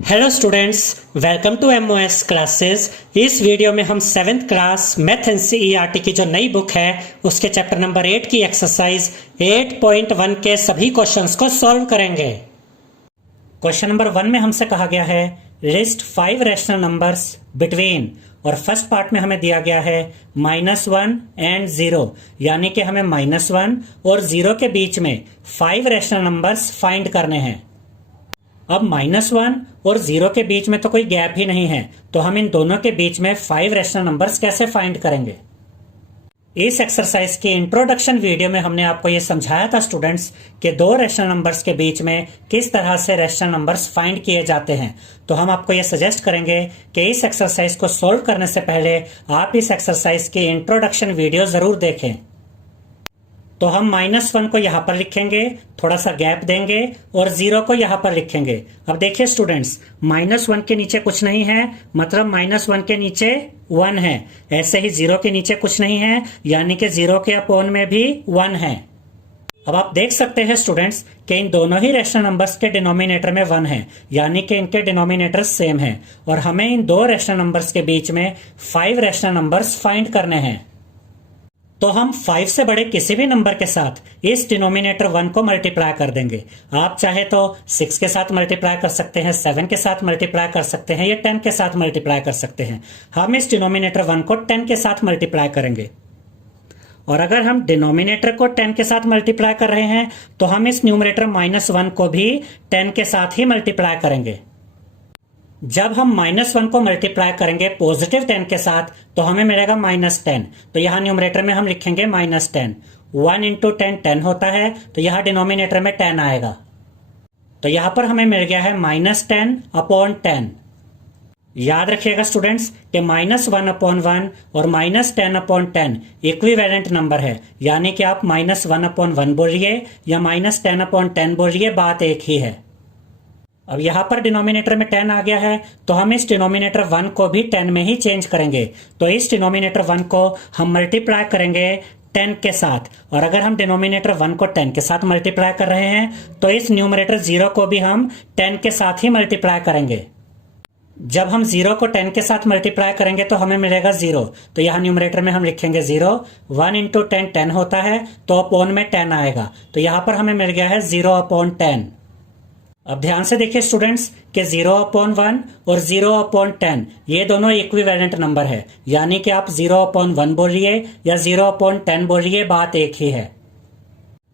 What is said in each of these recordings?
Hello students, welcome to MOS classes. इस video में हम 7th क्लास मैथ एनसीईआरटी की जो नई बुक है उसके चैप्टर नंबर 8 की एक्सरसाइज 8.1 के सभी क्वेश्चंस को सॉल्व करेंगे। क्वेश्चन नंबर 1 में हमसे कहा गया है लिस्ट 5 रैशनल नंबर्स बिटवीन, और फर्स्ट पार्ट में हमें दिया गया है -1 एंड 0, यानी कि हमें -1 और 0 के बीच में 5 रैशनल नंबर्स फाइंड करने हैं। अब -1 और 0 के बीच में तो कोई गैप ही नहीं है, तो हम इन दोनों के बीच में 5 रैशनल नंबर्स कैसे फाइंड करेंगे। इस एक्सरसाइज की इंट्रोडक्शन वीडियो में हमने आपको यह समझाया था स्टूडेंट्स कि दो रैशनल नंबर्स के बीच में किस तरह से रैशनल नंबर्स फाइंड किए जाते हैं। तो हम आपको यह सजेस्ट करेंगे कि इस एक्सरसाइज को सोल्व करने से पहले आप इस एक्सरसाइज की इंट्रोडक्शन वीडियो जरूर देखें। तो हम -1 को यहाँ पर लिखेंगे, थोड़ा सा गैप देंगे और 0 को यहाँ पर लिखेंगे। अब देखिए स्टूडेंट्स, -1 के नीचे कुछ नहीं है, मतलब -1 के नीचे 1 है। ऐसे ही 0 के नीचे कुछ नहीं है, यानी कि 0 के अपोन में भी 1 है। अब आप देख सकते हैं स्टूडेंट्स कि इन दोनों ही रैशनल नंबर्स के डिनोमिनेटर में 1 है, यानी कि इनके डिनोमिनेटर सेम है, और हमें इन दो रैशनल नंबर्स के बीच में 5 रैशनल नंबर्स फाइंड करने हैं। तो हम 5 से बड़े किसी भी नंबर के साथ इस डिनोमिनेटर 1 को मल्टीप्लाई कर देंगे। आप चाहे तो 6 के साथ मल्टीप्लाई कर सकते हैं, 7 के साथ मल्टीप्लाई कर सकते हैं, या 10 के साथ मल्टीप्लाई कर सकते हैं। हम इस डिनोमिनेटर 1 को 10 के साथ मल्टीप्लाई करेंगे, और अगर हम डिनोमिनेटर को 10 के साथ मल्टीप्लाई कर रहे हैं तो हम इस न्यूमरेटर -1 को भी 10 के साथ ही मल्टीप्लाई करेंगे। जब हम -1 को मल्टीप्लाई करेंगे पॉजिटिव 10 के साथ तो हमें मिलेगा -10। तो यहां न्यूमरेटर में हम लिखेंगे -10। 1 इंटू 10 10 होता है, तो यहां डिनोमिनेटर में 10 आएगा। तो यहां पर हमें मिल गया है -10/10। याद रखिएगा स्टूडेंट्स कि -1/1 और -10/10 इक्विवेलेंट नंबर है, यानी कि आप -1/1 बोलिए या -10/10 बोलिए, बात एक ही है। अब यहां पर डिनोमिनेटर में 10 आ गया है, तो हम इस डिनोमिनेटर 1 को भी 10 में ही चेंज करेंगे। तो इस डिनोमिनेटर 1 को हम मल्टीप्लाई करेंगे 10 के साथ, और अगर हम डिनोमिनेटर 1 को 10 के साथ मल्टीप्लाई कर रहे हैं तो इस न्यूमरेटर 0 को भी हम 10 के साथ ही मल्टीप्लाई करेंगे। जब हम 0 को 10 के साथ मल्टीप्लाई करेंगे तो हमें मिलेगा 0। तो यहां न्यूमरेटर में हम लिखेंगे 0। 1 इंटू 10 10 होता है, तो अपोन में 10 आएगा। तो यहां पर हमें मिल गया है 0/10। अब ध्यान से देखिए स्टूडेंट्स कि 0/1 और 0/10 ये दोनों इक्विवेलेंट नंबर है, यानी कि आप 0/1 बोलिए या 0/10 बोलिए, बात एक ही है।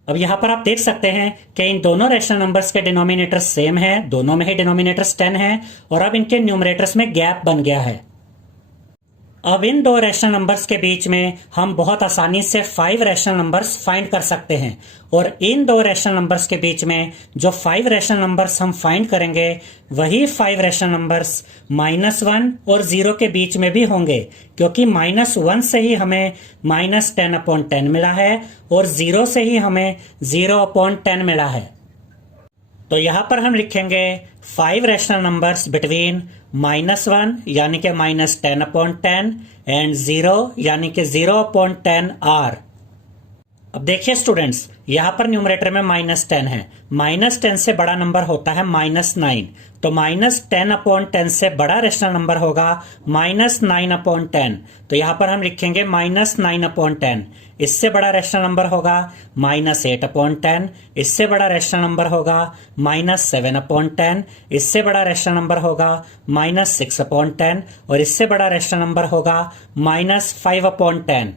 अब यहां पर आप देख सकते हैं कि इन दोनों रैशनल नंबर्स के डिनोमिनेटर सेम है, दोनों में ही डिनोमिनेटर्स 10 है, और अब इनके न्यूमरेटर्स में गैप बन गया है। अब इन दो रैशनल नंबर्स के बीच में हम बहुत आसानी से 5 रैशनल नंबर्स फाइंड कर सकते हैं, और इन दो रैशनल नंबर्स के बीच में जो 5 रैशनल नंबर्स हम फाइंड करेंगे वही 5 रैशनल नंबर्स -1 और 0 के बीच में भी होंगे, क्योंकि -1 से ही हमें -10/10 मिला है और 0 से ही हमें 0/10 मिला है। तो यहां पर हम लिखेंगे 5 रैशनल नंबर्स बिटवीन -1 यानी कि -10/10 एंड 0 यानी कि 0/10 आर। अब देखिए स्टूडेंट्स, यहां पर न्यूमरेटर में -10 है, -10 से बड़ा नंबर होता है -9, तो -10/10 से बड़ा रैशनल नंबर होगा -9/10। तो यहां पर हम लिखेंगे -9/10। इससे बड़ा रैशनल नंबर होगा -8/10। इससे बड़ा रैशनल नंबर होगा -7/10। इससे बड़ा रैशनल नंबर होगा -6/10, और इससे बड़ा रैशनल नंबर होगा -5/10।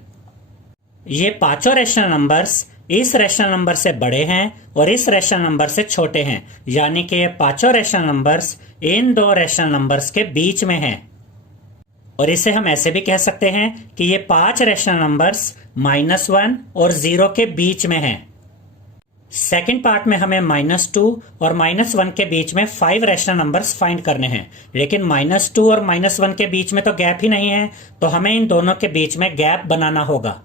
ये पांचों रैशनल नंबर्स इस रैशनल नंबर से बड़े हैं और इस रैशनल नंबर से छोटे हैं, यानी कि ये पांचों रैशनल नंबर्स इन दो रैशनल नंबर्स के बीच में हैं। और इसे हम ऐसे भी कह सकते हैं कि ये 5 रैशनल नंबर्स -1 और 0 के बीच में हैं। सेकेंड पार्ट में हमें -2 और -1 के बीच में 5 रैशनल नंबर्स फाइंड करने हैं, लेकिन -2 और -1 के बीच में तो गैप ही नहीं है, तो हमें इन दोनों के बीच में गैप बनाना होगा।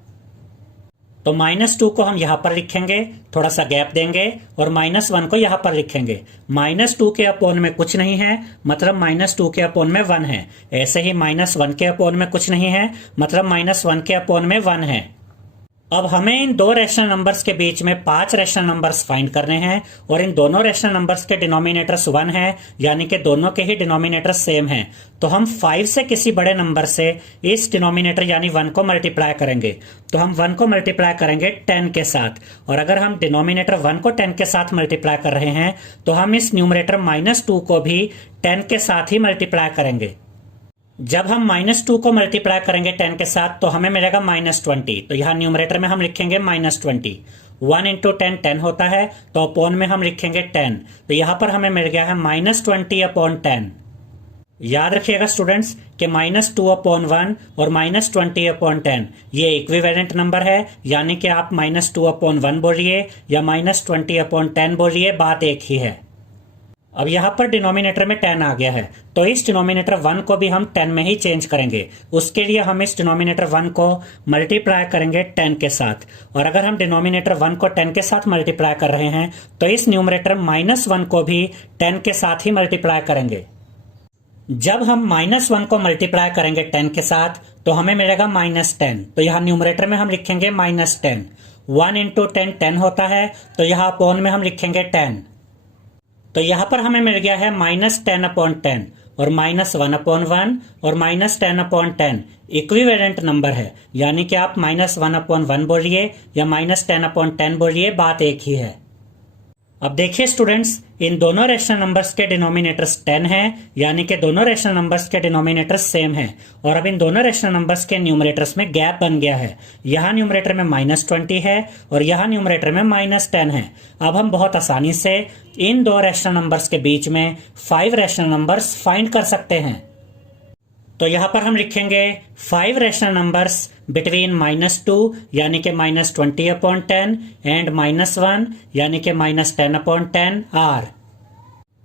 तो -2 को हम यहां पर लिखेंगे, थोड़ा सा गैप देंगे, और -1 को यहां पर लिखेंगे। -2 के अपोन में कुछ नहीं है, मतलब -2 के अपोन में 1 है। ऐसे ही -1 के अपोन में कुछ नहीं है, मतलब -1 के अपोन में 1 है। अब हमें इन दो रैशनल नंबर्स के बीच में 5 रैशनल नंबर्स फाइंड करने हैं और इन दोनों रैशनल नंबर्स के डिनोमिनेटर्स 1 है, यानी कि दोनों के ही डिनोमिनेटर सेम हैं। तो हम 5 से किसी बड़े नंबर से इस डिनोमिनेटर यानी 1 को मल्टीप्लाई करेंगे। तो हम 1 को मल्टीप्लाई करेंगे 10 के साथ, और अगर हम डिनोमिनेटर 1 को 10 के साथ मल्टीप्लाई कर रहे हैं तो हम इस न्यूमरेटर -2 को भी 10 के साथ ही मल्टीप्लाई करेंगे। जब हम -2 को मल्टीप्लाई करेंगे 10 के साथ तो हमें मिलेगा -20। तो यहां न्यूमरेटर में हम लिखेंगे -20। 1 इंटू 10 10 होता है, तो अपॉन में हम लिखेंगे 10। तो यहां पर हमें मिल गया है -20/10। याद रखिएगा स्टूडेंट्स कि -2/1 और -20/10 ये इक्विवेलेंट नंबर है, यानी कि आप -2/1 बोलिए या -20/10 बोलिए, बात एक ही है। अब यहां पर डिनोमिनेटर में 10 आ गया है, तो इस डिनोमिनेटर 1 को भी हम 10 में ही चेंज करेंगे। उसके लिए हम इस डिनोमिनेटर 1 को मल्टीप्लाई करेंगे 10 के साथ, और अगर हम डिनोमिनेटर 1 को 10 के साथ मल्टीप्लाई कर रहे हैं तो इस न्यूमरेटर -1 को भी 10 के साथ ही मल्टीप्लाई करेंगे। जब हम -1 को मल्टीप्लाई करेंगे 10 के साथ तो हमें मिलेगा -10। तो यहाँ न्यूमरेटर में हम लिखेंगे -10। 1 इंटू 10 10 होता है, तो यहाँ अपॉन में हम लिखेंगे 10। तो यहां पर हमें मिल गया है -10/10 और -1/1 और -10/10 इक्विवेलेंट नंबर है, यानी कि आप -1/1 बोलिए या -10/10 बोलिए, बात एक ही है। अब देखिए स्टूडेंट्स, इन दोनों रैशनल नंबर्स के डिनोमिनेटर्स 10 हैं, यानी कि दोनों रैशनल नंबर्स के डिनोमिनेटर्स सेम हैं, और अब इन दोनों रैशनल नंबर्स के न्यूमरेटर्स में गैप बन गया है। यहाँ न्यूमरेटर में -20 है और यहाँ न्यूमरेटर में -10 है। अब हम बहुत आसानी से इन दो रैशनल नंबर्स के बीच में 5 रैशनल नंबर्स फाइंड कर सकते हैं। तो यहां पर हम लिखेंगे 5 रैशनल नंबर्स बिटवीन -2 यानी कि -20/10 एंड -1 यानी कि -10/10 आर।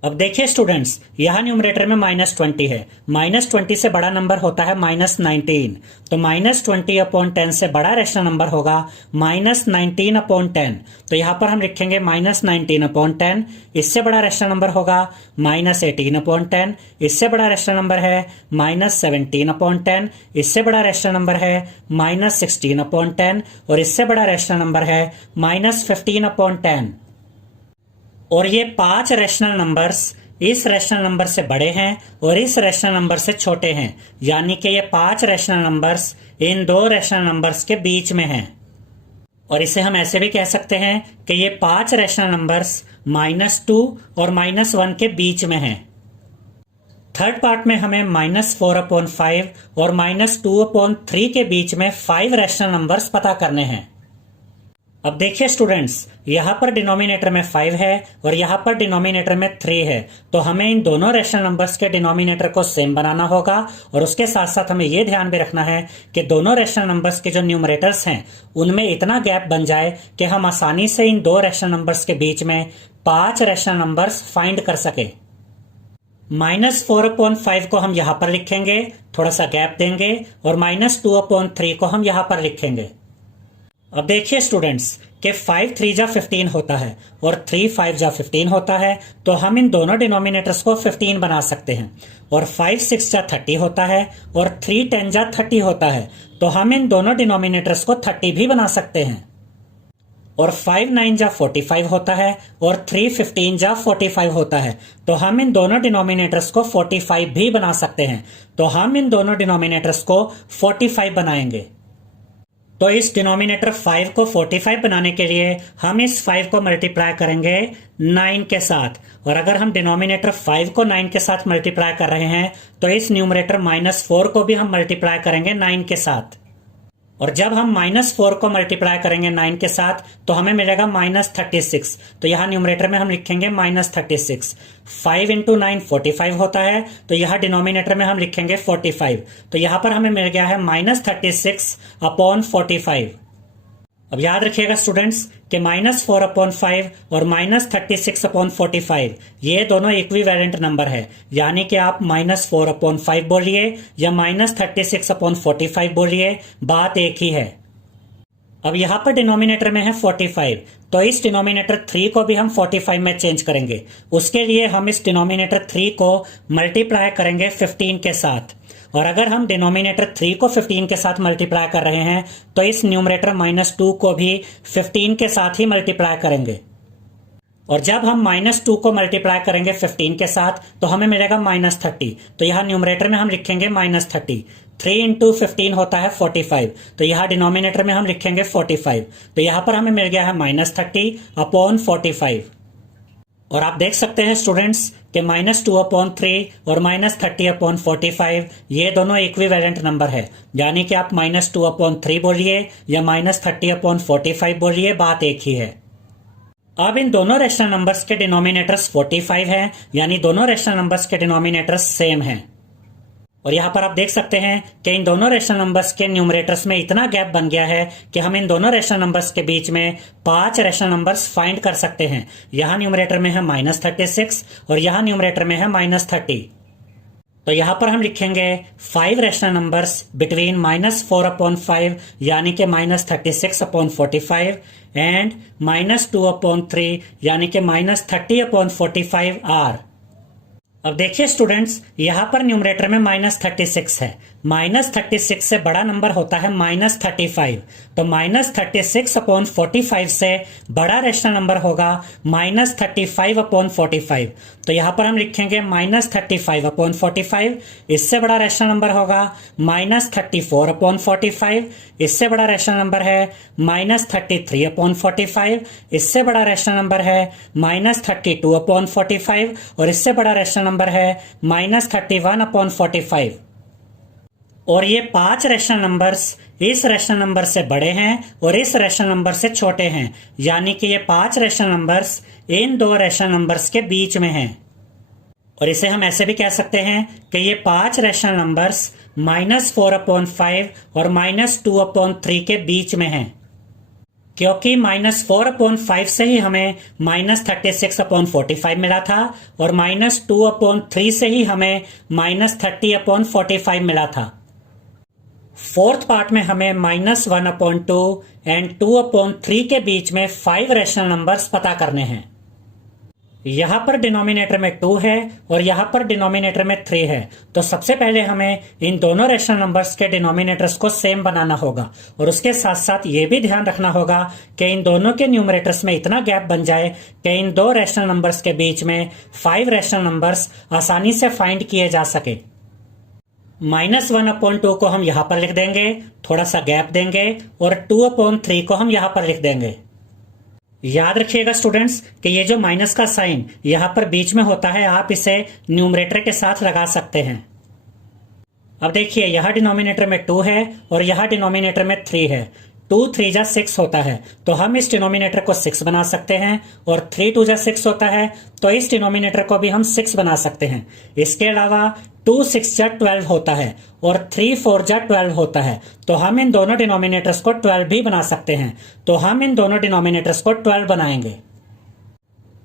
अब देखिए स्टूडेंट्स, यहाँ न्यूमरेटर में -20 है, -20 से बड़ा नंबर होता है -19, तो -20/10 से बड़ा रैशनल नंबर होगा -19/10। तो यहाँ पर हम लिखेंगे -19/10। इससे बड़ा रैशनल नंबर होगा -18/10। इससे बड़ा रैशनल नंबर है -17/10। इससे बड़ा रैशनल नंबर है -16/10 और इससे बड़ा रैशनल नंबर है -15/10। और ये 5 रैशनल नंबर्स इस रैशनल नंबर से बड़े हैं और इस रैशनल नंबर से छोटे हैं, यानी कि ये 5 रैशनल नंबर्स इन दो रैशनल नंबर्स के बीच में हैं। और इसे हम ऐसे भी कह सकते हैं कि ये 5 रैशनल नंबर्स -2 और -1 के बीच में हैं। थर्ड पार्ट में हमें -4/5 और -2/3 के बीच में 5 रैशनल नंबर्स पता करने हैं। अब देखिए स्टूडेंट्स, यहाँ पर डिनोमिनेटर में 5 है और यहाँ पर डिनोमिनेटर में 3 है, तो हमें इन दोनों रैशनल नंबर्स के डिनोमिनेटर को सेम बनाना होगा, और उसके साथ साथ हमें यह ध्यान भी रखना है कि दोनों रैशनल नंबर्स के जो न्यूमरेटर्स हैं उनमें इतना गैप बन जाए कि हम आसानी से इन दो रैशनल नंबर्स के बीच में 5 रैशनल नंबर्स फाइंड कर सके। -4/5 को हम यहाँ पर लिखेंगे, थोड़ा सा गैप देंगे, और -2/3 को हम यहाँ पर लिखेंगे। अब देखिए स्टूडेंट्स कि 5 3 जा 15 होता है और 3 5 जा 15 होता है, तो हम इन दोनों डिनोमिनेटर्स को 15 बना सकते हैं। और 5 6 जा 30 होता है और 3 10 जा 30 होता है, तो हम इन दोनों डिनोमिनेटर्स को 30 भी बना सकते हैं। और 5 9 जा 45 होता है और 3 15 जा 45 होता है, तो हम इन दोनों डिनोमिनेटर्स को 45 भी बना सकते हैं। तो हम इन दोनों डिनोमिनेटर्स को 45 बनाएंगे। तो इस डिनोमिनेटर 5 को 45 बनाने के लिए हम इस 5 को मल्टीप्लाई करेंगे 9 के साथ, और अगर हम डिनोमिनेटर 5 को 9 के साथ मल्टीप्लाई कर रहे हैं तो इस न्यूमरेटर -4 को भी हम मल्टीप्लाई करेंगे 9 के साथ। और जब हम -4 को मल्टीप्लाई करेंगे 9 के साथ तो हमें मिलेगा -36। तो यहाँ न्यूमरेटर में हम लिखेंगे -36। 5 इंटू 9 45 होता है, तो यहाँ डिनोमिनेटर में हम लिखेंगे 45। तो यहाँ पर हमें मिल गया है -36/45। अब याद रखिएगा स्टूडेंट्स कि -4/5 और -36/45 ये दोनों इक्विवेलेंट नंबर है, यानी कि आप -4/5 बोलिए या -36/45 बोलिए, बात एक ही है। अब यहाँ पर डिनोमिनेटर में है 45, तो इस डिनोमिनेटर 3 को भी हम 45 में चेंज करेंगे। उसके लिए हम इस डिनोमिनेटर 3 को मल्टीप्लाई करेंगे 15 के साथ, और अगर हम डिनोमिनेटर 3 को 15 के साथ मल्टीप्लाई कर रहे हैं तो इस न्यूमरेटर -2 को भी 15 के साथ ही मल्टीप्लाई करेंगे। और जब हम -2 को मल्टीप्लाई करेंगे 15 के साथ तो हमें मिलेगा -30। तो यहाँ न्यूमरेटर में हम लिखेंगे -30। 3 इंटू 15 होता है 45। तो यहाँ डिनोमिनेटर में हम लिखेंगे 45। तो यहाँ पर हमें मिल गया है -30/45। और आप देख सकते हैं स्टूडेंट्स कि -2/3 और -30/45 ये दोनों इक्विवेलेंट नंबर है, यानी कि आप -2/3 बोलिए या -30/45 बोलिए, बात एक ही है। अब इन दोनों रेशनल नंबर्स के डिनोमिनेटर्स 45 हैं, यानी दोनों रेशनल नंबर्स के डिनोमिनेटर्स सेम हैं। और यहां पर आप देख सकते हैं कि इन दोनों रेशनल नंबर्स के न्यूमरेटर्स में इतना गैप बन गया है कि हम इन दोनों रेशनल नंबर्स के बीच में 5 रेशनल नंबर्स फाइंड कर सकते हैं। यहां न्यूमरेटर में है -36 और यहां न्यूमरेटर में है -30। तो यहां पर हम लिखेंगे 5 रेशनल नंबर्स बिटवीन -4/5 यानी कि -36/45 एंड -2/3 यानी कि -30/45 आर। अब देखिए स्टूडेंट्स, यहां पर न्यूमरेटर में -36 है। -36 से बड़ा नंबर होता है -35। तो -36/45 से बड़ा रेशनल नंबर होगा -35/45। तो यहां पर हम लिखेंगे -35/45। इससे बड़ा रेशनल नंबर होगा -34/45। इससे बड़ा रेशनल नंबर है -33/45। इससे बड़ा रेशनल नंबर है -32/45 और इससे बड़ा रेशनल नंबर है -31/45। और ये 5 रेशनल नंबर्स इस रेशनल नंबर से बड़े हैं और इस रेशनल नंबर से छोटे हैं, यानी कि ये 5 rational numbers in 2 rational numbers के बीच में हैं। और इसे हम ऐसे भी कह सकते हैं कि ये 5 रेशनल नंबर्स -4/5 और -2/3 के बीच में हैं, क्योंकि -4/5 से ही हमें -36/45 मिला था और -2/3 से ही हमें -30/45 मिला था। फोर्थ पार्ट में हमें -1/2 एंड 2/3 के बीच में 5 रेशनल नंबर्स पता करने हैं। यहां पर डिनोमिनेटर में 2 है और यहां पर डिनोमिनेटर में 3 है। तो सबसे पहले हमें इन दोनों रेशनल नंबर्स के डिनोमिनेटर्स को सेम बनाना होगा और उसके साथ साथ ये भी ध्यान रखना होगा कि इन दोनों के न्यूमरेटर्स में इतना गैप बन जाए कि इन 2 रेशनल नंबर्स के बीच में 5 रेशनल नंबर्स आसानी से फाइंड किए जा सके। -1/2 को हम यहां पर लिख देंगे, थोड़ा सा गैप देंगे और 2/3 को हम यहां पर लिख देंगे। याद रखिएगा स्टूडेंट्स कि ये जो माइनस का साइन यहां पर बीच में होता है, आप इसे न्यूमरेटर के साथ लगा सकते हैं। अब देखिए, यहां डिनोमिनेटर में 2 है और यहां डिनोमिनेटर में 3 है। 2 3 जा 6 होता है, तो हम इस डिनोमिनेटर को 6 बना सकते हैं और 3 2 जा 6 होता है, तो इस डिनोमिनेटर को भी हम 6 बना सकते हैं। इसके अलावा 2 6 जा 12 होता है और 3 4 जा 12 होता है, तो हम इन दोनों डिनोमिनेटर्स को 12 भी बना सकते हैं। तो हम इन दोनों डिनोमिनेटर्स को 12 बनाएंगे।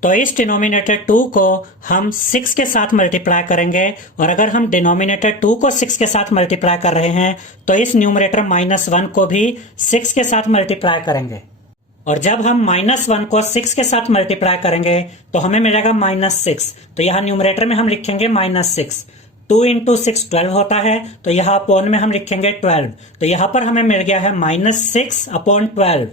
तो इस डिनोमिनेटर 2 को हम 6 के साथ मल्टीप्लाई करेंगे और अगर हम डिनोमिनेटर 2 को 6 के साथ मल्टीप्लाई कर रहे हैं तो इस न्यूमरेटर -1 को भी 6 के साथ मल्टीप्लाई करेंगे। और जब हम -1 को 6 के साथ मल्टीप्लाई करेंगे तो हमें मिलेगा -6। तो यहाँ न्यूमरेटर में हम लिखेंगे -6। 2 इंटू 6 12 होता है, तो यहाँ अपॉन में हम लिखेंगे 12। तो यहाँ पर हमें मिल गया है -6/12।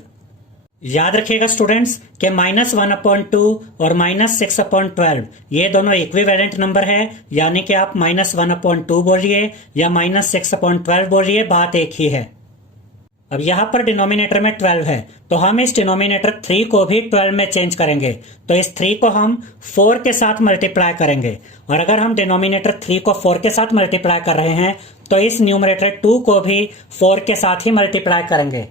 याद रखिएगा स्टूडेंट्स कि -1/2 और -6/12 ये दोनों इक्विवेलेंट नंबर है, यानी कि आप -1/2 बोलिए या -6/12 बोलिए, बात एक ही है। अब यहां पर डिनोमिनेटर में 12 है, तो हम इस डिनोमिनेटर 3 को भी 12 में चेंज करेंगे। तो इस 3 को हम 4 के साथ मल्टीप्लाई करेंगे और अगर हम डिनोमिनेटर 3 को 4 के साथ मल्टीप्लाई कर रहे हैं तो इस न्यूमरेटर 2 को भी 4 के साथ ही मल्टीप्लाई करेंगे।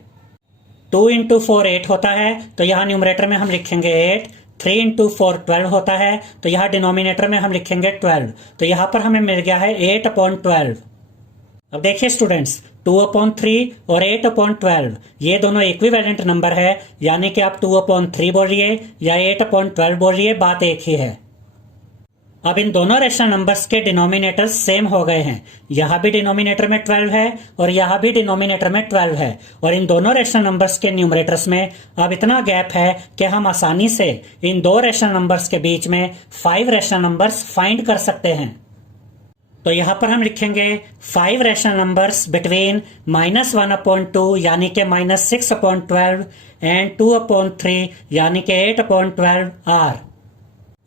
2 इंटू 4 8 होता है, तो यहाँ न्यूमरेटर में हम लिखेंगे 8। 3 इंटू 4 12 होता है, तो यहाँ डिनोमिनेटर में हम लिखेंगे 12। तो यहाँ पर हमें मिल गया है 8/12। अब देखिए स्टूडेंट्स, 2/3 और 8/12 ये दोनों इक्विवेलेंट नंबर है, यानी कि आप 2/3 बोलिए या 8/12 बोलिए, बात एक ही है। अब इन दोनों रेशनल नंबर्स के डिनोमिनेटर सेम हो गए हैं। यहां भी डिनोमिनेटर में 12 है और यहां भी डिनोमिनेटर में 12 है और इन दोनों रेशनल नंबर्स के न्यूमरेटर्स में अब इतना गैप है कि हम आसानी से इन 2 रेशनल नंबर्स के बीच में 5 रेशनल नंबर्स फाइंड कर सकते हैं। तो यहां पर हम लिखेंगे 5 रैशनल नंबर्स बिटवीन -1/2 यानी कि -6/12 एंड 2/3 यानी कि 8/12 आर।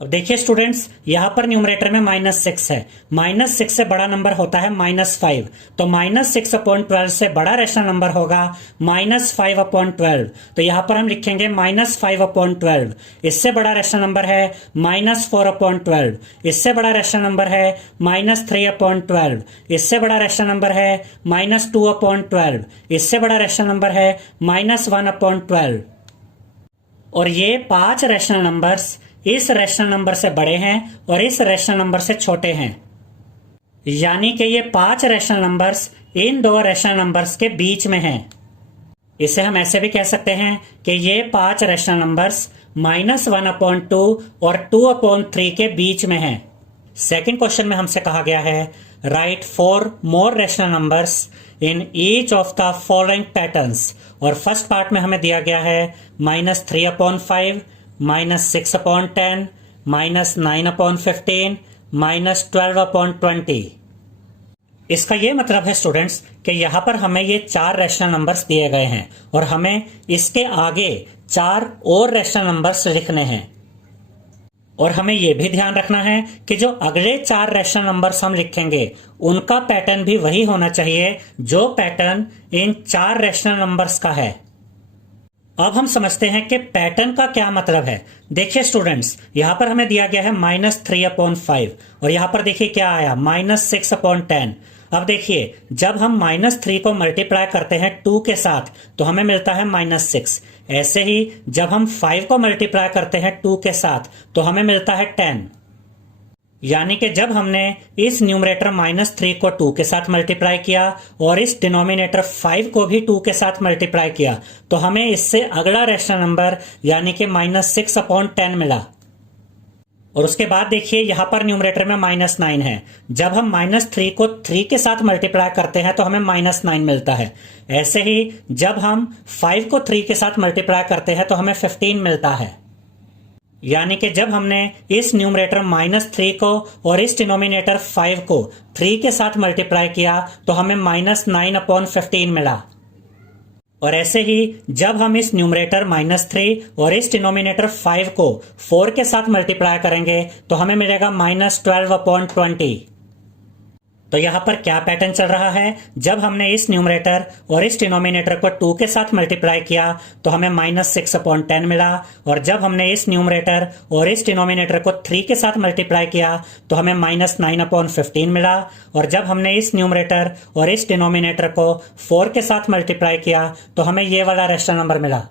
अब देखिए स्टूडेंट्स, यहां पर न्यूमरेटर में -6 है, -6 से बड़ा नंबर होता है -5, तो -6/12 से बड़ा रैशनल नंबर होगा -5/12। तो यहां पर हम लिखेंगे -5/12। इससे बड़ा रैशनल नंबर है -4/12। इससे बड़ा रैशनल नंबर है -3/12। इससे बड़ा रैशनल नंबर है -2/12। इससे बड़ा रैशनल नंबर है -1/12। और ये 5 रैशनल नंबर्स इस रैशनल नंबर से बड़े हैं और इस रैशनल नंबर से छोटे हैं, यानी कि ये 5 रैशनल नंबर्स इन 2 रैशनल नंबर्स के बीच में हैं। इसे हम ऐसे भी कह सकते हैं कि ये 5 रैशनल नंबर्स -1/2 और 2/3 के बीच में हैं। सेकंड क्वेश्चन में हमसे कहा गया है right 4 more rational numbers in each of the following patterns. और फर्स्ट पार्ट में हमें दिया गया है -3/5, -6/10, -9/15, -12/20। इसका यह मतलब है स्टूडेंट्स कि यहां पर हमें ये 4 रैशनल नंबर्स दिए गए हैं और हमें इसके आगे 4 और रैशनल नंबर्स लिखने हैं। और हमें यह भी ध्यान रखना है कि जो अगले 4 रैशनल नंबर्स हम लिखेंगे उनका पैटर्न भी वही होना चाहिए जो पैटर्न इन 4 रैशनल नंबर्स का है। अब हम समझते हैं कि पैटर्न का क्या मतलब है। देखिए स्टूडेंट्स, यहां पर हमें दिया गया है -3/5 और यहां पर देखिए क्या आया -6/10। अब देखिए, जब हम -3 को मल्टीप्लाई करते हैं 2 के साथ तो हमें मिलता है -6। ऐसे ही जब हम 5 को मल्टीप्लाई करते हैं 2 के साथ तो हमें मिलता है 10। यानी कि जब हमने इस न्यूमरेटर -3 को 2 के साथ मल्टीप्लाई किया और इस डिनोमिनेटर 5 को भी 2 के साथ मल्टीप्लाई किया तो हमें इससे अगला रैशनल नंबर यानी कि -6/10 मिला। और उसके बाद देखिए यहां पर न्यूमरेटर में -9 है। जब हम -3 को 3 के साथ मल्टीप्लाई करते हैं तो हमें -9 मिलता है। ऐसे ही जब हम 5 को 3 के साथ मल्टीप्लाई करते हैं तो हमें 15 मिलता है। यानी कि जब हमने इस न्यूमरेटर -3 को और इस डिनोमिनेटर 5 को 3 के साथ मल्टीप्लाई किया तो हमें -9/15 मिला। और ऐसे ही जब हम इस न्यूमरेटर -3 और इस डिनोमिनेटर 5 को 4 के साथ मल्टीप्लाई करेंगे तो हमें मिलेगा -12/20। तो यहां पर क्या पैटर्न चल रहा है, जब हमने इस न्यूमरेटर और इस डिनोमिनेटर को 2 के साथ मल्टीप्लाई किया तो हमें -6/10 मिला। और जब हमने इस न्यूमरेटर और इस डिनोमिनेटर को 3 के साथ मल्टीप्लाई किया तो हमें -9/15 मिला। और जब हमने इस न्यूमरेटर और इस डिनोमिनेटर को 4 के साथ मल्टीप्लाई किया तो हमें ये वाला रैशनल नंबर मिला।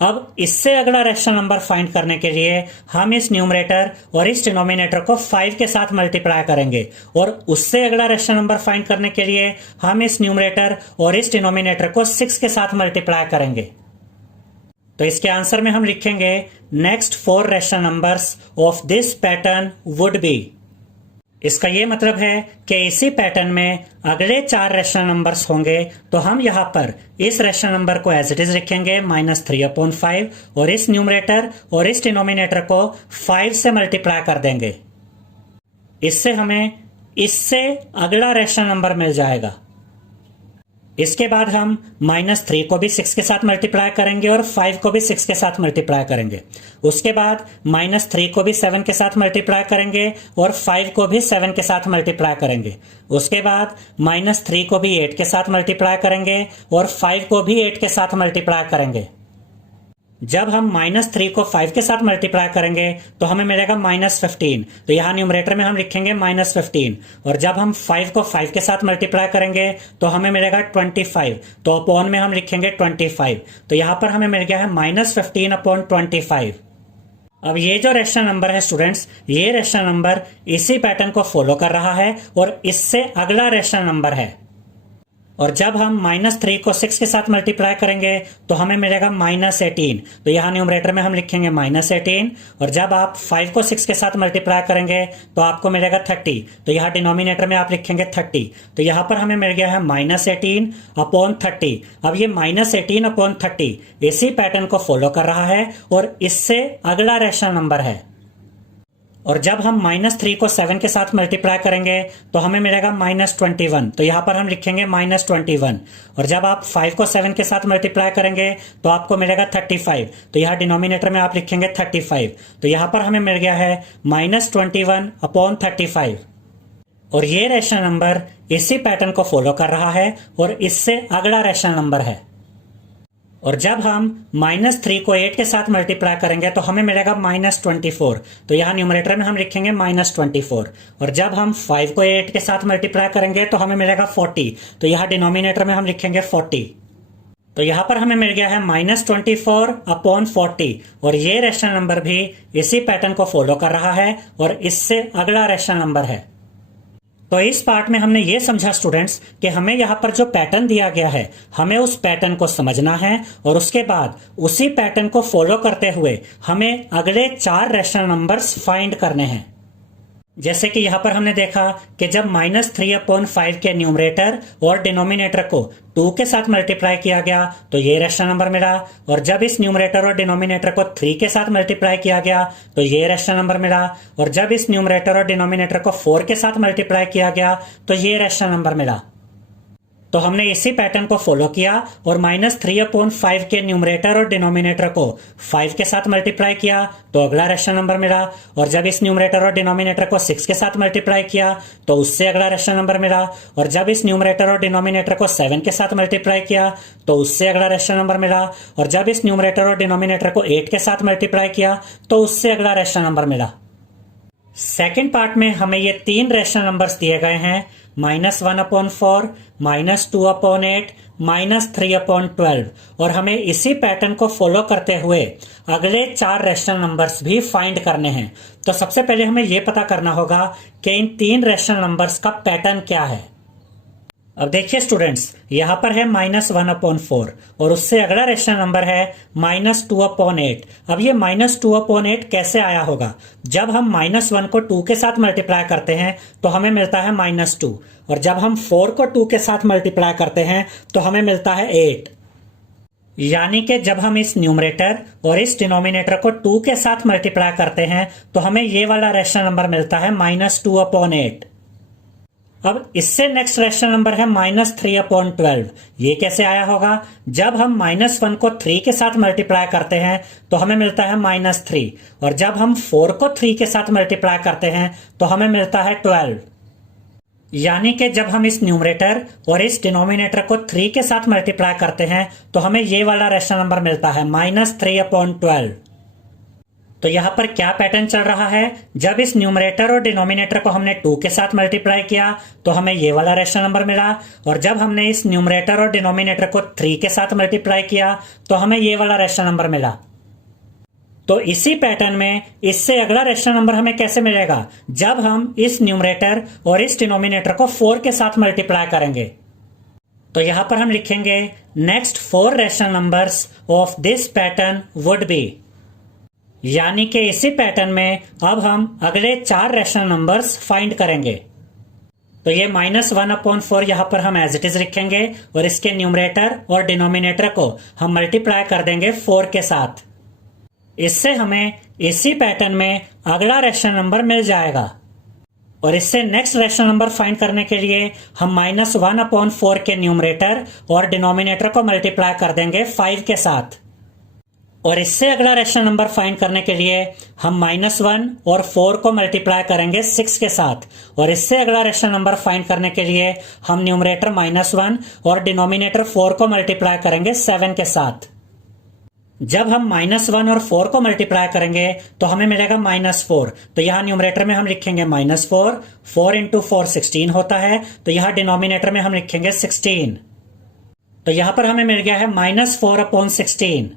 अब इससे अगला रैशनल नंबर फाइंड करने के लिए हम इस न्यूमरेटर और इस डिनोमिनेटर को 5 के साथ मल्टीप्लाई करेंगे और उससे अगला रैशनल नंबर फाइंड करने के लिए हम इस न्यूमरेटर और इस डिनोमिनेटर को 6 के साथ मल्टीप्लाई करेंगे। तो इसके आंसर में हम लिखेंगे next 4 rational numbers of this pattern would be. इसका यह मतलब है कि इसी पैटर्न में अगले 4 रैशनल नंबर्स होंगे तो हम यहां पर इस रैशनल नंबर को एज इट इज लिखेंगे -3/5 और इस न्यूमरेटर और इस डिनोमिनेटर को 5 से मल्टीप्लाई कर देंगे। इससे हमें इससे अगला रैशनल नंबर मिल जाएगा। इसके बाद हम -3 को भी 6 के साथ मल्टीप्लाई करेंगे और 5 को भी 6 के साथ मल्टीप्लाई करेंगे। उसके बाद -3 को भी 7 के साथ मल्टीप्लाई करेंगे और 5 को भी 7 के साथ मल्टीप्लाई करेंगे। उसके बाद -3 को भी 8 के साथ मल्टीप्लाई करेंगे और 5 को भी 8 के साथ मल्टीप्लाई करेंगे। जब हम -3 को 5 के साथ मल्टीप्लाई करेंगे तो हमें मिलेगा -15। तो यहां न्यूमरेटर में हम लिखेंगे -15 और जब हम 5 को 5 के साथ मल्टीप्लाई करेंगे तो हमें मिलेगा 25। तो अपॉन में हम लिखेंगे 25। तो यहां पर हमें मिल गया है -15/25। अब ये जो रैशनल नंबर है स्टूडेंट्स, ये रैशनल नंबर इसी पैटर्न को फॉलो कर रहा है और इससे अगला रैशनल नंबर है। और जब हम -3 को 6 के साथ मल्टीप्लाई करेंगे तो हमें मिलेगा -18। तो यहाँ न्यूमरेटर में हम लिखेंगे -18 और जब आप 5 को 6 के साथ मल्टीप्लाई करेंगे तो आपको मिलेगा 30। तो यहाँ डिनोमिनेटर में आप लिखेंगे 30। तो यहाँ पर हमें मिल गया है -18/30। अब ये -18/30 इसी पैटर्न को फॉलो कर रहा है और इससे अगला रैशनल नंबर है। और जब हम -3 को 7 के साथ मल्टीप्लाई करेंगे तो हमें मिलेगा -21। तो यहाँ पर हम लिखेंगे -21। और जब आप 5 को 7 के साथ मल्टीप्लाई करेंगे तो आपको मिलेगा 35। तो यहाँ डिनोमिनेटर में आप लिखेंगे 35। तो यहाँ पर हमें मिल गया है -21/35। और ये रैशनल नंबर इसी पैटर्न को फॉलो कर रहा है और इससे अगला रैशनल नंबर है। और जब हम -3 को 8 के साथ मल्टीप्लाई करेंगे तो हमें मिलेगा -24। तो यहाँ न्यूमरेटर में हम लिखेंगे -24। और जब हम 5 को 8 के साथ मल्टीप्लाई करेंगे तो हमें मिलेगा 40। तो यहाँ डिनोमिनेटर में हम लिखेंगे 40। तो यहाँ पर हमें मिल गया है -24/40। और ये रैशनल नंबर भी इसी पैटर्न को फॉलो कर रहा है और इससे अगला रैशनल नंबर है। तो इस पार्ट में हमने ये समझा स्टूडेंट्स कि हमें यहाँ पर जो पैटर्न दिया गया है हमें उस पैटर्न को समझना है और उसके बाद उसी पैटर्न को फॉलो करते हुए हमें अगले 4 रैशनल नंबर्स फाइंड करने हैं। जैसे कि यहाँ पर हमने देखा कि जब -3/5 के न्यूमरेटर और डिनोमिनेटर को 2 के साथ मल्टीप्लाई किया गया तो ये रैशनल नंबर मिला। और जब इस न्यूमरेटर और डिनोमिनेटर को 3 के साथ मल्टीप्लाई किया गया तो ये रैशनल नंबर मिला। और जब इस न्यूमरेटर और डिनोमिनेटर को 4 के साथ मल्टीप्लाई किया गया तो ये रैशनल नंबर मिला। तो हमने इसी पैटर्न को फॉलो किया और -3/5 के न्यूमरेटर और डिनोमिनेटर को 5 के साथ मल्टीप्लाई किया तो अगला रैशनल नंबर मिला। और जब इस न्यूमरेटर और डिनोमिनेटर को 6 के साथ मल्टीप्लाई किया तो उससे अगला रैशनल नंबर मिला। और जब इस न्यूमरेटर और डिनोमिनेटर को 7 के साथ मल्टीप्लाई किया तो उससे अगला रैशनल नंबर मिला। और जब इस न्यूमरेटर और डिनोमिनेटर को 8 के साथ मल्टीप्लाई किया तो उससे अगला रैशनल नंबर मिला। सेकेंड पार्ट में हमें ये 3 रैशनल नंबर्स दिए गए हैं, -1/4, -2/8, -3/12। और हमें इसी पैटर्न को फॉलो करते हुए अगले 4 रैशनल नंबर्स भी फाइंड करने हैं। तो सबसे पहले हमें यह पता करना होगा कि इन 3 रैशनल नंबर्स का पैटर्न क्या है। अब देखिए स्टूडेंट्स, यहां पर है -1/4 और उससे अगला रैशनल नंबर है -2/8। अब ये -2/8 कैसे आया होगा? जब हम -1 को 2 के साथ मल्टीप्लाई करते हैं तो हमें मिलता है -2। और जब हम 4 को 2 के साथ मल्टीप्लाई करते हैं तो हमें मिलता है 8। यानी कि जब हम इस न्यूमरेटर और इस डिनोमिनेटर को 2 के साथ मल्टीप्लाई करते हैं तो हमें ये वाला रैशनल नंबर मिलता है -2/8। अब इससे नेक्स्ट रैशनल नंबर है -3/12। ये कैसे आया होगा? जब हम -1 को 3 के साथ मल्टीप्लाई करते हैं तो हमें मिलता है -3। और जब हम 4 को 3 के साथ मल्टीप्लाई करते हैं तो हमें मिलता है 12। यानी कि जब हम इस न्यूमरेटर और इस डिनोमिनेटर को 3 के साथ मल्टीप्लाई करते हैं तो हमें ये वाला रैशनल नंबर मिलता है -3/12। तो यहां पर क्या पैटर्न चल रहा है? जब इस न्यूमरेटर और डिनोमिनेटर को हमने 2 के साथ मल्टीप्लाई किया तो हमें ये वाला रैशनल नंबर मिला। और जब हमने इस न्यूमरेटर और डिनोमिनेटर को 3 के साथ मल्टीप्लाई किया तो हमें ये वाला रैशनल नंबर मिला। तो इसी पैटर्न में इससे अगला रैशनल नंबर हमें कैसे मिलेगा? जब हम इस न्यूमरेटर और इस डिनोमिनेटर को 4 के साथ मल्टीप्लाई करेंगे। तो यहां पर हम लिखेंगे next 4 rational numbers of this pattern would be. यानी कि इसी पैटर्न में अब हम अगले 4 रैशनल नंबर्स फाइंड करेंगे। तो ये -1/4 यहां पर हम एज इट इज लिखेंगे और इसके न्यूमरेटर और डिनोमिनेटर को हम मल्टीप्लाई कर देंगे 4 के साथ। इससे हमें इसी पैटर्न में अगला रैशनल नंबर मिल जाएगा। और इससे नेक्स्ट रैशनल नंबर फाइंड करने के लिए हम -1/4 के न्यूमरेटर और डिनोमिनेटर को मल्टीप्लाई कर देंगे 5 के साथ। और इससे अगला रैशनल नंबर फाइंड करने के लिए हम -1 और 4 को मल्टीप्लाई करेंगे 6 के साथ। और इससे अगला रैशनल नंबर फाइंड करने के लिए हम न्यूमरेटर -1 और डिनोमिनेटर 4 को मल्टीप्लाई करेंगे 7 के साथ। जब हम -1 और 4 को मल्टीप्लाई करेंगे तो हमें मिलेगा -4। तो यहाँ न्यूमरेटर में हम लिखेंगे -4, 4 × 4 16 होता है। तो यहाँ डिनोमिनेटर में हम लिखेंगे 16। तो यहाँ पर हमें मिल गया है -4/16।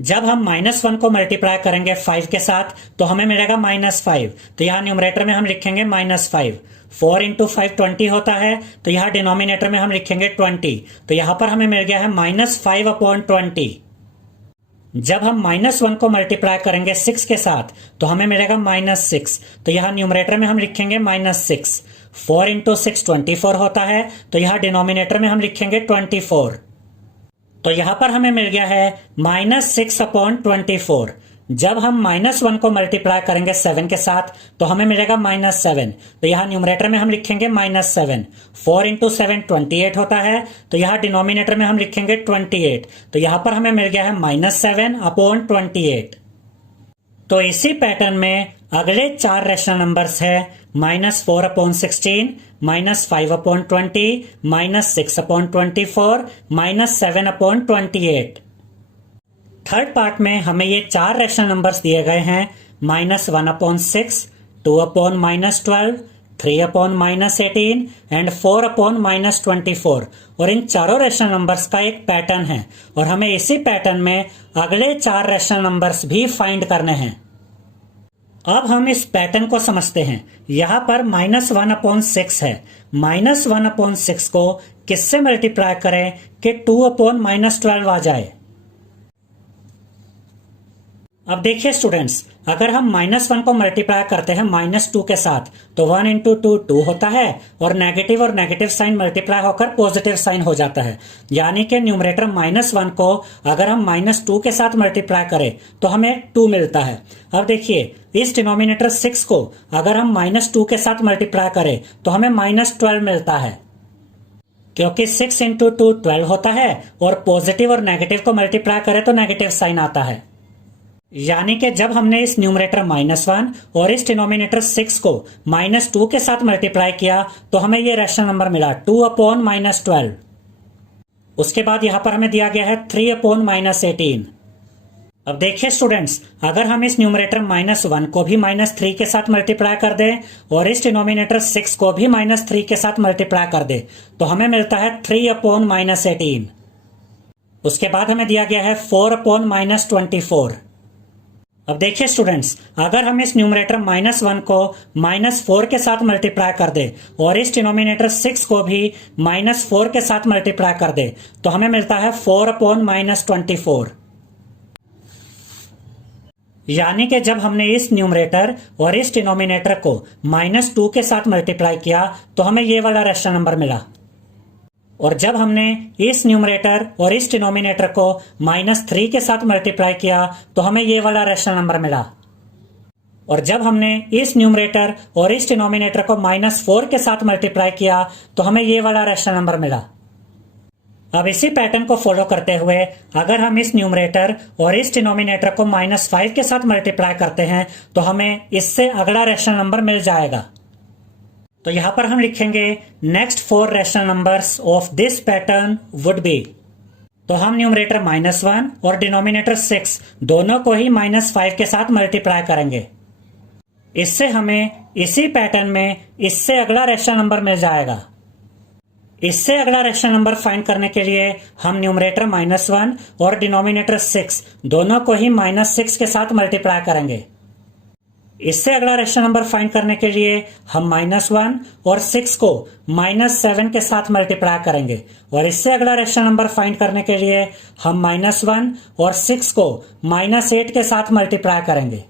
जब हम -1 को मल्टीप्लाई करेंगे 5 के साथ तो हमें मिलेगा -5। तो यहाँ न्यूमरेटर में हम लिखेंगे -5। 4 × 5 20 होता है। तो यहाँ डिनोमिनेटर में हम लिखेंगे 20। तो यहाँ पर हमें मिल गया है -5/20। जब हम -1 को मल्टीप्लाई करेंगे 6 के साथ तो हमें मिलेगा -6। तो यहाँ न्यूमरेटर में हम लिखेंगे -6। 4 × 6 24 होता है। तो यहाँ डिनोमिनेटर में हम लिखेंगे 24। तो यहां पर हमें मिल गया है -6/24। जब हम -1 को मल्टीप्लाई करेंगे 7 के साथ तो हमें मिलेगा -7। तो यहाँ न्यूमरेटर में हम लिखेंगे -7। 4 इंटू 7 28 होता है, तो यहाँ डिनोमिनेटर में हम लिखेंगे 28। तो यहाँ पर हमें मिल गया है -7/28। तो इसी पैटर्न में अगले 4 रैशनल नंबर्स है -4/16, -5/20, -6/24, -7/28। थर्ड पार्ट में हमें ये 4 रैशनल नंबर्स दिए गए हैं -1/6, 2/-12, 3/-18 एंड 4/-24। और इन चारों रैशनल नंबर्स का एक पैटर्न है और हमें इसी पैटर्न में अगले 4 रैशनल नंबर्स भी फाइंड करने हैं। अब हम इस पैटर्न को समझते हैं। यहां पर -1/6 है। -1/6 को किससे मल्टीप्लाई करें कि 2/-12 आ जाए। अब देखिए स्टूडेंट्स, अगर हम -1 को मल्टीप्लाई करते हैं -2 के साथ तो 1 इंटू 2 2 होता है और नेगेटिव साइन मल्टीप्लाई होकर पॉजिटिव साइन हो जाता है। यानी कि न्यूमरेटर -1 को अगर हम -2 के साथ मल्टीप्लाई करें तो हमें 2 मिलता है। अब देखिए, इस डिनोमिनेटर 6 को अगर हम -2 के साथ मल्टीप्लाई करें तो हमें -12 मिलता है, क्योंकि 6 इंटू 2 12 होता है और पॉजिटिव और नेगेटिव को मल्टीप्लाई करें तो नेगेटिव साइन आता है। यानी कि जब हमने इस न्यूमरेटर -1 और इस डिनोमिनेटर 6 को -2 के साथ मल्टीप्लाई किया तो हमें ये रैशनल नंबर मिला 2/-12। उसके बाद यहां पर हमें दिया गया है 3/-18। अब देखिए स्टूडेंट्स, अगर हम इस न्यूमरेटर -1 को भी -3 के साथ मल्टीप्लाई कर दें और इस डिनोमिनेटर 6 को भी -3 के साथ मल्टीप्लाई कर दें तो हमें मिलता है 3/-18। उसके बाद हमें दिया गया है 4/-24। अब देखिए स्टूडेंट्स, अगर हम इस न्यूमरेटर -1 को -4 के साथ मल्टीप्लाई कर दे और इस डिनोमिनेटर 6 को भी -4 के साथ मल्टीप्लाई कर दे तो हमें मिलता है 4/-24। यानी कि जब हमने इस न्यूमरेटर और इस डिनोमिनेटर को -2 के साथ मल्टीप्लाई किया तो हमें ये वाला रैशनल नंबर मिला। और जब हमने इस न्यूमरेटर और इस डिनोमिनेटर को -3 के साथ मल्टीप्लाई किया तो हमें ये वाला रैशनल नंबर मिला। और जब हमने इस न्यूमरेटर और इस डिनोमिनेटर को -4 के साथ मल्टीप्लाई किया तो हमें ये वाला रैशनल नंबर मिला। अब इसी पैटर्न को फॉलो करते हुए अगर हम इस न्यूमरेटर और इस डिनोमिनेटर को -5 के साथ मल्टीप्लाई करते हैं तो हमें इससे अगला रैशनल नंबर मिल जाएगा। तो यहां पर हम लिखेंगे next 4 rational numbers of this pattern would be. तो हम न्यूमरेटर -1 और डिनोमिनेटर 6 दोनों को ही -5 के साथ मल्टीप्लाई करेंगे। इससे हमें इसी पैटर्न में इससे अगला रैशनल नंबर मिल जाएगा। इससे अगला रैशनल नंबर फाइंड करने के लिए हम न्यूमरेटर -1 और डिनोमिनेटर 6 दोनों को ही -6 के साथ मल्टीप्लाई करेंगे। इससे अगला रैशनल नंबर फाइंड करने के लिए हम -1 और 6 को -7 के साथ मल्टीप्लाई करेंगे और इससे अगला रैशनल नंबर फाइंड करने के लिए हम -1 और 6 को -8 के साथ मल्टीप्लाई करेंगे।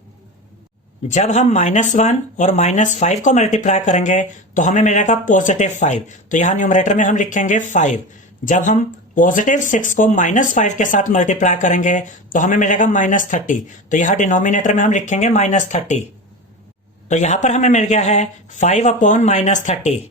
जब हम -1 और -5 को मल्टीप्लाई करेंगे तो हमें मिलेगा +5। तो यहाँ न्यूमरेटर में हम लिखेंगे 5। जब हम +6 को -5 के साथ मल्टीप्लाई करेंगे तो हमें मिलेगा -30। तो यहाँ डिनोमिनेटर में हम लिखेंगे -30। तो यहां पर हमें मिल गया है 5/-30।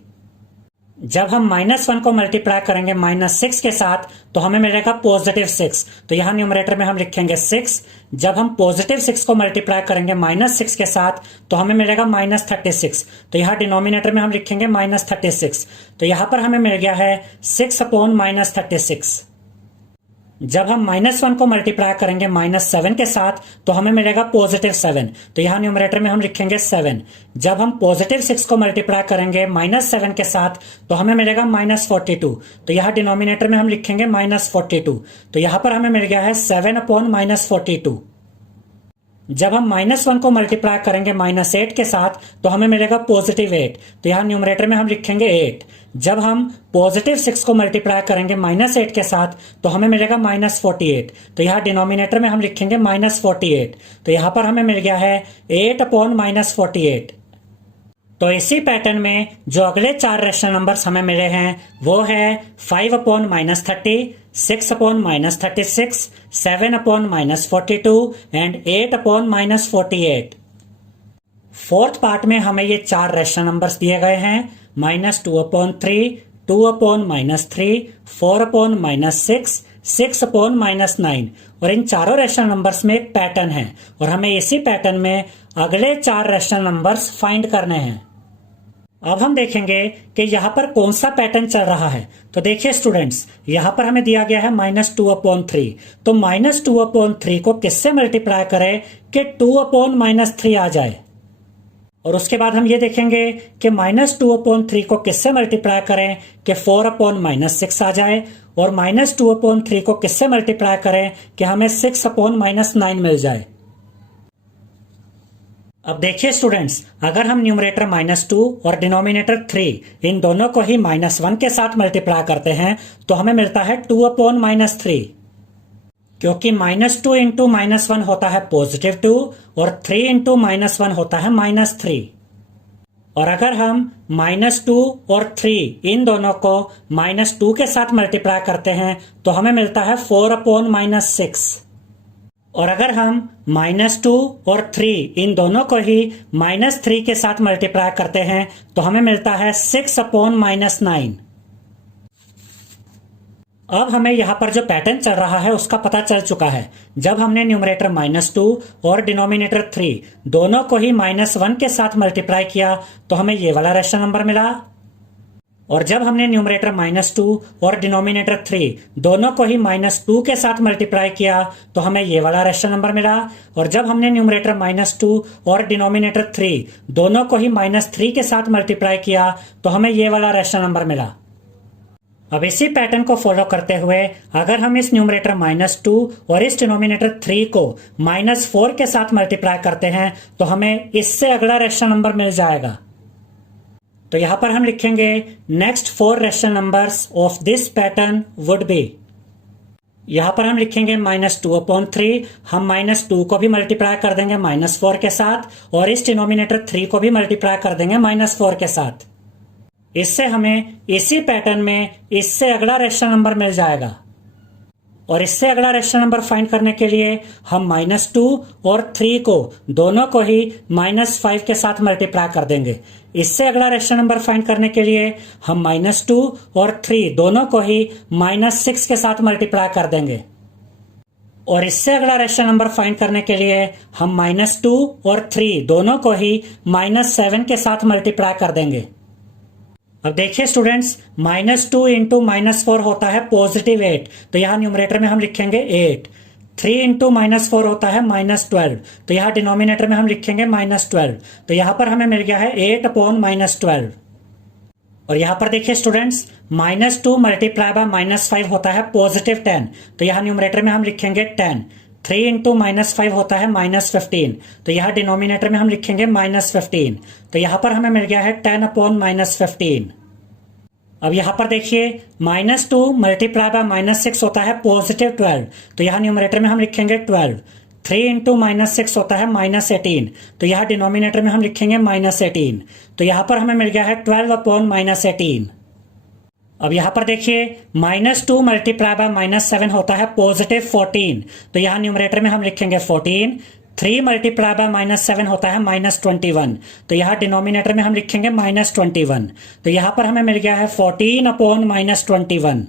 जब हम -1 को मल्टीप्लाई करेंगे -6 के साथ तो हमें मिलेगा +6। तो यहाँ न्यूमरेटर में हम लिखेंगे 6। जब हम +6 को मल्टीप्लाई करेंगे -6 के साथ तो हमें मिलेगा -36। तो यहाँ डिनोमिनेटर में हम लिखेंगे -36। तो यहाँ पर हमें मिल गया है 6/-36। जब हम -1 को मल्टीप्लाई करेंगे -7 के साथ तो हमें मिलेगा +7। तो यहाँ न्यूमरेटर में हम लिखेंगे 7। जब हम +6 को मल्टीप्लाई करेंगे -7 के साथ तो हमें मिलेगा -42। तो यहाँ डिनोमिनेटर में हम लिखेंगे -42। तो यहाँ पर हमें मिल गया है 7/-42। जब हम -1 को मल्टीप्लाई करेंगे -8 के साथ तो हमें मिलेगा +8। तो यहाँ न्यूमरेटर में हम लिखेंगे 8। जब हम +6 को मल्टीप्लाई करेंगे -8 के साथ तो हमें मिलेगा -48। तो यहाँ डिनोमिनेटर में हम लिखेंगे -48। तो यहाँ पर हमें मिल गया है 8/-48। तो इसी पैटर्न में जो अगले 4 रैशनल नंबर्स हमें मिले हैं वो है 5/-30, 6 upon minus 36, 7 upon minus 42 and 8 upon minus 48। Fourth part में हमें ये चार रेशनल नंबर्स दिए गए हैं, -2 upon 3, 2 upon minus 3, 4 upon minus 6, 6 upon minus 9। और इन चारों रेशनल नंबर्स में एक पैटर्न है और हमें इसी पैटर्न में अगले चार रेशनल नंबर्स फाइंड करने हैं। अब हम देखेंगे कि यहाँ पर कौन सा पैटर्न चल रहा है। तो देखिए स्टूडेंट्स, यहाँ पर हमें दिया गया है -2 अपॉन 3, तो -2 अपॉन 3 को किससे मल्टीप्लाई करें कि 2 अपॉन माइनस 3 आ जाए। और उसके बाद हम ये देखेंगे कि -2 अपॉन 3 को किससे मल्टीप्लाई करें कि 4 अपॉन माइनस 6 आ जाए, और -2 अपॉन 3 को किससे मल्टीप्लाई करें कि हमें 6 अपॉन माइनस 9 मिल जाए। अब देखिए स्टूडेंट्स, अगर हम न्यूमरेटर -2 और डिनोमिनेटर 3 इन दोनों को ही -1 के साथ मल्टीप्लाई करते हैं तो हमें मिलता है 2 अपॉन माइनस 3, क्योंकि -2 इंटू -1 होता है +2 और 3 इंटू -1 होता है -3। और अगर हम -2 और 3 इन दोनों को -2 के साथ मल्टीप्लाई करते हैं तो हमें मिलता है 4 अपॉन माइनस 6। और अगर हम -2 और 3 इन दोनों को ही -3 के साथ मल्टीप्लाई करते हैं तो हमें मिलता है 6 अपॉन माइनस 9। अब हमें यहाँ पर जो पैटर्न चल रहा है उसका पता चल चुका है। जब हमने न्यूमरेटर -2 और डिनोमिनेटर 3 दोनों को ही -1 के साथ मल्टीप्लाई किया तो हमें ये वाला रेशनल नंबर मिला। और जब हमने न्यूमरेटर -2 और डिनोमिनेटर 3 दोनों को ही -2 के साथ मल्टीप्लाई किया तो हमें ये वाला रेशनल नंबर मिला। और जब हमने न्यूमरेटर -2 और डिनोमिनेटर 3 दोनों को ही -3 के साथ मल्टीप्लाई किया तो हमें ये वाला रेशनल नंबर मिला। अब इसी पैटर्न को फॉलो करते हुए अगर हम इस न्यूमरेटर -2 और इस डिनोमिनेटर 3 को -4 के साथ मल्टीप्लाई करते हैं तो हमें इससे अगला रेशनल नंबर मिल जाएगा। तो यहां पर हम लिखेंगे next 4 rational numbers of this pattern would be. यहां पर हम लिखेंगे -2 अपॉन 3, हम -2 को भी मल्टीप्लाई कर देंगे -4 के साथ और इस डिनोमिनेटर 3 को भी मल्टीप्लाई कर देंगे -4 के साथ। इससे हमें इसी पैटर्न में इससे अगला रेशनल नंबर मिल जाएगा। और इससे अगला रेशनल नंबर फाइंड करने के लिए हम -2 और 3 को दोनों को ही -5 के साथ मल्टीप्लाई कर देंगे। इससे अगला रेशनल नंबर फाइंड करने के लिए हम -2 और 3 दोनों को ही -6 के साथ मल्टीप्लाई कर देंगे। और इससे अगला रेशनल नंबर फाइंड करने के लिए हम -2 और 3 दोनों को ही -7 के साथ मल्टीप्लाई कर देंगे। अब देखिए स्टूडेंट्स, -2 इंटू -4 होता है +8, तो यहाँ न्यूमरेटर में हम लिखेंगे 8। 3 इंटू -4 होता है -12, तो यहाँ डिनोमिनेटर में हम लिखेंगे -12। तो यहाँ पर हमें मिल गया है 8 अपॉन -12। और यहाँ पर देखिए स्टूडेंट्स, -2 मल्टीप्लाई बाय -5 होता है +10, तो यहाँ न्यूमरेटर में हम लिखेंगे 10। 3 इंटू -5 होता है -15, तो यहाँ डिनोमिनेटर में हम लिखेंगे -15। तो यहाँ पर हमें मिल गया है 10 अपॉन -15। अब यहाँ पर देखिए -2 मल्टीप्लाई बाय -6 होता है +12, तो यहाँ न्यूमरेटर में हम लिखेंगे 12। 3 इंटू -6 होता है -18, तो यहाँ डिनोमिनेटर में हम लिखेंगे -18। तो यहाँ पर हमें मिल गया है 12 अपॉन -18। अब यहाँ पर देखिए -2 मल्टीप्लाई बाय -7 होता है +14, तो यहाँ न्यूमरेटर में हम लिखेंगे 14। 3 मल्टीप्लाई बाय -7 होता है -21, तो यहाँ डिनोमिनेटर में हम लिखेंगे -21। तो यहाँ पर हमें मिल गया है 14 अपॉन -21।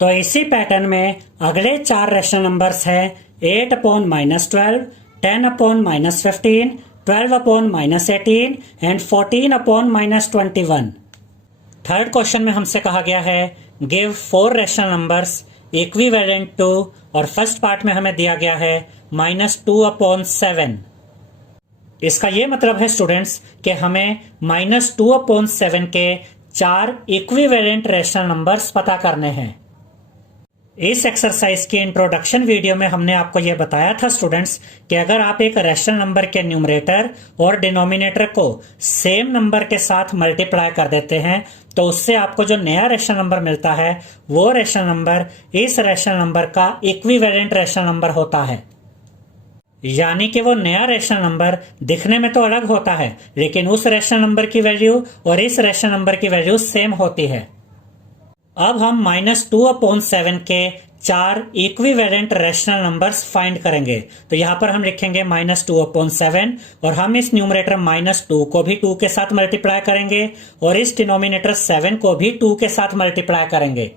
तो इसी पैटर्न में अगले चार रेशनल नंबर्स हैं 8 upon -12, 10 upon -15, 12 upon -18 and 14 upon -21। Third question में हमसे कहा गया है give 4 rational numbers equivalent to, और फर्स्ट पार्ट में हमें दिया गया है -2 अपॉन 7। इसका यह मतलब है स्टूडेंट्स कि हमें -2 अपॉन 7 के 4 इक्विवेलेंट रेशनल नंबर्स पता करने हैं। इस एक्सरसाइज की इंट्रोडक्शन वीडियो में हमने आपको यह बताया था स्टूडेंट्स कि अगर आप एक रेशनल नंबर के न्यूमरेटर और डिनोमिनेटर को सेम नंबर के साथ मल्टीप्लाई कर देते हैं तो उससे आपको जो नया रेशनल नंबर मिलता है वो रेशनल नंबर इस रेशनल नंबर का इक्विवेलेंट रेशनल नंबर होता है। यानी कि वो नया रेशनल नंबर दिखने में तो अलग होता है लेकिन उस रेशनल नंबर की वैल्यू और इस रेशनल नंबर की वैल्यू सेम होती है। अब हम -2/7 के 4 इक्विवेलेंट रैशनल नंबर्स फाइंड करेंगे। तो यहां पर हम लिखेंगे -2/7 और हम इस न्यूमरेटर -2 को भी 2 के साथ मल्टीप्लाई करेंगे और इस डिनोमिनेटर 7 को भी 2 के साथ मल्टीप्लाई करेंगे।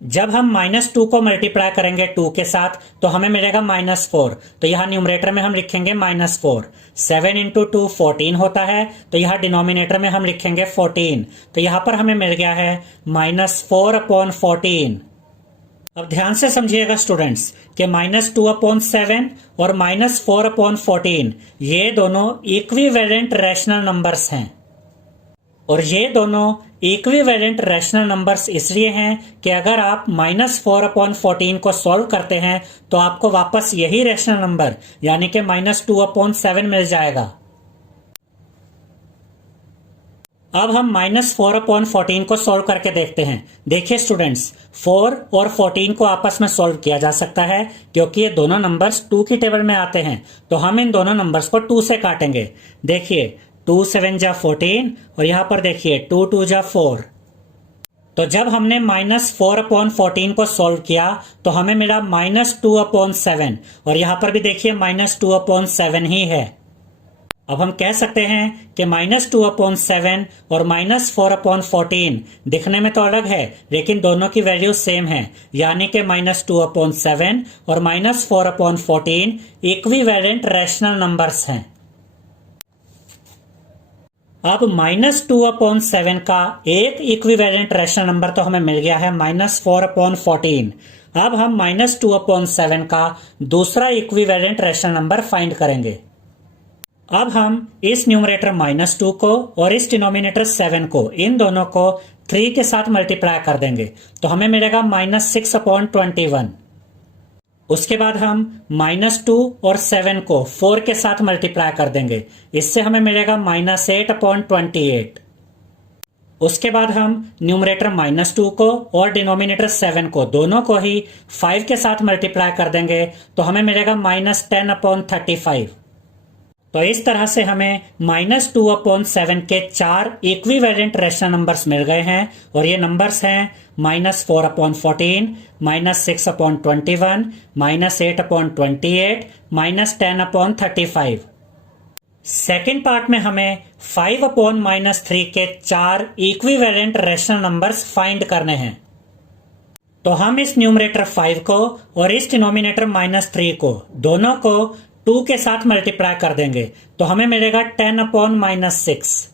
जब हम -2 को मल्टीप्लाई करेंगे 2 के साथ तो हमें मिलेगा -4। तो यहाँ न्यूमरेटर में हम लिखेंगे -4। 7 इंटू 2 14 होता है, तो यहाँ डिनोमिनेटर में हम लिखेंगे 14। तो यहाँ पर हमें मिल गया है -4/14। अब ध्यान से समझिएगा स्टूडेंट्स कि -2/7 और -4/14 ये दोनों इक्विवेलेंट रैशनल नंबर्स हैं। और ये दोनों इक्विवेलेंट रैशनल नंबर्स इसलिए हैं कि अगर आप -4/14 को सॉल्व करते हैं तो आपको वापस यही रैशनल नंबर यानी कि -2/7 मिल जाएगा। अब हम -4/14 को सॉल्व करके देखते हैं। देखिए स्टूडेंट्स, 4 और 14 को आपस में सॉल्व किया जा सकता है क्योंकि ये दोनों नंबर्स 2 की टेबल में आते हैं। तो हम इन दोनों नंबर्स को 2 से काटेंगे। देखिए 2 7 जा 14 और यहां पर देखिए 2 2 जा 4। तो जब हमने -4/14 को सॉल्व किया तो हमें मिला -2/7 और यहां पर भी देखिए -2/7 ही है। अब हम कह सकते हैं कि -2/7 और -4/14 दिखने में तो अलग है लेकिन दोनों की वैल्यू सेम है, यानी कि -2/7 और -4/14 इक्विवेलेंट रैशनल नंबर्स हैं। अब -2/7 का एक इक्विवेलेंट रैशनल नंबर तो हमें मिल गया है -4/14। अब हम -2/7 का दूसरा इक्विवेलेंट रैशनल नंबर फाइंड करेंगे। अब हम इस न्यूमरेटर -2 को और इस डिनोमिनेटर 7 को, इन दोनों को 3 के साथ मल्टीप्लाई कर देंगे तो हमें मिलेगा -6/21। उसके बाद हम -2 और 7 को 4 के साथ मल्टीप्लाई कर देंगे, इससे हमें मिलेगा -8/28। उसके बाद हम न्यूमरेटर -2 को और डिनोमिनेटर 7 को दोनों को ही 5 के साथ मल्टीप्लाई कर देंगे तो हमें मिलेगा -10/35। तो इस तरह से हमें -2/7 के 4 इक्विवेलेंट रैशनल नंबर्स मिल गए हैं और ये नंबर्स हैं -4/14, -6/21, -8/28, -10/35। सेकेंड पार्ट में हमें 5/-3 के 4 इक्विवेलेंट रैशनल नंबर्स फाइंड करने हैं। तो हम इस न्यूमरेटर 5 को और इस डिनोमिनेटर -3 को दोनों को 2 के साथ मल्टीप्लाई कर देंगे तो हमें मिलेगा 10/-6,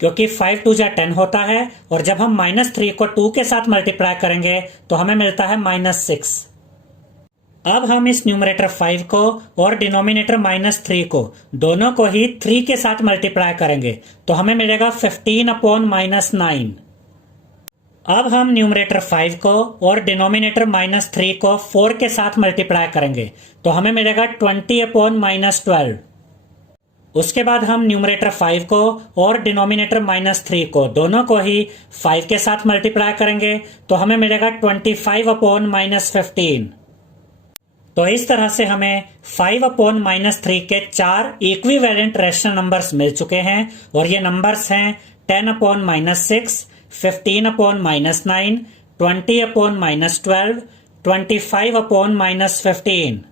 क्योंकि 5 2 जा 10 होता है और जब हम -3 को 2 के साथ मल्टीप्लाई करेंगे तो हमें मिलता है -6। अब हम इस न्यूमरेटर 5 को और डिनोमिनेटर -3 को दोनों को ही 3 के साथ मल्टीप्लाई करेंगे तो हमें मिलेगा 15/-9। अब हम न्यूमरेटर 5 को और डिनोमिनेटर -3 को 4 के साथ मल्टीप्लाई करेंगे तो हमें मिलेगा 20/-12। उसके बाद हम न्यूमरेटर 5 को और डिनोमिनेटर -3 को दोनों को ही 5 के साथ मल्टीप्लाई करेंगे तो हमें मिलेगा 25/-15। तो इस तरह से हमें 5/-3 के 4 इक्विवेलेंट रैशनल नंबर्स मिल चुके हैं और ये नंबर्स हैं 10/-6, 15/-9, 20/-12, 25/-15।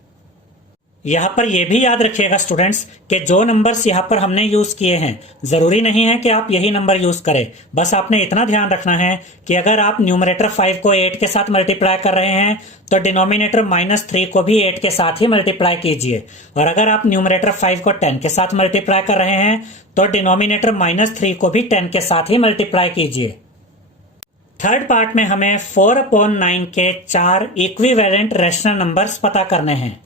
यहां पर यह भी याद रखिएगा स्टूडेंट्स कि जो नंबर्स यहां पर हमने यूज किए हैं जरूरी नहीं है कि आप यही नंबर यूज करें। बस आपने इतना ध्यान रखना है कि अगर आप न्यूमरेटर 5 को 8 के साथ मल्टीप्लाई कर रहे हैं तो डिनोमिनेटर -3 को भी 8 के साथ ही मल्टीप्लाई कीजिए, और अगर आप न्यूमरेटर 5 को 10 के साथ मल्टीप्लाई कर रहे हैं तो डिनोमिनेटर -3 को भी 10 के साथ ही मल्टीप्लाई कीजिए। थर्ड पार्ट में हमें 4/9 के 4 इक्विवेलेंट रैशनल नंबर्स पता करने हैं।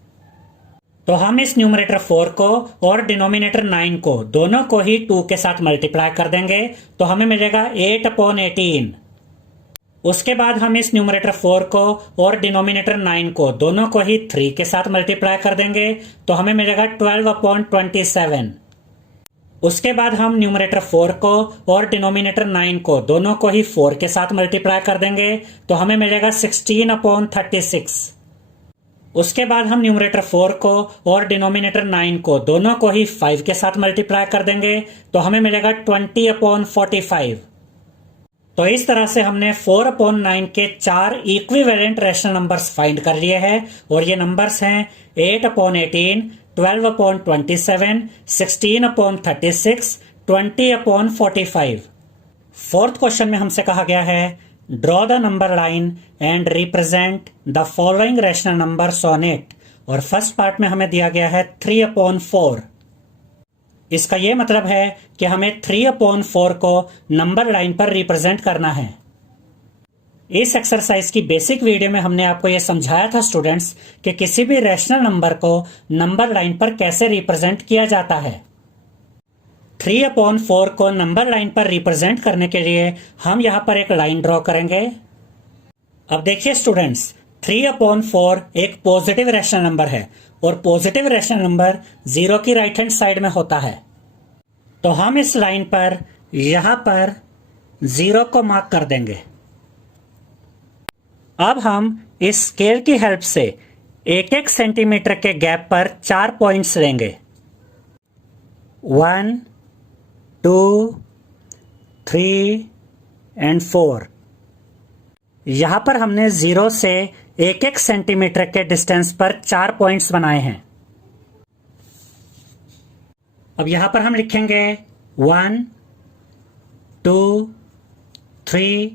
तो हम इस न्यूमरेटर 4 को और डिनोमिनेटर 9 को दोनों को ही 2 के साथ मल्टीप्लाई कर देंगे तो हमें मिलेगा 8/18। उसके बाद हम इस न्यूमरेटर 4 को और डिनोमिनेटर 9 को दोनों को ही 3 के साथ मल्टीप्लाई कर देंगे तो हमें मिलेगा 12/27। उसके बाद हम न्यूमरेटर 4 को और डिनोमिनेटर 9 को दोनों को ही 4 के साथ मल्टीप्लाई कर देंगे तो हमें मिलेगा 16/36। उसके बाद हम न्यूमरेटर 4 को और डिनोमिनेटर 9 को दोनों को ही 5 के साथ मल्टीप्लाई कर देंगे तो हमें मिलेगा 20/45। तो इस तरह से हमने 4/9 के 4 इक्विवेलेंट रैशनल नंबर्स फाइंड कर लिए हैं और ये नंबर्स हैं 8/18, 12/27, 16/36, 20/45। फोर्थ क्वेश्चन में हमसे कहा गया है draw the number line and represent the following rational numbers on it, और फर्स्ट पार्ट में हमें दिया गया है 3/4। इसका यह मतलब है कि हमें 3/4 को नंबर लाइन पर रिप्रेजेंट करना है। इस एक्सरसाइज की बेसिक वीडियो में हमने आपको यह समझाया था स्टूडेंट्स कि किसी भी रैशनल नंबर को नंबर लाइन पर कैसे रिप्रेजेंट किया जाता है। 3/4 को नंबर लाइन पर रिप्रेजेंट करने के लिए हम यहां पर एक लाइन ड्रॉ करेंगे। अब देखिए स्टूडेंट्स, 3/4 एक पॉजिटिव रैशनल नंबर है और पॉजिटिव रैशनल नंबर 0 की राइट हैंड साइड में होता है। तो हम इस लाइन पर यहां पर 0 को मार्क कर देंगे। अब हम इस स्केल की हेल्प से 1-1 सेंटीमीटर के गैप पर 4 पॉइंट्स लेंगे। 1, 2, 3 एंड 4। यहां पर हमने 0 से 1-1 सेंटीमीटर के डिस्टेंस पर 4 पॉइंट्स बनाए हैं। अब यहां पर हम लिखेंगे 1, 2, 3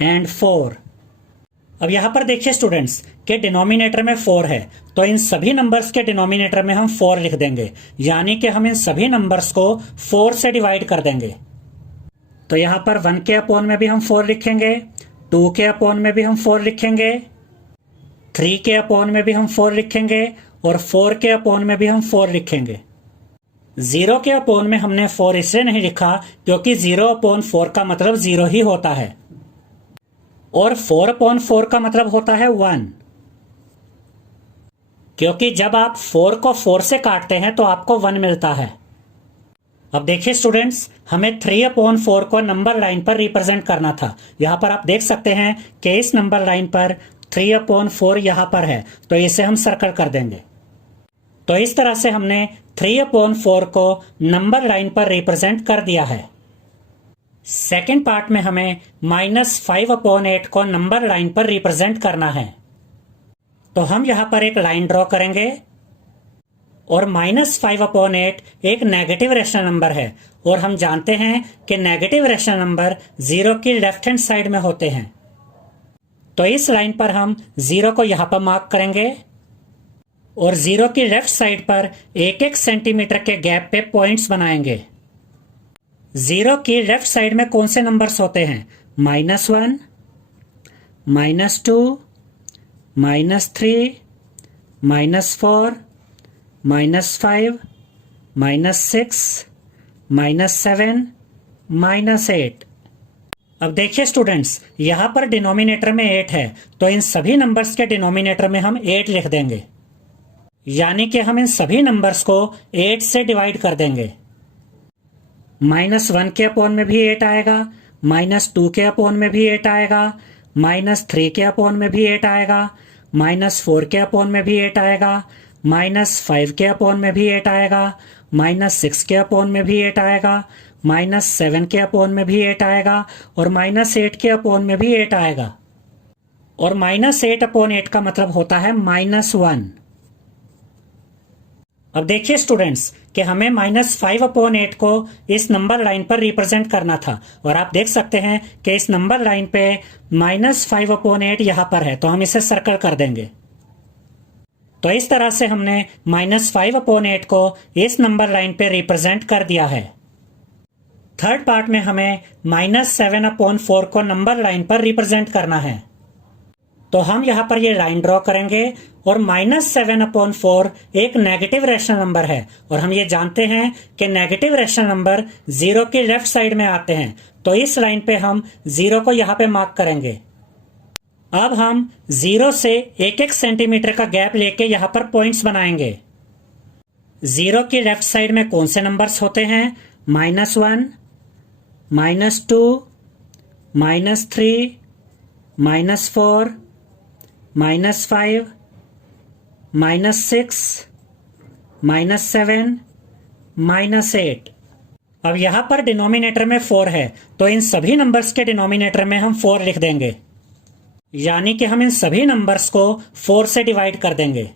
एंड 4। अब यहां पर देखिए स्टूडेंट्स के डिनोमिनेटर में 4 है, तो इन सभी नंबर्स के डिनोमिनेटर में हम 4 लिख देंगे, यानी कि हम इन सभी नंबर्स को 4 से डिवाइड कर देंगे। तो यहां पर 1 के अपॉन में भी हम 4 लिखेंगे, 2 के अपॉन में भी हम 4 लिखेंगे, 3 के अपॉन में भी हम 4 लिखेंगे और 4 के अपॉन में भी हम 4 लिखेंगे। 0 के अपॉन में हमने 4 इसलिए नहीं लिखा क्योंकि 0/4 का मतलब 0 ही होता है और 4/4 का मतलब होता है 1, क्योंकि जब आप 4 को 4 से काटते हैं तो आपको 1 मिलता है। अब देखिए स्टूडेंट्स, हमें 3/4 को नंबर लाइन पर रिप्रेजेंट करना था। यहां पर आप देख सकते हैं कि इस नंबर लाइन पर 3/4 यहां पर है, तो इसे हम सर्कल कर देंगे। तो इस तरह से हमने 3/4 को नंबर लाइन पर रिप्रेजेंट कर दिया है। सेकेंड पार्ट में हमें -5/8 को नंबर लाइन पर रिप्रेजेंट करना है। तो हम यहां पर एक लाइन ड्रॉ करेंगे और -5/8 एक नेगेटिव रैशनल नंबर है और हम जानते हैं कि नेगेटिव रैशनल नंबर 0 की लेफ्ट हैंड साइड में होते हैं। तो इस लाइन पर हम 0 को यहां पर मार्क करेंगे और 0 की लेफ्ट साइड पर 1-1 सेंटीमीटर के गैप पे पॉइंट्स बनाएंगे। 0 की लेफ्ट साइड में कौन से नंबर्स होते हैं? -1, -2, -3, -4, -5, -6, -7, -8। अब देखिए स्टूडेंट्स, यहां पर डिनोमिनेटर में 8 है, तो इन सभी नंबर्स के डिनोमिनेटर में हम 8 लिख देंगे, यानी कि हम इन सभी नंबर्स को 8 से डिवाइड कर देंगे। -1 के अपॉन में भी 8 आएगा, -2 के अपॉन में भी 8 आएगा, -3 के अपॉन में भी 8 आएगा, -4 के अपॉन में भी 8 आएगा, -5 के अपॉन में भी 8 आएगा, -6 के अपॉन में भी 8 आएगा, -7 के अपॉन में भी 8 आएगा और -8 के अपॉन में भी 8 आएगा। और -8/8 का मतलब होता है -1। अब देखिए स्टूडेंट्स कि हमें -5/8 को इस नंबर लाइन पर रिप्रेजेंट करना था और आप देख सकते हैं कि इस नंबर लाइन पे -5/8 यहां पर है, तो हम इसे सर्कल कर देंगे। तो इस तरह से हमने -5/8 को इस नंबर लाइन पे रिप्रेजेंट कर दिया है। थर्ड पार्ट में हमें -7/4 को नंबर लाइन पर रिप्रेजेंट करना है। तो हम यहां पर ये लाइन ड्रॉ करेंगे और -7/4 एक नेगेटिव रैशनल नंबर है और हम ये जानते हैं कि नेगेटिव रैशनल नंबर 0 की लेफ्ट साइड में आते हैं, तो इस लाइन पे हम 0 को यहां पे मार्क करेंगे। अब हम 0 से 1-1 सेंटीमीटर का गैप लेके यहां पर पॉइंट्स बनाएंगे। 0 की लेफ्ट साइड में कौन से नंबर्स होते हैं? -1, -2, -3, -4, -5, -6, -7, -8। अब यहां पर डिनोमिनेटर में 4 है, तो इन सभी नंबर्स के डिनोमिनेटर में हम 4 लिख देंगे, यानी कि हम इन सभी नंबर्स को 4 से डिवाइड कर देंगे।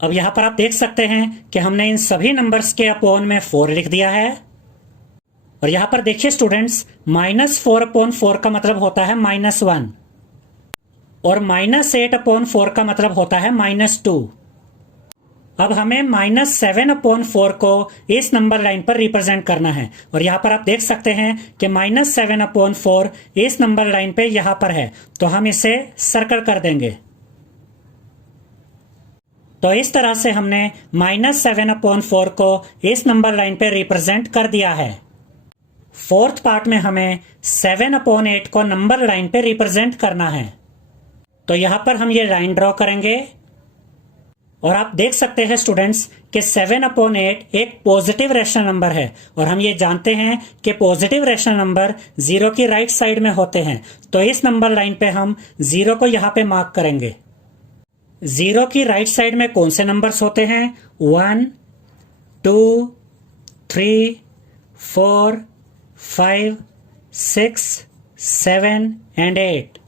अब यहां पर आप देख सकते हैं कि हमने इन सभी नंबर्स के अपॉन में 4 लिख दिया है। और यहां पर देखिए स्टूडेंट्स, -4/4 का मतलब होता है -1 और -8/4 का मतलब होता है -2। अब हमें -7/4 को इस नंबर लाइन पर रिप्रेजेंट करना है, और यहां पर आप देख सकते हैं कि -7/4 इस नंबर लाइन पे यहां पर है, तो हम इसे सर्कल कर देंगे। तो इस तरह से हमने -7/4 को इस नंबर लाइन पे रिप्रेजेंट कर दिया है। फोर्थ पार्ट में हमें 7/8 को नंबर लाइन पे रिप्रेजेंट करना है, तो यहां पर हम ये लाइन ड्रॉ करेंगे, और आप देख सकते हैं स्टूडेंट्स कि 7/8 एक पॉजिटिव रैशनल नंबर है, और हम ये जानते हैं कि पॉजिटिव रैशनल नंबर 0 की राइट साइड में होते हैं, तो इस नंबर लाइन पे हम 0 को यहां पे मार्क करेंगे। 0 की राइट साइड में कौन से नंबर्स होते हैं? 1, 2, 3, 4, 5, 6, 7 एंड 8।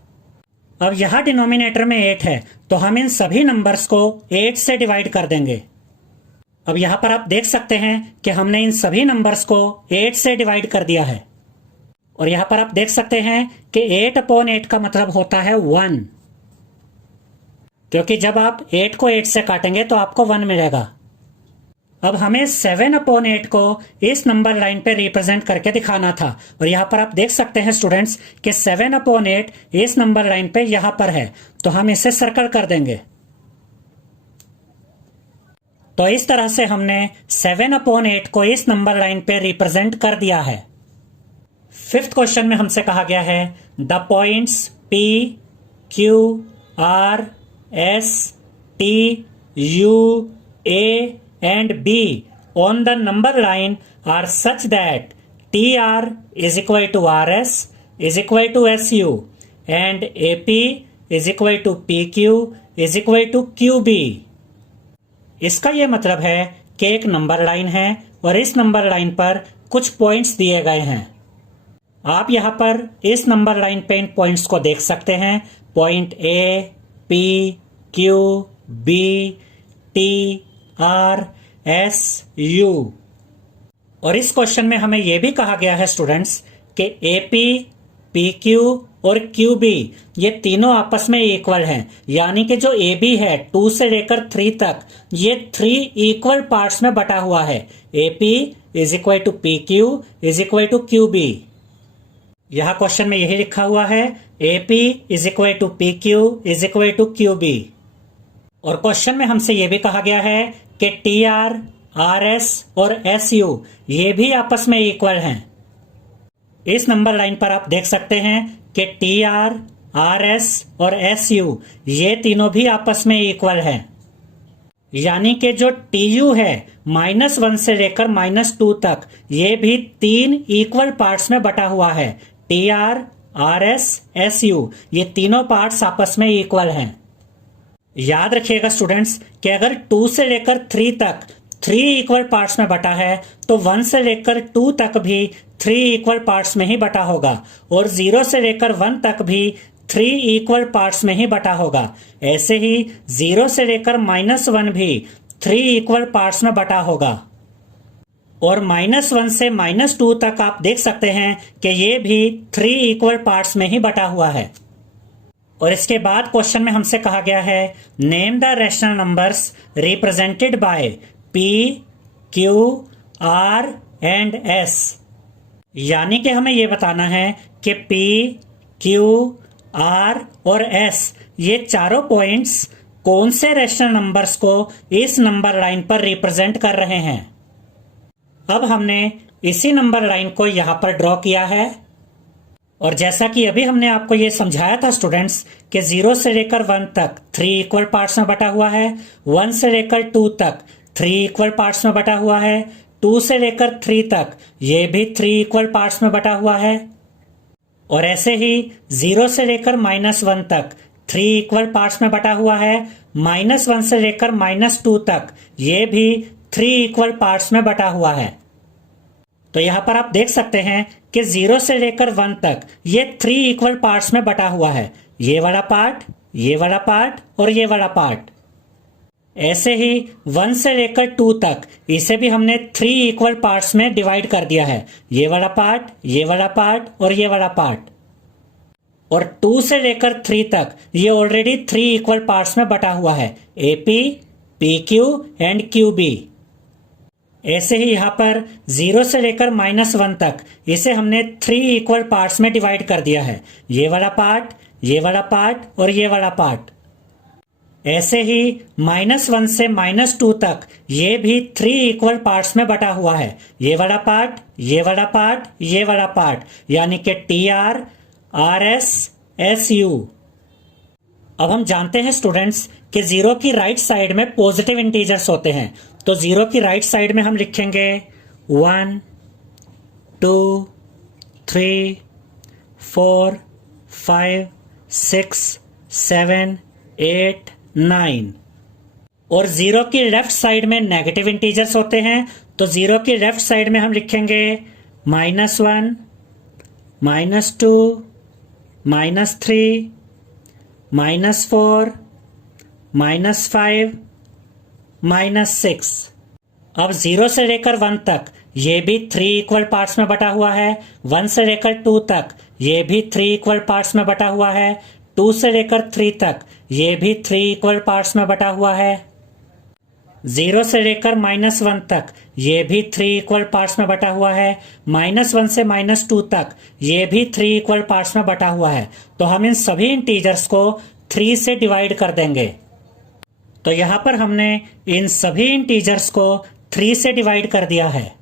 अब यहां डिनोमिनेटर में 8 है, तो हम इन सभी नंबर्स को 8 से डिवाइड कर देंगे। अब यहां पर आप देख सकते हैं कि हमने इन सभी नंबर्स को 8 से डिवाइड कर दिया है, और यहां पर आप देख सकते हैं कि 8/8 का मतलब होता है 1, क्योंकि जब आप 8 को 8 से काटेंगे तो आपको 1 मिलेगा। अब हमें 7/8 को इस नंबर लाइन पे रिप्रेजेंट करके दिखाना था, और यहां पर आप देख सकते हैं स्टूडेंट्स कि 7/8 इस नंबर लाइन पे यहां पर है, तो हम इसे सर्कल कर देंगे। तो इस तरह से हमने 7/8 को इस नंबर लाइन पे रिप्रेजेंट कर दिया है। फिफ्थ क्वेश्चन में हमसे कहा गया है the points P, Q, R, S, T, U, A and B on the number line are such that TR is equal to RS is equal to SU and AP is equal to PQ is equal to QB। इसका यह मतलब है कि एक number line है और इस number line पर कुछ पॉइंट्स दिए गए हैं। आप यहां पर इस नंबर लाइन पे इन पॉइंट्स को देख सकते हैं, point A, P, Q, B, T, R, S, U। और इस क्वेश्चन में हमें यह भी कहा गया है स्टूडेंट्स कि AP, PQ और QB ये तीनों आपस में इक्वल हैं, यानी कि जो AB है 2 से लेकर 3 तक, ये 3 इक्वल पार्ट्स में बटा हुआ है। AP is equal to PQ is equal to QB। यहां क्वेश्चन में यही लिखा हुआ है, AP is equal to PQ is equal to QB। और क्वेश्चन में हमसे यह भी कहा गया है कि TR, RS और SU ये भी आपस में इक्वल हैं। इस नंबर लाइन पर आप देख सकते हैं कि TR, RS और SU ये तीनों भी आपस में इक्वल हैं, यानी कि जो TU है -1 से लेकर -2 तक, ये भी 3 इक्वल पार्ट्स में बटा हुआ है। TR, RS, SU ये तीनों पार्ट्स आपस में इक्वल हैं। याद रखिएगा स्टूडेंट्स कि अगर 2 से लेकर 3 तक 3 इक्वल पार्ट्स में बटा है, तो 1 से लेकर 2 तक भी 3 इक्वल पार्ट्स में ही बटा होगा, और 0 से लेकर 1 तक भी 3 इक्वल पार्ट्स में ही बटा होगा। ऐसे ही 0 से लेकर -1 भी 3 इक्वल पार्ट्स में बटा होगा, और -1 से -2 तक आप देख सकते हैं कि ये भी 3 इक्वल पार्ट्स में ही बटा हुआ है। और इसके बाद क्वेश्चन में हमसे कहा गया है name the rational numbers represented by P, Q, R and S। यानी कि हमें यह बताना है कि P, Q, R और S ये चारों पॉइंट्स कौन से रैशनल नंबर्स को इस नंबर लाइन पर रिप्रेजेंट कर रहे हैं। अब हमने इसी नंबर लाइन को यहां पर ड्रॉ किया है, और जैसा कि अभी हमने आपको ये समझाया था स्टूडेंट्स कि 0 से लेकर 1 तक 3 इक्वल पार्ट्स में बटा हुआ है, 1 से लेकर 2 तक 3 इक्वल पार्ट्स में बटा हुआ है, 2 से लेकर 3 तक ये भी 3 इक्वल पार्ट्स में बटा हुआ है, और ऐसे ही 0 से लेकर -1 तक 3 इक्वल पार्ट्स में बटा हुआ है, -1 से लेकर -2 तक ये भी 3 इक्वल पार्ट्स में बटा हुआ है। तो यहाँ पर आप देख सकते हैं कि 0 से लेकर 1 तक ये 3 इक्वल पार्ट्स में बटा हुआ है, ये वाला पार्ट, ये वाला पार्ट और ये वाला पार्ट। ऐसे ही 1 से लेकर 2 तक इसे भी हमने 3 इक्वल पार्ट्स में डिवाइड कर दिया है, ये वाला पार्ट, ये वाला पार्ट और ये वाला पार्ट। और 2 से लेकर 3 तक ये ऑलरेडी 3 इक्वल पार्ट्स में बटा हुआ है, AP, PQ एंड QB। ऐसे ही यहां पर 0 से लेकर -1 तक इसे हमने 3 इक्वल पार्ट्स में डिवाइड कर दिया है, ये वाला पार्ट, ये वाला पार्ट और ये वाला पार्ट। ऐसे ही -1 से -2 तक ये भी 3 इक्वल पार्ट्स में बटा हुआ है, ये वाला पार्ट, ये वाला पार्ट, ये वाला पार्ट, यानी कि TR, RS, SU। अब हम जानते हैं स्टूडेंट्स कि 0 की राइट साइड में पॉजिटिव इंटीजर्स होते हैं, तो 0 की राइट साइड में हम लिखेंगे 1, 2, 3, 4, 5, 6, 7, 8, 9। और 0 की लेफ्ट साइड में नेगेटिव इंटीजर्स होते हैं, तो 0 की लेफ्ट साइड में हम लिखेंगे -1, -2, -3, -4, -5, -6। अब 0 से लेकर 1 तक ये भी 3 इक्वल पार्ट्स में बटा हुआ है, 1 से लेकर 2 तक ये भी 3 इक्वल पार्ट्स में बटा हुआ है, 2 से लेकर 3 तक ये भी 3 इक्वल पार्ट्स में बटा हुआ है, 0 से लेकर -1 तक ये भी 3 इक्वल पार्ट्स में बटा हुआ है, -1 से -2 तक ये भी 3 इक्वल पार्ट्स में बटा हुआ है। तो हम इन सभी इंटीजर्स को 3 से डिवाइड कर देंगे। तो यहां पर हमने इन सभी इंटीजर्स को 3 से डिवाइड कर दिया है।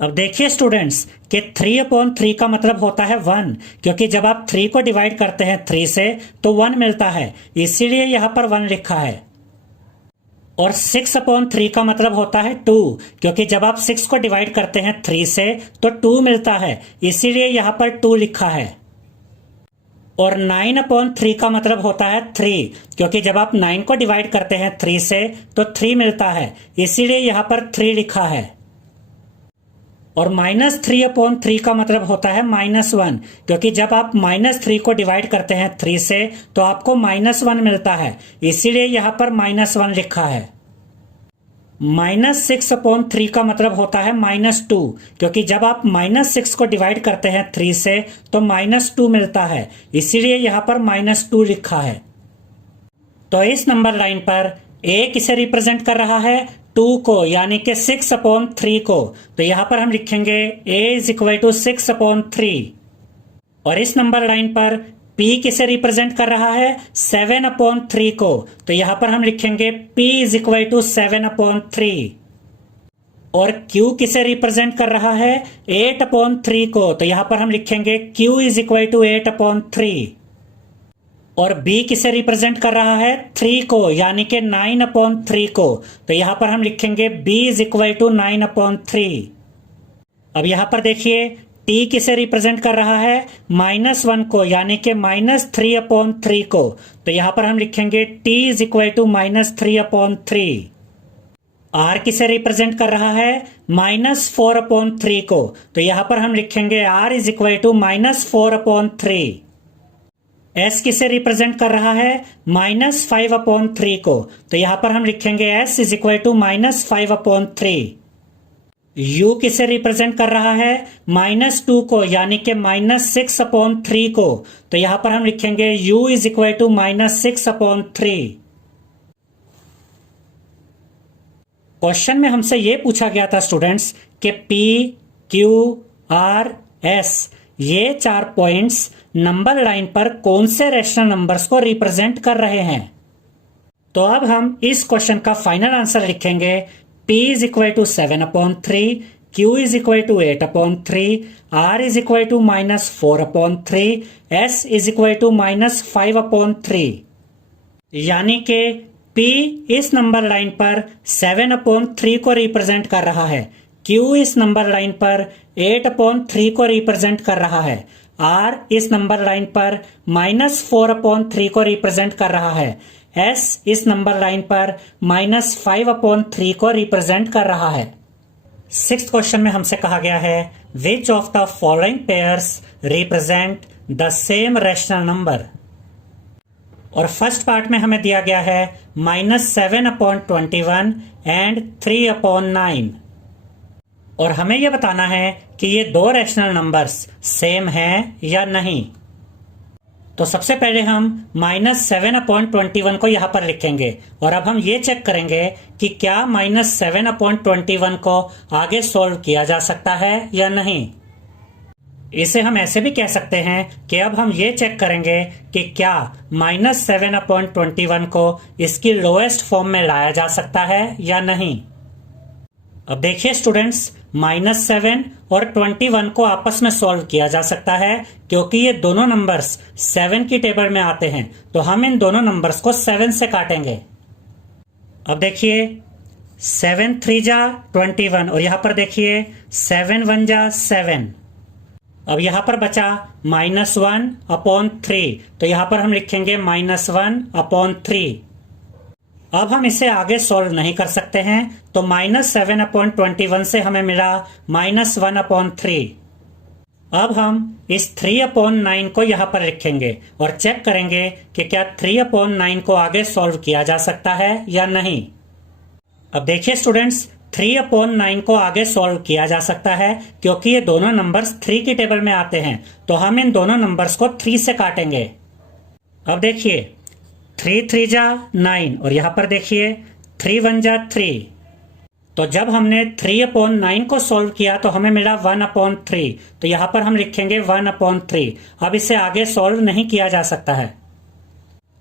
अब देखिए स्टूडेंट्स कि 3/3 का मतलब होता है 1, क्योंकि जब आप 3 को डिवाइड करते हैं 3 से तो 1 मिलता है, इसीलिए यहां पर 1 लिखा है। और 6/3 का मतलब होता है 2, क्योंकि जब आप 6 को डिवाइड करते हैं 3 से तो 2 मिलता है, इसीलिए यहां पर 2 लिखा है। और 9/3 का मतलब होता है 3, क्योंकि जब आप 9 को डिवाइड करते हैं 3 से तो 3 मिलता है, इसीलिए यहां पर 3 लिखा है। और -3/3 का मतलब होता है -1, क्योंकि जब आप -3 को डिवाइड करते हैं 3 से तो आपको -1 मिलता है, इसीलिए यहां पर -1 लिखा है। -6/3 का मतलब होता है -2, क्योंकि जब आप -6 को डिवाइड करते हैं 3 से तो -2 मिलता है, इसीलिए यहां पर -2 लिखा है। तो इस नंबर लाइन पर A किसे रिप्रेजेंट कर रहा है? 2 को, यानी कि 6/3 को। तो यहां पर हम लिखेंगे A = 6/3। और इस नंबर लाइन पर P किसे रिप्रेजेंट कर रहा है? 7/3 को। तो यहां पर हम लिखेंगे P = 7/3। और Q किसे रिप्रेजेंट कर रहा है? 8/3 को। तो यहां पर हम लिखेंगे Q = 8/3। और B किसे रिप्रेजेंट कर रहा है? 3 को, यानी कि 9/3 को। तो यहां पर हम लिखेंगे B = 9/3। अब यहां पर देखिए T किसे रिप्रेजेंट कर रहा है? -1 को, यानी कि -3/3 को। तो यहां पर हम लिखेंगे T = -3/3। R किसे रिप्रेजेंट कर रहा है? -4/3 को। तो यहां पर हम लिखेंगे R = -4/3। S किसे रिप्रेजेंट कर रहा है? -5/3 को। तो यहां पर हम लिखेंगे S = -5/3। U किसे रिप्रेजेंट कर रहा है? -2 को, यानी कि -6/3 को। तो यहां पर हम लिखेंगे U = -6/3। क्वेश्चन में हमसे यह पूछा गया था स्टूडेंट्स कि P, Q, R, S ये 4 पॉइंट्स नंबर लाइन पर कौन से रैशनल नंबर्स को रिप्रेजेंट कर रहे हैं। तो अब हम इस क्वेश्चन का फाइनल आंसर लिखेंगे। P = 7/3, Q = 8/3, R = -4/3, S = -5/3। यानी कि P इस नंबर लाइन पर 7/3 को रिप्रेजेंट कर रहा है, Q इस नंबर लाइन पर 8/3 को रिप्रेजेंट कर रहा है, R इस नंबर लाइन पर -4/3 को रिप्रेजेंट कर रहा है, S इस नंबर लाइन पर -5/3 को रिप्रेजेंट कर रहा है। सिक्स्थ क्वेश्चन में हमसे कहा गया है which of the following pairs represent the same rational number. और फर्स्ट पार्ट में हमें दिया गया है -7/21 एंड 3/9। और हमें यह बताना है कि ये दो रैशनल नंबर्स सेम हैं या नहीं। तो सबसे पहले हम -7/21 को यहां पर लिखेंगे और अब हम ये चेक करेंगे कि क्या -7/21 को आगे सॉल्व किया जा सकता है या नहीं। इसे हम ऐसे भी कह सकते हैं कि अब हम ये चेक करेंगे कि क्या -7/21 को इसकी लोएस्ट फॉर्म में लाया जा सकता है या नहीं। अब देखिए स्टूडेंट्स, -7 और 21 को आपस में सॉल्व किया जा सकता है क्योंकि ये दोनों नंबर्स 7 की टेबल में आते हैं। तो हम इन दोनों नंबर्स को 7 से काटेंगे। अब देखिए 7 3 जा 21 और यहां पर देखिए 7 1 जा 7। अब यहां पर बचा -1/3, तो यहां पर हम लिखेंगे -1/3। अब हम इसे आगे सॉल्व नहीं कर सकते हैं, तो -7/21 से हमें मिला -1/3। अब हम इस 3/9 को यहां पर लिखेंगे और चेक करेंगे कि क्या 3/9 को आगे सॉल्व किया जा सकता है या नहीं। अब देखिए स्टूडेंट्स, 3/9 को आगे सॉल्व किया जा सकता है क्योंकि ये दोनों नंबर्स 3 की टेबल में आते हैं। तो हम इन दोनों नंबर्स को 3 से काटेंगे। अब देखिए 3 3 जा 9 और यहां पर देखिए 3 1 जा 3। तो जब हमने 3/9 को सॉल्व किया तो हमें मिला 1/3। तो यहां पर हम लिखेंगे 1/3। अब इसे आगे सॉल्व नहीं किया जा सकता है।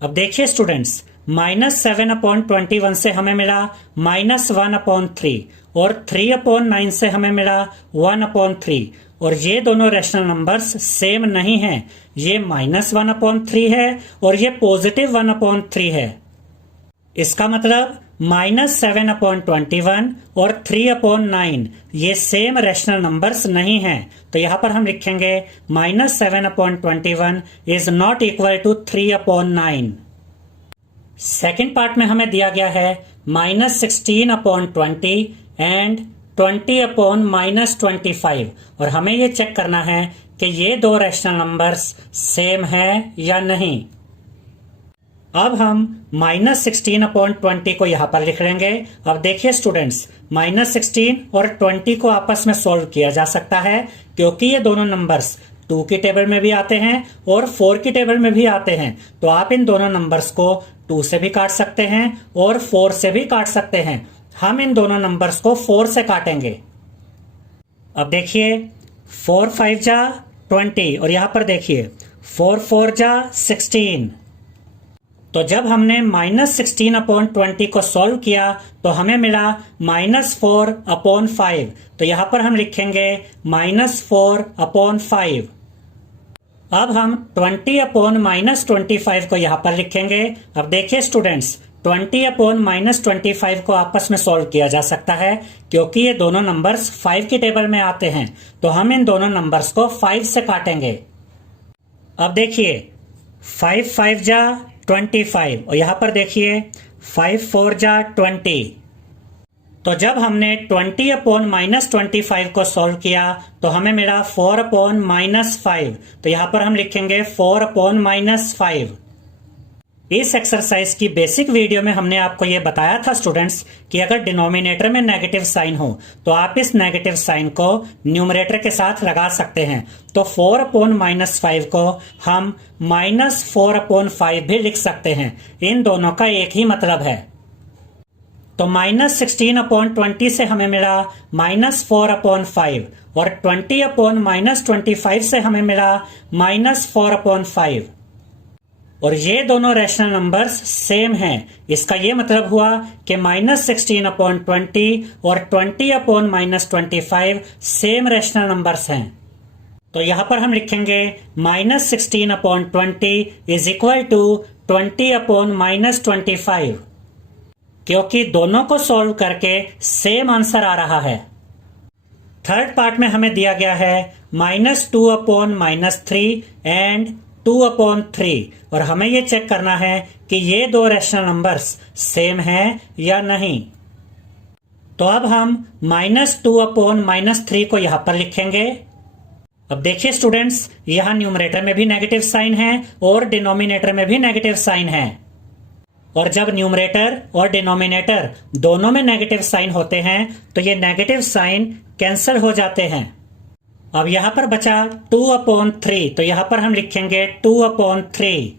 अब देखिए स्टूडेंट्स, -7/21 से हमें मिला -1/3 और 3/9 से हमें मिला 1/3। और ये दोनों रैशनल नंबर्स सेम नहीं हैं। ये -1/3 है और ये पॉजिटिव 1/3 है। इसका मतलब -7/21 और 3/9 ये सेम रैशनल नंबर्स नहीं हैं। तो यहां पर हम लिखेंगे -7/21 is not equal to 3/9। Second part में हमें दिया गया है -16/20 एंड 20/-25 और हमें ये चेक करना है कि ये दो रैशनल नंबर्स सेम है या नहीं। अब हम -16/20 को यहां पर लिख लेंगे। अब देखिए स्टूडेंट्स, -16 और 20 को आपस में सॉल्व किया जा सकता है क्योंकि ये दोनों नंबर्स 2 की टेबल में भी आते हैं और 4 की टेबल में भी आते हैं। तो आप इन दोनों नंबर्स को 2 से भी काट सकते हैं और 4 से भी काट सकते हैं। हम इन दोनों नंबर्स को 4 से काटेंगे। अब देखिए 4 5 जा 20 और यहां पर देखिए 4 4 जा 16। तो जब हमने -16/20 को सॉल्व किया तो हमें मिला -4/5। तो यहां पर हम लिखेंगे -4/5। अब हम 20/-25 को यहां पर लिखेंगे। अब देखिए स्टूडेंट्स, 20/-25 को आपस में सॉल्व किया जा सकता है क्योंकि ये दोनों नंबर्स 5 की टेबल में आते हैं। तो हम इन दोनों नंबर्स को 5 से काटेंगे। अब देखिए 5 5 जा 25 और यहां पर देखिए 5 4 जा 20। तो जब हमने 20/-25 को सॉल्व किया तो हमें मिला 4/-5। तो यहां पर हम लिखेंगे 4/-5। इस एक्सरसाइज की बेसिक वीडियो में हमने आपको यह बताया था स्टूडेंट्स कि अगर डिनोमिनेटर में नेगेटिव साइन हो तो आप इस नेगेटिव साइन को न्यूमरेटर के साथ लगा सकते हैं। तो 4/-5 को हम -4/5 भी लिख सकते हैं। इन दोनों का एक ही मतलब है। तो -16/20 से हमें मिला -4/5 और 20/-25 से हमें मिला -4/5 और ये दोनों रैशनल नंबर्स सेम हैं। इसका ये मतलब हुआ कि -16/20 और 20/-25 सेम रैशनल नंबर्स हैं। तो यहां पर हम लिखेंगे -16/20 इज इक्वल टू 20/-25 क्योंकि दोनों को सॉल्व करके सेम आंसर आ रहा है। थर्ड पार्ट में हमें दिया गया है -2/-3 एंड 2/3 और हमें ये चेक करना है कि ये दो रैशनल नंबर्स सेम हैं या नहीं। तो अब हम -2/-3 को यहां पर लिखेंगे। अब देखिए स्टूडेंट्स, यहां न्यूमरेटर में भी नेगेटिव साइन है और डिनोमिनेटर में भी नेगेटिव साइन है, और जब न्यूमरेटर और डिनोमिनेटर दोनों में नेगेटिव साइन होते हैं तो ये नेगेटिव साइन कैंसिल हो जाते हैं। अब यहां पर बचा 2/3, तो यहां पर हम लिखेंगे 2/3।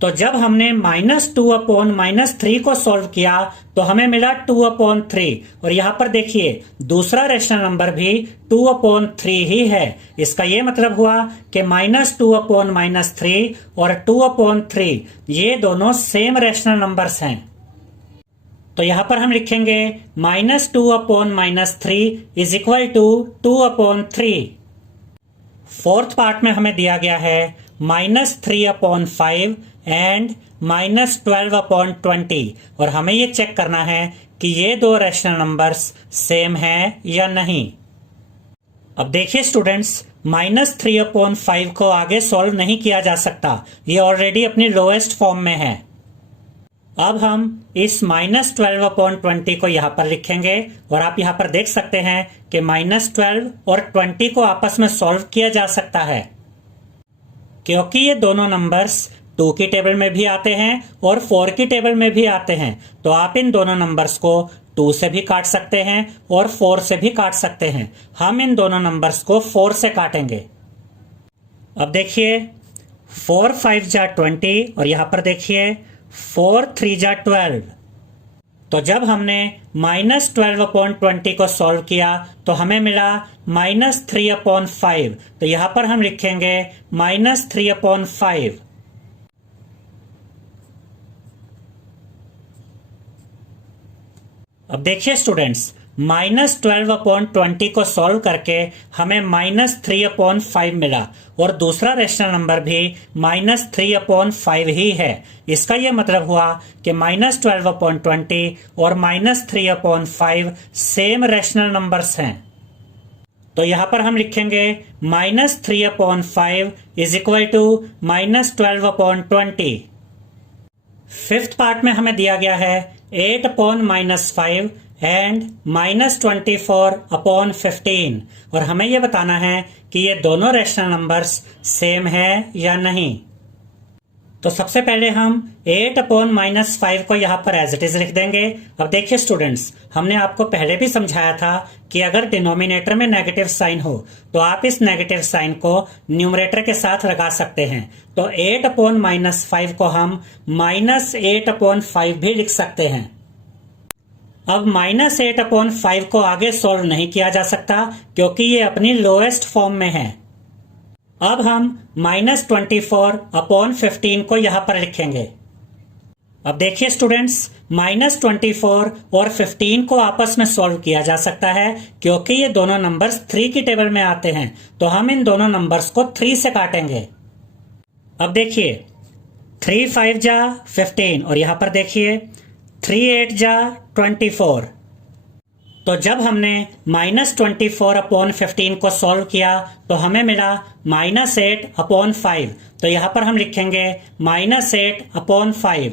तो जब हमने -2/-3 को सॉल्व किया तो हमें मिला 2/3, और यहां पर देखिए दूसरा रेशनल नंबर भी 2/3 ही है। इसका यह मतलब हुआ कि -2/-3 और 2/3 ये दोनों सेम रेशनल नंबर्स हैं। तो यहां पर हम लिखेंगे -2/-3 is equal to 2/3। Fourth part में हमें दिया गया है -3/5 एंड -12/20, और हमें ये चेक करना है कि ये दो रेशनल नंबर्स सेम हैं या नहीं। अब देखिए स्टूडेंट्स, -3/5 को आगे सॉल्व नहीं किया जा सकता, ये ऑलरेडी अपनी लोएस्ट फॉर्म में है। अब हम इस -12/20 को यहां पर लिखेंगे, और आप यहां पर देख सकते हैं कि -12 और 20 को आपस में सॉल्व किया जा सकता है, क्योंकि ये दोनों नंबर्स 2 की टेबल में भी आते हैं और 4 की टेबल में भी आते हैं। तो आप इन दोनों नंबर्स को 2 से भी काट सकते हैं और 4 से भी काट सकते हैं। हम इन दोनों नंबर्स को 4 से काटेंगे। अब देखिए 4 5 जा 20, और यहां पर देखिए 4 3 जा 12। तो जब हमने -12/20 को सॉल्व किया तो हमें मिला -3/5, तो यहां पर हम लिखेंगे -3/5। अब देखिए स्टूडेंट्स, -12/20 को सॉल्व करके हमें -3/5 मिला, और दूसरा रेशनल नंबर भी -3/5 ही है। इसका यह मतलब हुआ कि -12/20 और -3/5 सेम रेशनल नंबर्स हैं। तो यहां पर हम लिखेंगे -3/5 is equal to -12/20। Fifth part में हमें दिया गया है 8/-5 एंड -24/15, और हमें यह बताना है कि ये दोनों रेशनल नंबर्स सेम है या नहीं। तो सबसे पहले हम 8/-5 को यहां पर एज इट इज लिख देंगे। अब देखिए स्टूडेंट्स, हमने आपको पहले भी समझाया था कि अगर डिनोमिनेटर में नेगेटिव साइन हो तो आप इस नेगेटिव साइन को न्यूमरेटर के साथ लगा सकते हैं। तो 8/-5 को हम -8/5 भी लिख सकते हैं। अब -8/5 को आगे सॉल्व नहीं किया जा सकता क्योंकि ये अपनी लोएस्ट फॉर्म में है। अब हम -24/15 को यहां पर लिखेंगे। अब देखिए स्टूडेंट्स, -24 और 15 को आपस में सॉल्व किया जा सकता है क्योंकि ये दोनों नंबर्स 3 की टेबल में आते हैं। तो हम इन दोनों नंबर्स को 3 से काटेंगे। अब देखिए 3 5 जा 15, और यहां पर देखिए 3 8 जा 24। तो जब हमने -24/15 को सॉल्व किया तो हमें मिला -8/5। तो यहां पर हम लिखेंगे -8/5।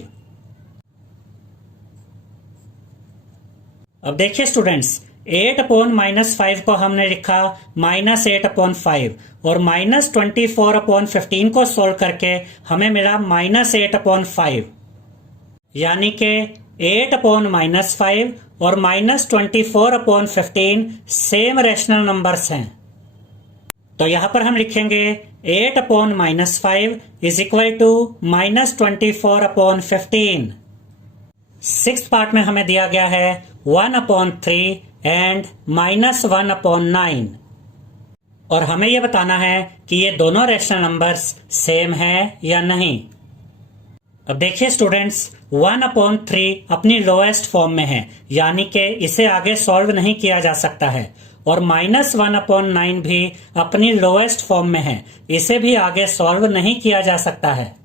अब देखिए स्टूडेंट्स, 8/-5 को हमने लिखा -8/5, और -24/15 को सॉल्व करके हमें मिला -8/5, यानी कि 8/-5 और -24/15 सेम रेशनल नंबर्स हैं। तो यहां पर हम लिखेंगे 8/-5 is equal to -24/15। Sixth part में हमें दिया गया है 1/3 एंड -1/9, और हमें यह बताना है कि ये दोनों रेशनल नंबर्स सेम हैं या नहीं। अब देखिए स्टूडेंट्स, 1/3 अपनी लोएस्ट फॉर्म में है, यानी कि इसे आगे सॉल्व नहीं किया जा सकता है, और -1/9 भी अपनी लोएस्ट फॉर्म में है, इसे भी आगे सॉल्व नहीं किया जा सकता है।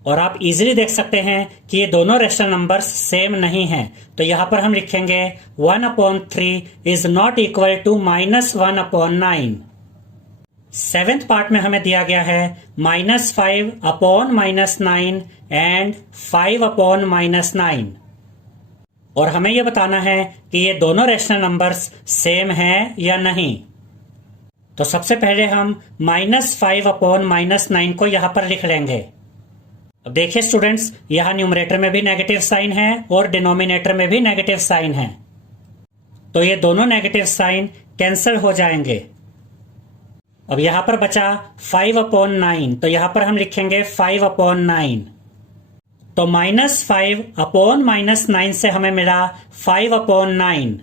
और आप इजीली देख सकते हैं कि ये दोनों रेशनल नंबर्स सेम नहीं हैं। तो यहां पर हम लिखेंगे 1/3 is not equal to -1/9। Seventh part में हमें दिया गया है -5/-9 एंड 5/-9। और हमें यह बताना है कि ये दोनों रैशनल नंबर्स सेम हैं या नहीं। तो सबसे पहले हम -5/-9 को यहां पर लिख लेंगे। अब देखिए स्टूडेंट्स, यहां न्यूमरेटर में भी नेगेटिव साइन है और डिनोमिनेटर में भी नेगेटिव साइन है, तो ये दोनों नेगेटिव साइन कैंसिल हो जाएंगे। अब यहां पर बचा 5/9, तो यहां पर हम लिखेंगे 5/9। तो -5/-9 से हमें मिला 5/9।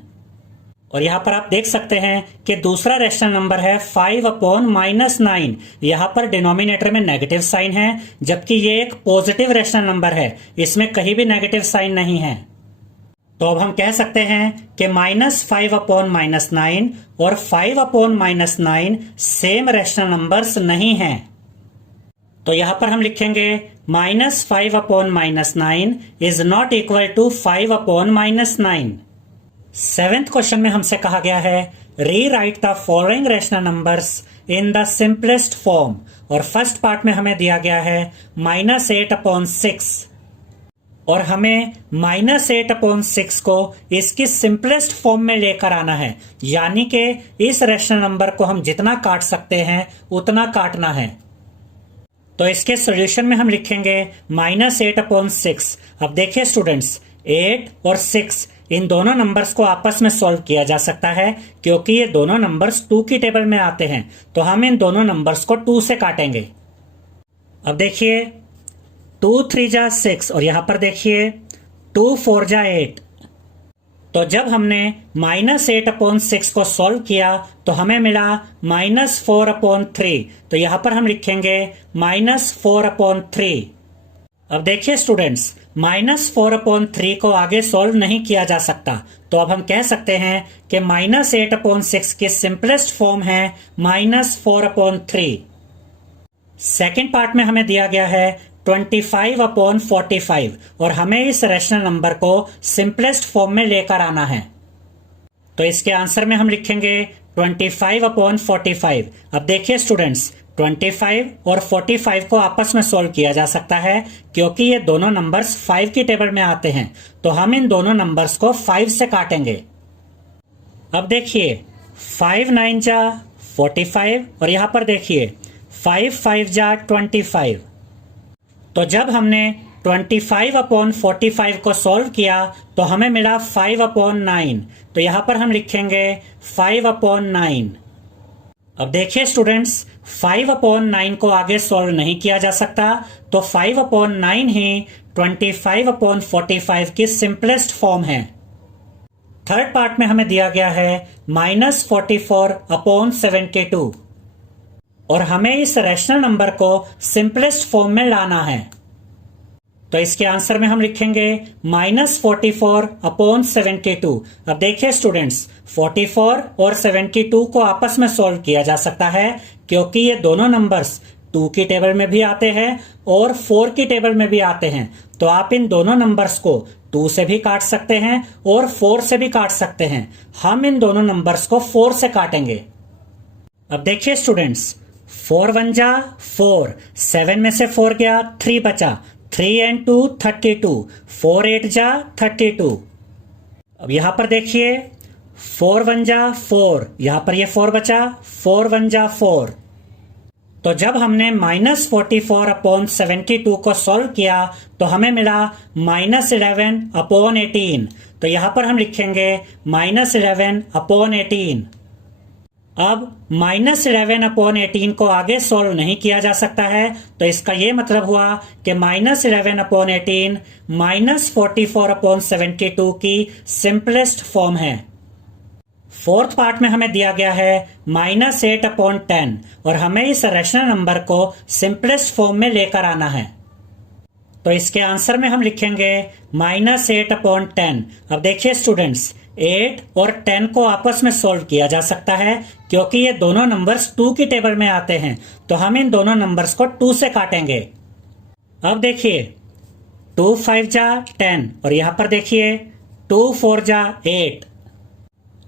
और यहां पर आप देख सकते हैं कि दूसरा रैशनल नंबर है 5/-9। यहां पर डिनोमिनेटर में नेगेटिव साइन है, जबकि ये एक पॉजिटिव रैशनल नंबर है, इसमें कहीं भी नेगेटिव साइन नहीं है। तो अब हम कह सकते हैं कि -5/-9 और 5/-9 सेम रैशनल नंबर्स नहीं हैं। तो यहां पर हम लिखेंगे -5/-9 is not equal to 5/-9। 7th question में हमसे कहा गया है rewrite the following rational numbers in the simplest form, और फर्स्ट पार्ट में हमें दिया गया है -8/6 और हमें -8/6 को इसकी सिंपलेस्ट फॉर्म में लेकर आना है, यानी कि इस रैशनल नंबर को हम जितना काट सकते हैं उतना काटना है। तो इसके सॉल्यूशन में हम लिखेंगे -8/6। अब देखिए स्टूडेंट्स, 8 और 6 इन दोनों नंबर्स को आपस में सॉल्व किया जा सकता है, क्योंकि ये दोनों नंबर्स 2 की टेबल में आते हैं। तो हम इन दोनों नंबर्स को 2 से काटेंगे। अब देखिए 2 3 जा 6 और यहां पर देखिए 2 4 जा 8। तो जब हमने -8/6 को सॉल्व किया तो हमें मिला -4/3। तो यहां पर हम लिखेंगे -4/3। अब देखिए स्टूडेंट्स, -4/3 को आगे सॉल्व नहीं किया जा सकता, तो अब हम कह सकते हैं कि -8/6 की सिंपलेस्ट फॉर्म है -4/3। सेकेंड पार्ट में हमें दिया गया है 25/45 और हमें इस रैशनल नंबर को सिंपलेस्ट फॉर्म में लेकर आना है। तो इसके आंसर में हम लिखेंगे 25/45। अब देखिए स्टूडेंट्स, 25 और 45 को आपस में सॉल्व किया जा सकता है, क्योंकि ये दोनों नंबर्स 5 की टेबल में आते हैं। तो हम इन दोनों नंबर्स को 5 से काटेंगे। अब देखिए 5 9 जा 45 और यहां पर देखिए 5 5 जा 25। तो जब हमने 25/45 को सॉल्व किया तो हमें मिला 5/9। तो यहां पर हम लिखेंगे 5/9। अब देखिए स्टूडेंट्स, 5/9 को आगे सॉल्व नहीं किया जा सकता, तो 5/9 ही 25/45 की सिंपलेस्ट फॉर्म है। थर्ड पार्ट में हमें दिया गया है -44/72 और हमें इस रैशनल नंबर को सिंपलेस्ट फॉर्म में लाना है। तो इसके आंसर में हम लिखेंगे -44/72। अब देखिए स्टूडेंट्स, 44 और 72 को आपस में सॉल्व किया जा सकता है, क्योंकि ये दोनों नंबर्स 2 की टेबल में भी आते हैं और 4 की टेबल में भी आते हैं। तो आप इन दोनों नंबर्स को 2 से भी काट सकते हैं और 4 से भी काट सकते हैं। हम इन दोनों नंबर्स को 4 से काटेंगे। अब देखिए स्टूडेंट्स, 4 1 जा 4, 7 में से 4 गया 3 बचा, 3 and 2 32, 4 8 जा 32। अब यहां पर देखिए 4 1 जा 4, यहां पर ये 4 बचा, 4 1 जा 4। तो जब हमने -44/72 को सॉल्व किया तो हमें मिला -11/18। तो यहां पर हम लिखेंगे -11/18। अब -11/18 को आगे सॉल्व नहीं किया जा सकता है, तो इसका यह मतलब हुआ कि -11/18 -44/72 की सिंपलेस्ट फॉर्म है। फोर्थ पार्ट में हमें दिया गया है -8/10 और हमें इस रैशनल नंबर को सिंपलेस्ट फॉर्म में लेकर आना है। तो इसके आंसर में हम लिखेंगे -8/10। अब देखिए स्टूडेंट्स, 8 और 10 को आपस में सॉल्व किया जा सकता है, क्योंकि ये दोनों नंबर्स 2 की टेबल में आते हैं। तो हम इन दोनों नंबर्स को 2 से काटेंगे। अब देखिए 2 5 जा 10 और यहां पर देखिए 2 4 जा 8।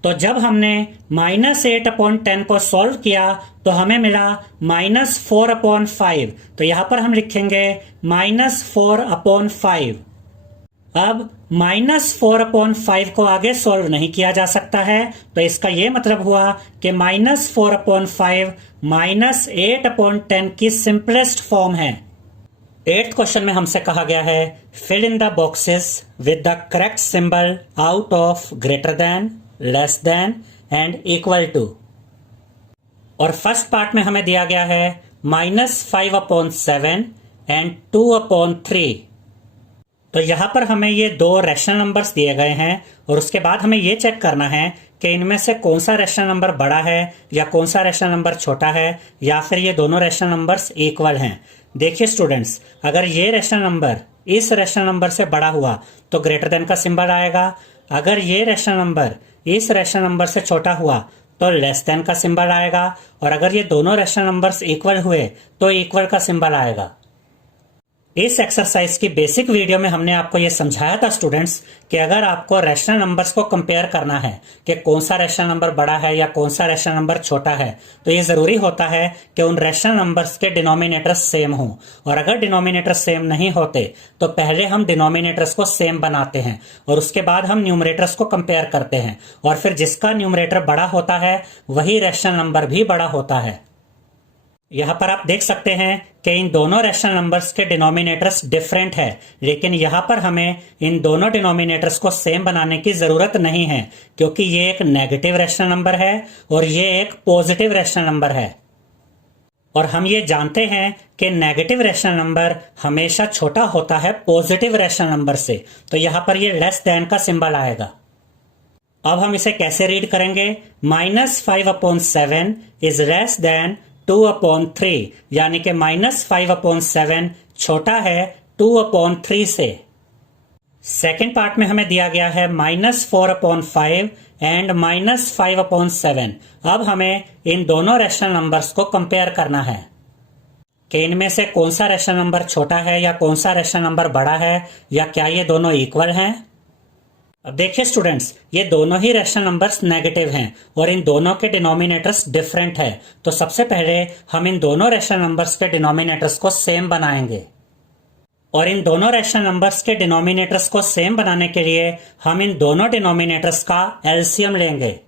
तो जब हमने -8/10 को सॉल्व किया तो हमें मिला -4/5। तो यहां पर हम लिखेंगे -4/5। अब -4/5 को आगे सोल्व नहीं किया जा सकता है, तो इसका यह मतलब हुआ कि -4/5 -8/10 की सिंपलेस्ट फॉर्म है। 8th क्वेश्चन में हमसे कहा गया है fill in the boxes with the correct symbol out of greater than, less than and equal to. और फर्स्ट पार्ट में हमें दिया गया है -5/7 एंड 2/3। तो यहां पर हमें ये दो रैशनल नंबर्स दिए गए हैं और उसके बाद हमें ये चेक करना है कि इनमें से कौन सा रैशनल नंबर बड़ा है या कौन सा रैशनल नंबर छोटा है, या फिर ये दोनों रैशनल नंबर्स इक्वल हैं। देखिए स्टूडेंट्स, अगर ये रैशनल नंबर इस रैशनल नंबर से बड़ा हुआ तो ग्रेटर देन का सिंबल आएगा। अगर ये रैशनल नंबर इस रैशनल नंबर से छोटा हुआ तो लेस देन का सिंबल आएगा, और अगर ये दोनों रैशनल नंबर्स इक्वल हुए तो इक्वल का सिंबल आएगा। इस एक्सरसाइज की बेसिक वीडियो में हमने आपको यह समझाया था स्टूडेंट्स कि अगर आपको रैशनल नंबर्स को कंपेयर करना है कि कौन सा रैशनल नंबर बड़ा है या कौन सा रैशनल नंबर छोटा है, तो ये जरूरी होता है कि उन रैशनल नंबर्स के डिनोमिनेटर्स सेम हों। और अगर डिनोमिनेटर सेम नहीं होते तो पहले हम डिनोमिनेटर्स को सेम बनाते हैं और उसके बाद हम न्यूमरेटर्स को कंपेयर करते हैं, और फिर जिसका न्यूमरेटर बड़ा होता है वही रैशनल नंबर भी बड़ा होता है। यहां पर आप देख सकते हैं कि इन दोनों रैशनल नंबर्स के डिनोमिनेटर्स डिफरेंट है, लेकिन यहां पर हमें इन दोनों डिनोमिनेटर्स को सेम बनाने की जरूरत नहीं है, क्योंकि ये एक नेगेटिव रैशनल नंबर है और ये एक पॉजिटिव रैशनल नंबर है। और हम ये जानते हैं कि नेगेटिव रैशनल नंबर हमेशा छोटा होता है पॉजिटिव रैशनल नंबर से, तो यहां पर ये लेस देन का सिंबल आएगा। अब हम इसे कैसे रीड करेंगे? -5/7 इज लेस देन 2/3, यानी कि -5/7 छोटा है 2/3 से। सेकेंड पार्ट में हमें दिया गया है -4/5 एंड -5/7। अब हमें इन दोनों रैशनल नंबर्स को कंपेयर करना है कि इनमें से कौन सा रैशनल नंबर छोटा है या कौन सा रैशनल नंबर बड़ा है, या क्या ये दोनों इक्वल हैं। अब देखिए स्टूडेंट्स, ये दोनों ही रैशनल नंबर्स नेगेटिव हैं और इन दोनों के डिनोमिनेटर्स डिफरेंट है। तो सबसे पहले हम इन दोनों रैशनल नंबर्स के डिनोमिनेटर्स को सेम बनाएंगे, और इन दोनों रैशनल नंबर्स के डिनोमिनेटर्स को सेम बनाने के लिए हम इन दोनों डिनोमिनेटर्स का एलसीएम लेंगे।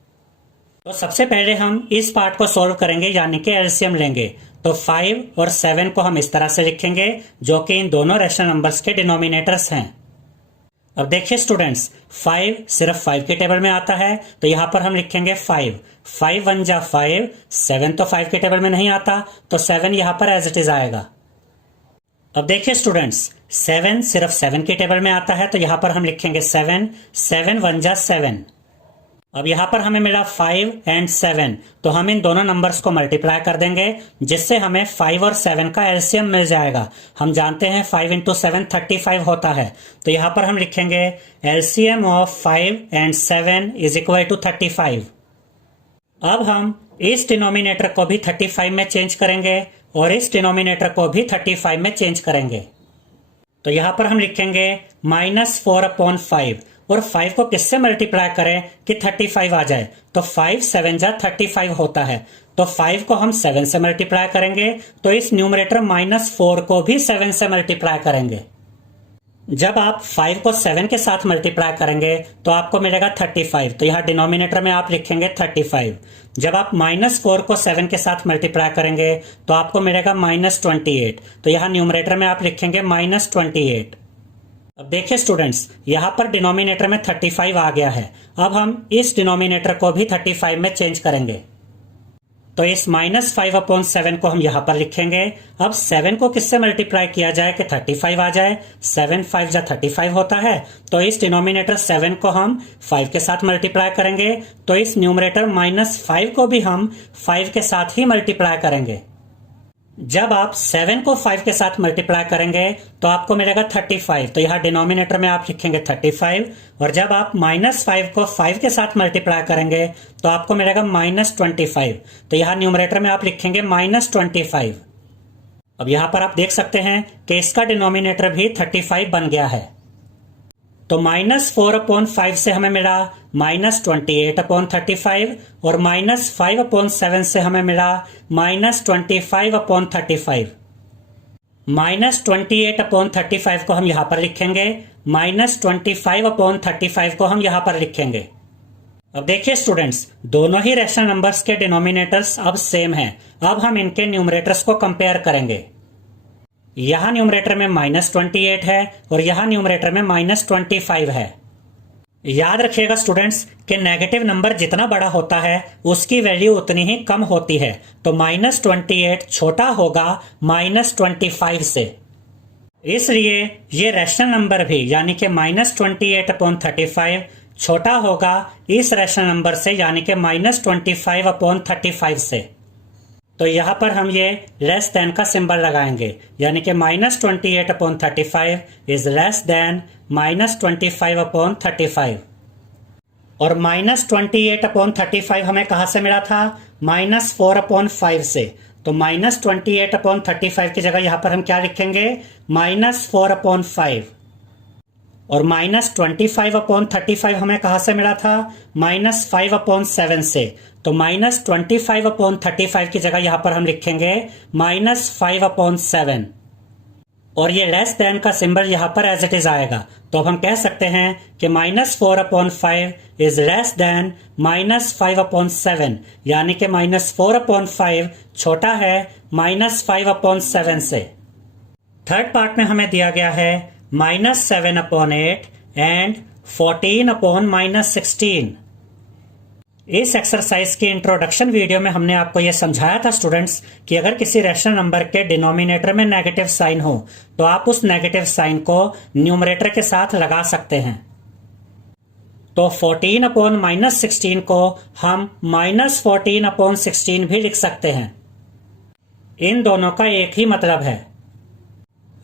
तो सबसे पहले हम इस पार्ट को सोल्व करेंगे, यानी कि एलसीएम लेंगे। तो 5 और 7 को हम इस तरह से लिखेंगे, जो कि इन दोनों रैशनल नंबर्स के डिनोमिनेटर्स हैं। अब देखिए स्टूडेंट्स, 5 सिर्फ 5 के टेबल में आता है, तो यहां पर हम लिखेंगे 5। 5 1 जा 5, 7 तो 5 के टेबल में नहीं आता, तो 7 यहां पर एज इट इज आएगा। अब देखिए स्टूडेंट्स, 7 सिर्फ 7 के टेबल में आता है, तो यहां पर हम लिखेंगे 7। 7 1 जा 7। अब यहां पर हमें मिला 5 एंड 7, तो हम इन दोनों नंबर्स को मल्टीप्लाई कर देंगे, जिससे हमें 5 और 7 का एलसीएम मिल जाएगा। हम जानते हैं 5 × 7 35 होता है, तो यहां पर हम लिखेंगे LCM of 5 and 7 is equal to 35। अब हम इस डिनोमिनेटर को भी 35 में चेंज करेंगे और इस डिनोमिनेटर को भी 35 में चेंज करेंगे। तो यहां पर हम लिखेंगे -4/5, और 5 को किससे मल्टीप्लाई करें कि 35 आ जाए, तो 5 7 जा 35 होता है। तो 5 को हम 7 से मल्टीप्लाई करेंगे, तो इस न्यूमरेटर -4 को भी 7 से मल्टीप्लाई करेंगे। जब आप 5 को 7 के साथ मल्टीप्लाई करेंगे तो आपको मिलेगा 35, तो यहाँ डिनोमिनेटर में आप लिखेंगे 35। जब आप -4 को 7 के साथ मल्टीप्लाई करेंगे तो आपको मिलेगा -28, तो यहाँ न्यूमरेटर में आप लिखेंगे -28। अब देखिए स्टूडेंट्स, यहां पर डिनोमिनेटर में 35 आ गया है। अब हम इस डिनोमिनेटर को भी 35 में चेंज करेंगे, तो इस -5/7 को हम यहां पर लिखेंगे। अब 7 को किससे मल्टीप्लाई किया जाए कि 35 आ जाए? 7 5 जा 35 होता है, तो इस डिनोमिनेटर 7 को हम 5 के साथ मल्टीप्लाई करेंगे, तो इस न्यूमरेटर -5 को भी हम 5 के साथ ही मल्टीप्लाई करेंगे। जब आप 7 को 5 के साथ मल्टीप्लाई करेंगे तो आपको मिलेगा 35, तो यहाँ डिनोमिनेटर में आप लिखेंगे 35, और जब आप -5 को 5 के साथ मल्टीप्लाई करेंगे तो आपको मिलेगा -25, तो यहाँ न्यूमरेटर में आप लिखेंगे -25। अब यहाँ पर आप देख सकते हैं कि इसका डिनोमिनेटर भी 35 बन गया है। तो -4/5 से हमें मिला -28/35, और -5/7 से हमें मिला -25/35। -28/35 को हम यहां पर लिखेंगे, -25/35 को हम यहां पर लिखेंगे। अब देखिए स्टूडेंट्स, दोनों ही रैशनल नंबर्स के डिनोमिनेटर्स अब सेम हैं। अब हम इनके न्यूमरेटर्स को कंपेयर करेंगे। यहां न्यूमरेटर में -28 है और यहां न्यूमरेटर में -25 है। याद रखिएगा स्टूडेंट्स कि नेगेटिव नंबर जितना बड़ा होता है उसकी वैल्यू उतनी ही कम होती है, तो -28 छोटा होगा -25 से। इसलिए ये रैशनल नंबर भी यानी कि -28/35 छोटा होगा इस रैशनल नंबर से यानी कि -25/35 से। तो यहां पर हम ये लेस देन का सिंबल लगाएंगे यानी कि -28/35 इज लेस देन -25/35। और -28/35 हमें कहां से मिला था? -4/5 से। तो -28/35 की जगह यहां पर हम क्या लिखेंगे? -4/5। और -25/35 हमें कहां से मिला था? -5/7 से। तो -25/35 की जगह यहां पर हम लिखेंगे -5/7। और ये लेस देन का सिंबल यहां पर एज इट इज आएगा। तो अब हम कह सकते हैं कि -4/5 इज लेस देन -5/7 यानी कि -4/5 छोटा है -5/7 से। थर्ड पार्ट में हमें दिया गया है -7/8 एंड 14/-16। इस एक्सरसाइज की इंट्रोडक्शन वीडियो में हमने आपको यह समझाया था स्टूडेंट्स कि अगर किसी रैशनल नंबर के डिनोमिनेटर में नेगेटिव साइन हो तो आप उस नेगेटिव साइन को न्यूमरेटर के साथ लगा सकते हैं। तो 14/-16 को हम -14/16 भी लिख सकते हैं। इन दोनों का एक ही मतलब है।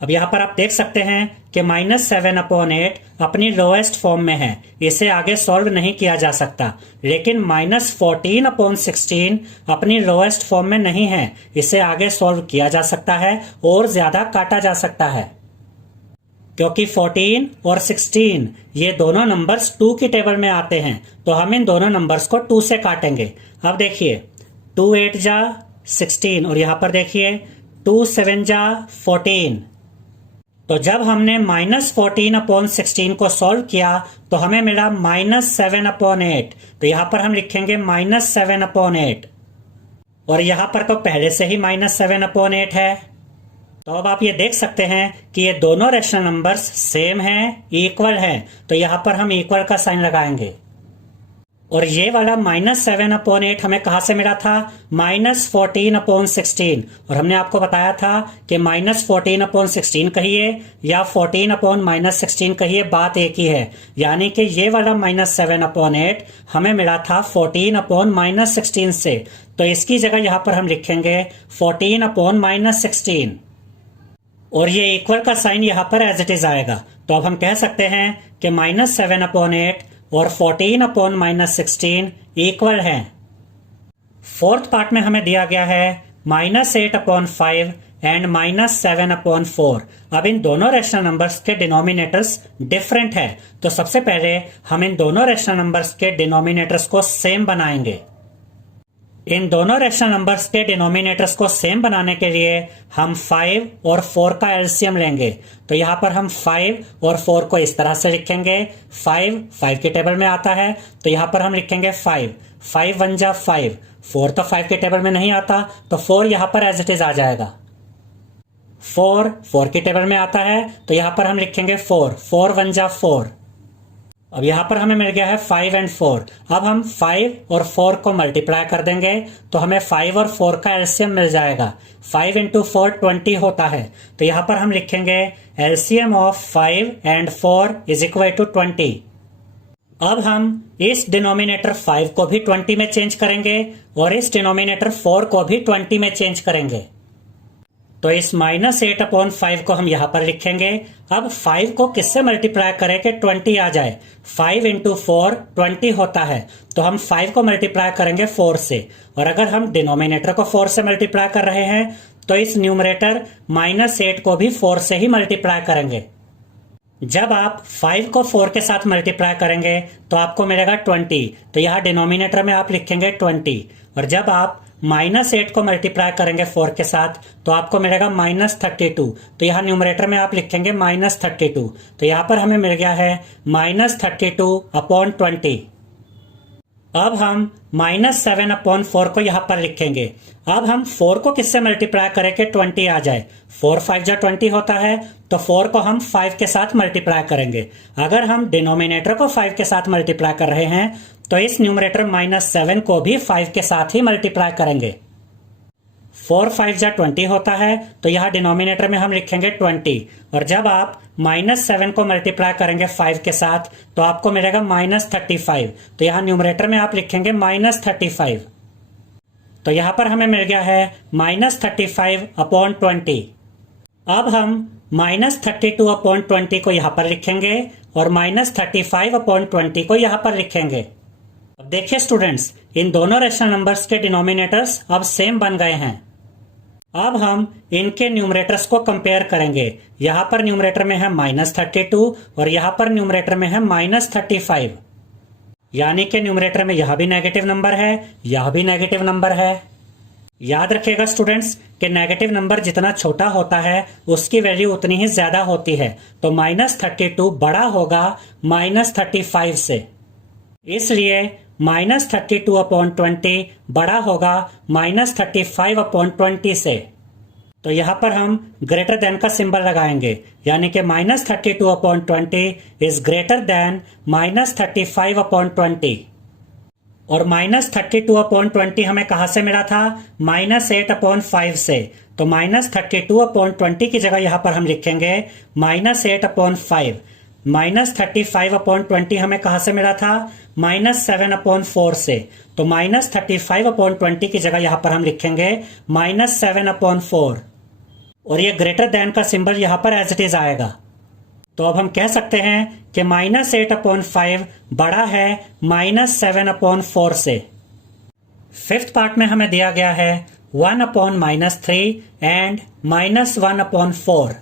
अब यहां पर आप देख सकते हैं कि -7/8 अपनी लोएस्ट फॉर्म में है, इसे आगे सॉल्व नहीं किया जा सकता। लेकिन -14/16 अपनी लोएस्ट फॉर्म में नहीं है, इसे आगे सॉल्व किया जा सकता है और ज्यादा काटा जा सकता है। क्योंकि 14 और 16 ये दोनों नंबर्स 2 की टेबल में आते हैं, तो हम इन दोनों नंबर्स को 2 से काटेंगे। अब देखिए 2 8 जा 16 और यहां पर देखिए 2 7 जा 14। तो जब हमने -14/16 को सॉल्व किया तो हमें मिला -7/8। तो यहां पर हम लिखेंगे -7/8 और यहां पर तो पहले से ही -7/8 है। तो अब आप ये देख सकते हैं कि ये दोनों रैशनल नंबर्स सेम हैं, इक्वल हैं। तो यहां पर हम इक्वल का साइन लगाएंगे। और ये वाला -7/8 हमें कहां से मिला था? -14/16। और हमने आपको बताया था कि -14/16 कहिए या 14/-16 कहिए, बात एक ही है। यानी कि ये वाला -7/8 हमें मिला था 14/-16 से। तो इसकी जगह यहां पर हम लिखेंगे 14/-16 और ये इक्वल का साइन यहां पर एज इट इज आएगा। तो अब हम कह सकते हैं कि -7/8 और 14/-16 इक्वल है। फोर्थ पार्ट में हमें दिया गया है -8/5 एंड -7/4। अब इन दोनों रैशनल नंबर्स के डिनोमिनेटर्स डिफरेंट है, तो सबसे पहले हम इन दोनों रैशनल नंबर्स के डिनोमिनेटर्स को सेम बनाएंगे। इन दोनों रैशनल नंबर्स के डिनोमिनेटर्स को सेम बनाने के लिए हम 5 और 4 का एलसीएम लेंगे। तो यहां पर हम 5 और 4 को इस तरह से लिखेंगे। 5 की टेबल में आता है, तो यहां पर हम लिखेंगे 5 1 जा 5। 4 तो 5 के टेबल में नहीं आता, तो 4 यहां पर एज इट इज आ जाएगा। 4 की टेबल में आता है, तो यहां पर हम लिखेंगे 4 1 जा 4। अब यहां पर हमें मिल गया है 5 और 4। अब हम 5 और 4 को मल्टीप्लाई कर देंगे तो हमें 5 और 4 का एलसीएम मिल जाएगा। 5 × 4 20 होता है। तो यहां पर हम लिखेंगे एलसीएम ऑफ 5 और 4 इज इक्वल टू 20। अब हम इस डिनोमिनेटर 5 को भी 20 में चेंज करेंगे और इस डिनोमिनेटर 4 को भी 20 में चेंज करेंगे। तो इस -8/5 को हम यहां पर लिखेंगे। अब 5 को किससे मल्टीप्लाई करें कि 20 आ जाए? 5 × 4 20 होता है, तो हम 5 को मल्टीप्लाई करेंगे 4 से। और अगर हम डिनोमिनेटर को 4 से मल्टीप्लाई कर रहे हैं तो इस न्यूमरेटर -8 को भी 4 से ही मल्टीप्लाई करेंगे। जब आप 5 को 4 के साथ मल्टीप्लाई करेंगे तो आपको मिलेगा 20। तो यहां डिनोमिनेटर में आप लिखेंगे 20। और जब आप -8 को मल्टीप्लाई करेंगे 4 के साथ तो आपको मिलेगा -32। तो यहाँ न्यूमरेटर में आप लिखेंगे -32। तो यहाँ पर हमें मिल गया है -32/20। अब हम -7/4 को यहाँ पर लिखेंगे। अब हम 4 को किससे मल्टीप्लाई करें कि 20 आ जाए। 4 5 जा 20 होता है, तो 4 को हम 5 के साथ मल्टीप्लाई करेंगे। अगर हम डिनोमिनेटर को 5 के साथ मल्टीप्लाई कर रहे हैं तो इस न्यूमरेटर -7 को भी 5 के साथ ही मल्टीप्लाई करेंगे। 4 5 जा 20 होता है, तो यहाँ डिनोमिनेटर में हम लिखेंगे 20। और जब आप -7 को मल्टीप्लाई करेंगे 5 के साथ तो आपको मिलेगा -35। तो यहाँ न्यूमरेटर में आप लिखेंगे -35। तो यहाँ पर हमें मिल गया है -35/20। अब हम -32/20 को यहाँ पर लिखेंगे और -35/20 को यहाँ पर लिखेंगे। अब देखिए स्टूडेंट्स, इन दोनों रेशनल नंबर्स के डिनोमिनेटर्स अब सेम बन गए हैं। अब हम इनके न्यूमरेटर्स को कंपेयर करेंगे। यहाँ पर न्यूमरेटर में है -32 और यहाँ पर न्यूमरेटर में है -35। यानी कि न्यूमरेटर में यह भी नेगेटिव नंबर है, यह भी नेगेटिव नंबर है। याद रखिएगा स्टूडेंट्स कि नेगेटिव नंबर जितना छोटा होता है उसकी वैल्यू उतनी ही ज्यादा होती है। तो -32 बड़ा होगा -35 से, इसलिए -32/20 बड़ा होगा -35/20 से। तो यहाँ पर हम ग्रेटर देन का सिंबल लगाएंगे, यानी कि -32/20 इज ग्रेटर देन -35/20। और -32/20 हमें कहाँ से मिला था? -8/5 से। तो -32/20 की जगह यहाँ पर हम लिखेंगे -8/5। -35/20 हमें कहाँ से मिला था? -7/4 से। तो -35/20 की जगह यहाँ पर हम लिखेंगे -7/4। और ये ग्रेटर देन का सिंबल यहाँ पर एज इट इज आएगा। तो अब हम कह सकते हैं कि -8/5 बड़ा है -7/4 से। फिफ्थ पार्ट में हमें दिया गया है 1/-3 एंड -1/4।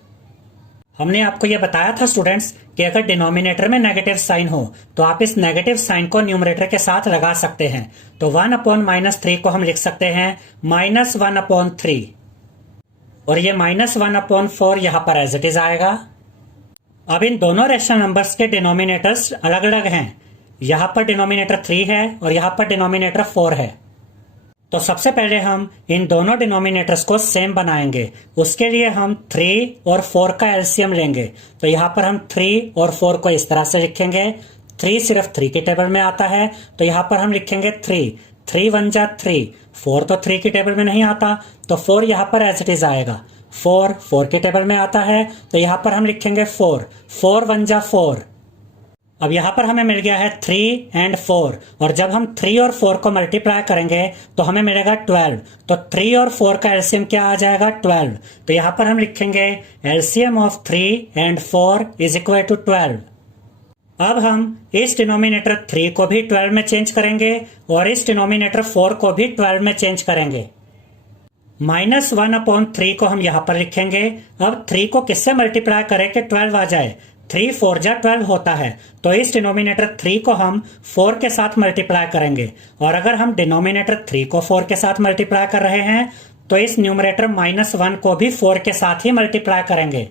हमने आपको यह बताया था स्टूडेंट्स कि अगर डिनोमिनेटर में नेगेटिव साइन हो तो आप इस नेगेटिव साइन को न्यूमरेटर के साथ लगा सकते हैं। तो 1/-3 को हम लिख सकते हैं -1/3। और ये -1/4 यहाँ पर एज इट इज आएगा। अब इन दोनों रेशनल नंबर्स के डिनोमिनेटर्स अलग अलग हैं। यहाँ पर डिनोमिनेटर 3 है और यहाँ पर डिनोमिनेटर 4 है। तो सबसे पहले हम इन दोनों डिनोमिनेटर्स को सेम बनाएंगे। उसके लिए हम 3 और 4 का एलसीएम लेंगे। तो यहाँ पर हम 3 और 4 को इस तरह से लिखेंगे। 3 सिर्फ 3 की टेबल में आता है, तो यहाँ पर हम लिखेंगे 3। 3 1 जा 3। 4 तो 3 की टेबल में नहीं आता, तो 4 यहाँ पर एज इट इज आएगा। 4 4 की टेबल में आता है, तो यहाँ पर हम लिखेंगे 4। 4 1 जा 4। अब यहाँ पर हमें मिल गया है 3 एंड 4। और जब हम 3 और 4 को मल्टीप्लाई करेंगे तो हमें मिलेगा 12। तो 3 और 4 का एलसीएम क्या आ जाएगा? 12। तो यहाँ पर हम लिखेंगे LCM of 3 and 4 is equal to 12। अब हम इस डिनोमिनेटर 3 को भी 12 में चेंज करेंगे और इस डिनोमिनेटर 4 को भी 12 में चेंज करेंगे। -1/3 को हम यहाँ पर लिखेंगे। अब 3 को किससे मल्टीप्लाई करें कि 12 आ जाए? 3 4 जा 12 होता है, तो इस डिनोमिनेटर 3 को हम 4 के साथ मल्टीप्लाई करेंगे। और अगर हम डिनोमिनेटर 3 को 4 के साथ मल्टीप्लाई कर रहे हैं तो इस न्यूमरेटर -1 को भी 4 के साथ ही मल्टीप्लाई करेंगे।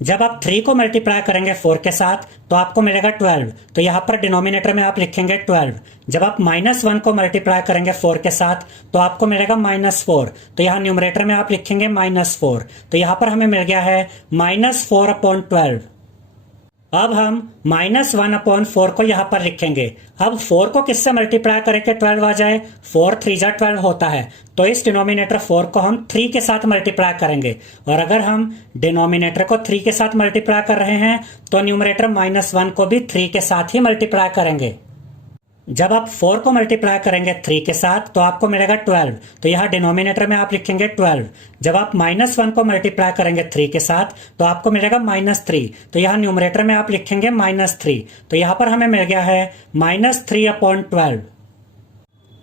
जब आप 3 को मल्टीप्लाई करेंगे 4 के साथ तो आपको मिलेगा 12। तो यहाँ पर डिनोमिनेटर में आप लिखेंगे 12। जब आप -1 को मल्टीप्लाई करेंगे 4 के साथ तो आपको मिलेगा -4। तो यहाँ न्यूमरेटर में आप लिखेंगे -4। तो यहाँ पर हमें मिल गया है -4/12। अब हम -1/4 को यहाँ पर लिखेंगे। अब 4 को किससे मल्टीप्लाई करें कि 12 आ जाए? 4 3 जा 12 होता है, तो इस डिनोमिनेटर 4 को हम 3 के साथ मल्टीप्लाई करेंगे। और अगर हम डिनोमिनेटर को 3 के साथ मल्टीप्लाई कर रहे हैं तो न्यूमरेटर -1 को भी 3 के साथ ही मल्टीप्लाई करेंगे। जब आप 4 को मल्टीप्लाई करेंगे 3 के साथ तो आपको मिलेगा 12। तो यहाँ डिनोमिनेटर में आप लिखेंगे 12। जब आप -1 को मल्टीप्लाई करेंगे 3 के साथ तो आपको मिलेगा -3। तो यहाँ न्यूमरेटर में आप लिखेंगे -3। तो यहाँ पर हमें मिल गया है -3/12।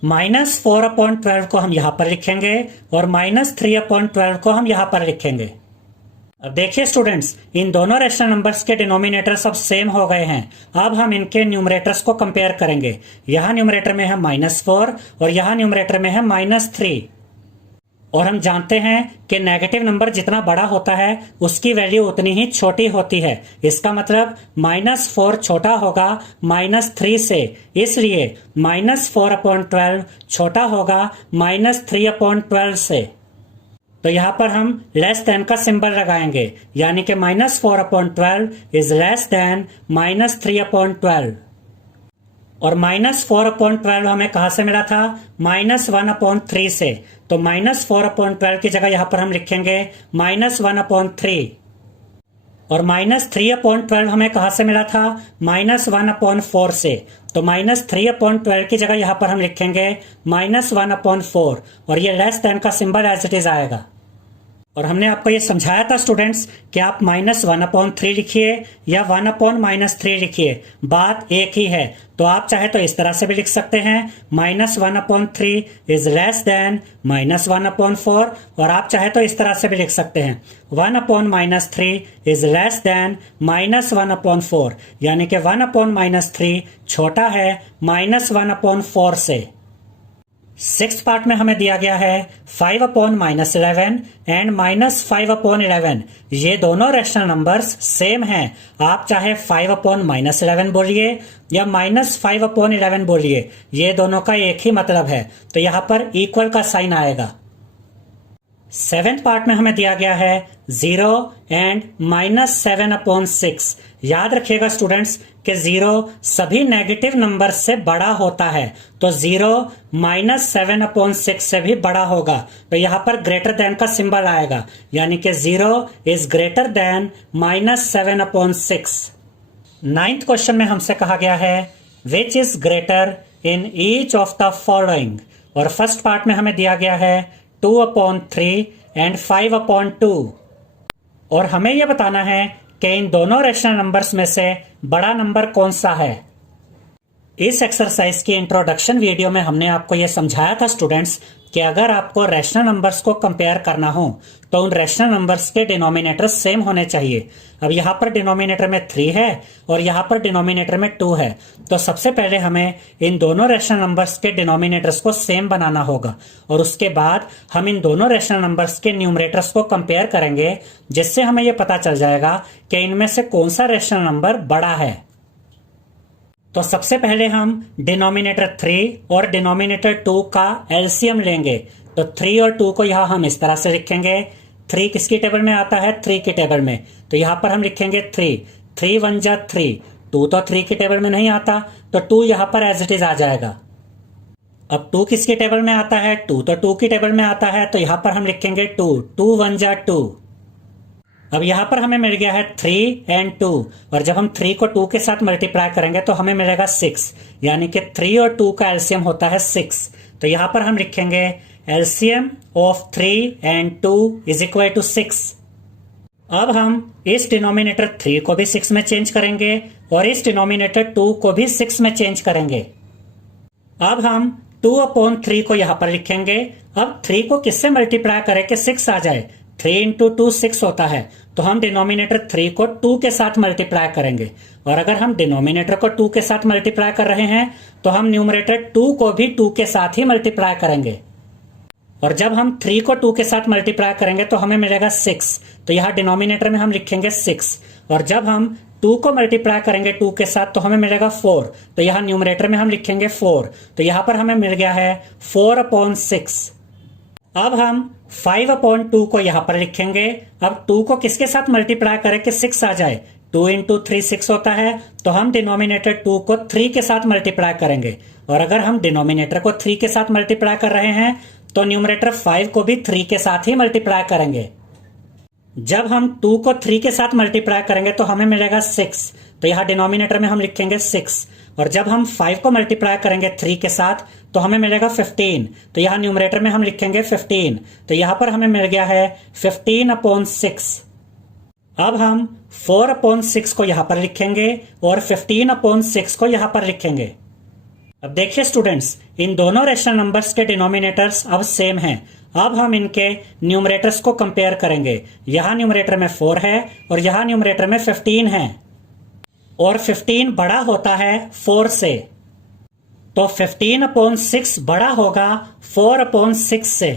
-4/12 को हम यहाँ पर लिखेंगे और -3/12 को हम यहाँ पर लिखेंगे। अब देखिए स्टूडेंट्स, इन दोनों रेशनल नंबर्स के डिनोमिनेटर्स अब सेम हो गए हैं। अब हम इनके न्यूमरेटर्स को कंपेयर करेंगे। यहाँ न्यूमरेटर में है -4 और यहाँ न्यूमरेटर में है -3। और हम जानते हैं कि नेगेटिव नंबर जितना बड़ा होता है उसकी वैल्यू उतनी ही छोटी होती है। इसका मतलब -4 छोटा होगा -3 से, इसलिए -4/12 छोटा होगा -3/12 से। तो यहां पर हम लेस देन का सिंबल लगाएंगे, यानी कि -4/12 इज लेस देन -3/12। और -4/12 हमें कहां से मिला था? -1/3 से। तो -4/12 की जगह यहां पर हम लिखेंगे -1/3। और -3/12 हमें कहां से मिला था? -1/4 से। तो -3/12 की जगह यहां पर हम लिखेंगे -1/4 और ये लेस देन का सिंबल एज इट इज आएगा। और हमने आपको ये समझाया था स्टूडेंट्स कि आप -1/3 लिखिए या 1/-3 लिखिए, बात एक ही है। तो आप चाहे तो इस तरह से भी लिख सकते हैं, -1/3 इज लेस देन -1/4। और आप चाहे तो इस तरह से भी लिख सकते हैं, 1/-3 इज लेस देन -1/4, यानी कि 1/-3 छोटा है -1/4 से। 6th पार्ट में हमें दिया गया है 5/-11 एंड -5/11। ये दोनों रेशनल नंबर्स सेम हैं। आप चाहे 5/-11 बोलिए या -5/11 बोलिए, ये दोनों का एक ही मतलब है। तो यहां पर इक्वल का साइन आएगा। 7th पार्ट में हमें दिया गया है 0 एंड -7/6। याद रखिएगा स्टूडेंट्स कि 0 सभी नेगेटिव नंबर से बड़ा होता है, तो 0 -7/6 से भी बड़ा होगा। तो यहां पर ग्रेटर देन का सिंबल आएगा, यानी कि 0 is greater than -7/6। 9th question में हमसे कहा गया है which is greater in each of the following. और फर्स्ट पार्ट में हमें दिया गया है 2/3 एंड 5/2। और हमें यह बताना है कि इन दोनों रेशनल नंबर्स में से बड़ा नंबर कौन सा है। इस एक्सरसाइज की इंट्रोडक्शन वीडियो में हमने आपको यह समझाया था स्टूडेंट्स कि अगर आपको रैशनल नंबर्स को कंपेयर करना हो तो उन रैशनल नंबर्स के डिनोमिनेटर सेम होने चाहिए। अब यहाँ पर डिनोमिनेटर में 3 है और यहाँ पर डिनोमिनेटर में 2 है, तो सबसे पहले हमें इन दोनों रैशनल नंबर्स के डिनोमिनेटर्स को सेम बनाना होगा और उसके बाद हम इन दोनों रैशनल नंबर्स के न्यूमरेटर्स को कंपेयर करेंगे, जिससे हमें यह पता चल जाएगा कि इनमें से कौन सा रैशनल नंबर बड़ा है। तो सबसे पहले हम डिनोमिनेटर 3 और डिनोमिनेटर 2 का एलसीएम लेंगे। तो 3 और 2 को यहां हम इस तरह से लिखेंगे। 3 किसकी टेबल में आता है? 3 की टेबल में। तो यहां पर हम लिखेंगे 3, 3 1 जा 3। 2 तो 3 की टेबल में नहीं आता, तो 2 यहां पर एज इट इज आ जाएगा। अब 2 किसकी टेबल में आता है? 2 तो 2 की टेबल में आता है, तो यहां पर हम लिखेंगे 2, 2 1 जा 2। अब यहां पर हमें मिल गया है 3 एंड 2, और जब हम 3 को 2 के साथ मल्टीप्लाई करेंगे तो हमें मिलेगा 6, यानी कि 3 और 2 का एलसीएम होता है 6। तो यहां पर हम लिखेंगे LCM of 3 and 2 is equal to 6। अब हम इस डिनोमिनेटर 3 को भी 6 में चेंज करेंगे और इस डिनोमिनेटर 2 को भी 6 में चेंज करेंगे। अब हम 2/3 को यहां पर लिखेंगे। अब 3 को किससे मल्टीप्लाई करें कि 6 आ जाए? 3 इंटू 2 6 होता है, तो हम डिनोमिनेटर 3 को 2 के साथ मल्टीप्लाई करेंगे। और अगर हम डिनोमिनेटर को 2 के साथ मल्टीप्लाई कर रहे हैं तो हम न्यूमरेटर 2 को भी 2 के साथ ही मल्टीप्लाई करेंगे। और जब हम 3 को 2 के साथ मल्टीप्लाई करेंगे तो हमें मिलेगा 6, तो यहाँ डिनोमिनेटर में हम लिखेंगे 6। और जब हम 2 को मल्टीप्लाई करेंगे 2 के साथ तो हमें मिलेगा 4, तो यहाँ न्यूमरेटर में हम लिखेंगे 4। तो यहाँ पर हमें मिल गया है 4/6। अब हम 5/2 को यहां पर लिखेंगे। अब 2 को किसके साथ मल्टीप्लाई करें कि 6 आ जाए? 2 इंटू 3 6 होता है, तो हम डिनोमिनेटर 2 को 3 के साथ मल्टीप्लाई करेंगे। और अगर हम डिनोमिनेटर को 3 के साथ मल्टीप्लाई कर रहे हैं तो न्यूमरेटर 5 को भी 3 के साथ ही मल्टीप्लाई करेंगे। जब हम 2 को 3 के साथ मल्टीप्लाई करेंगे तो हमें मिलेगा 6, तो यहाँ डिनोमिनेटर में हम लिखेंगे 6। और जब हम 5 को मल्टीप्लाई करेंगे 3 के साथ तो हमें मिलेगा 15, तो यहाँ न्यूमरेटर में हम लिखेंगे 15। तो यहाँ पर हमें मिल गया है 15/6। अब हम 4/6 को यहाँ पर लिखेंगे और 15/6 को यहाँ पर लिखेंगे। अब देखिए स्टूडेंट्स, इन दोनों रेशनल नंबर्स के डिनोमिनेटर्स अब सेम हैं। अब हम इनके न्यूमरेटर्स को कंपेयर करेंगे। यहां न्यूमरेटर में 4 है और यहां न्यूमरेटर में 15 है और 15 बड़ा होता है 4 से, तो 15/6 बड़ा होगा 4/6 से,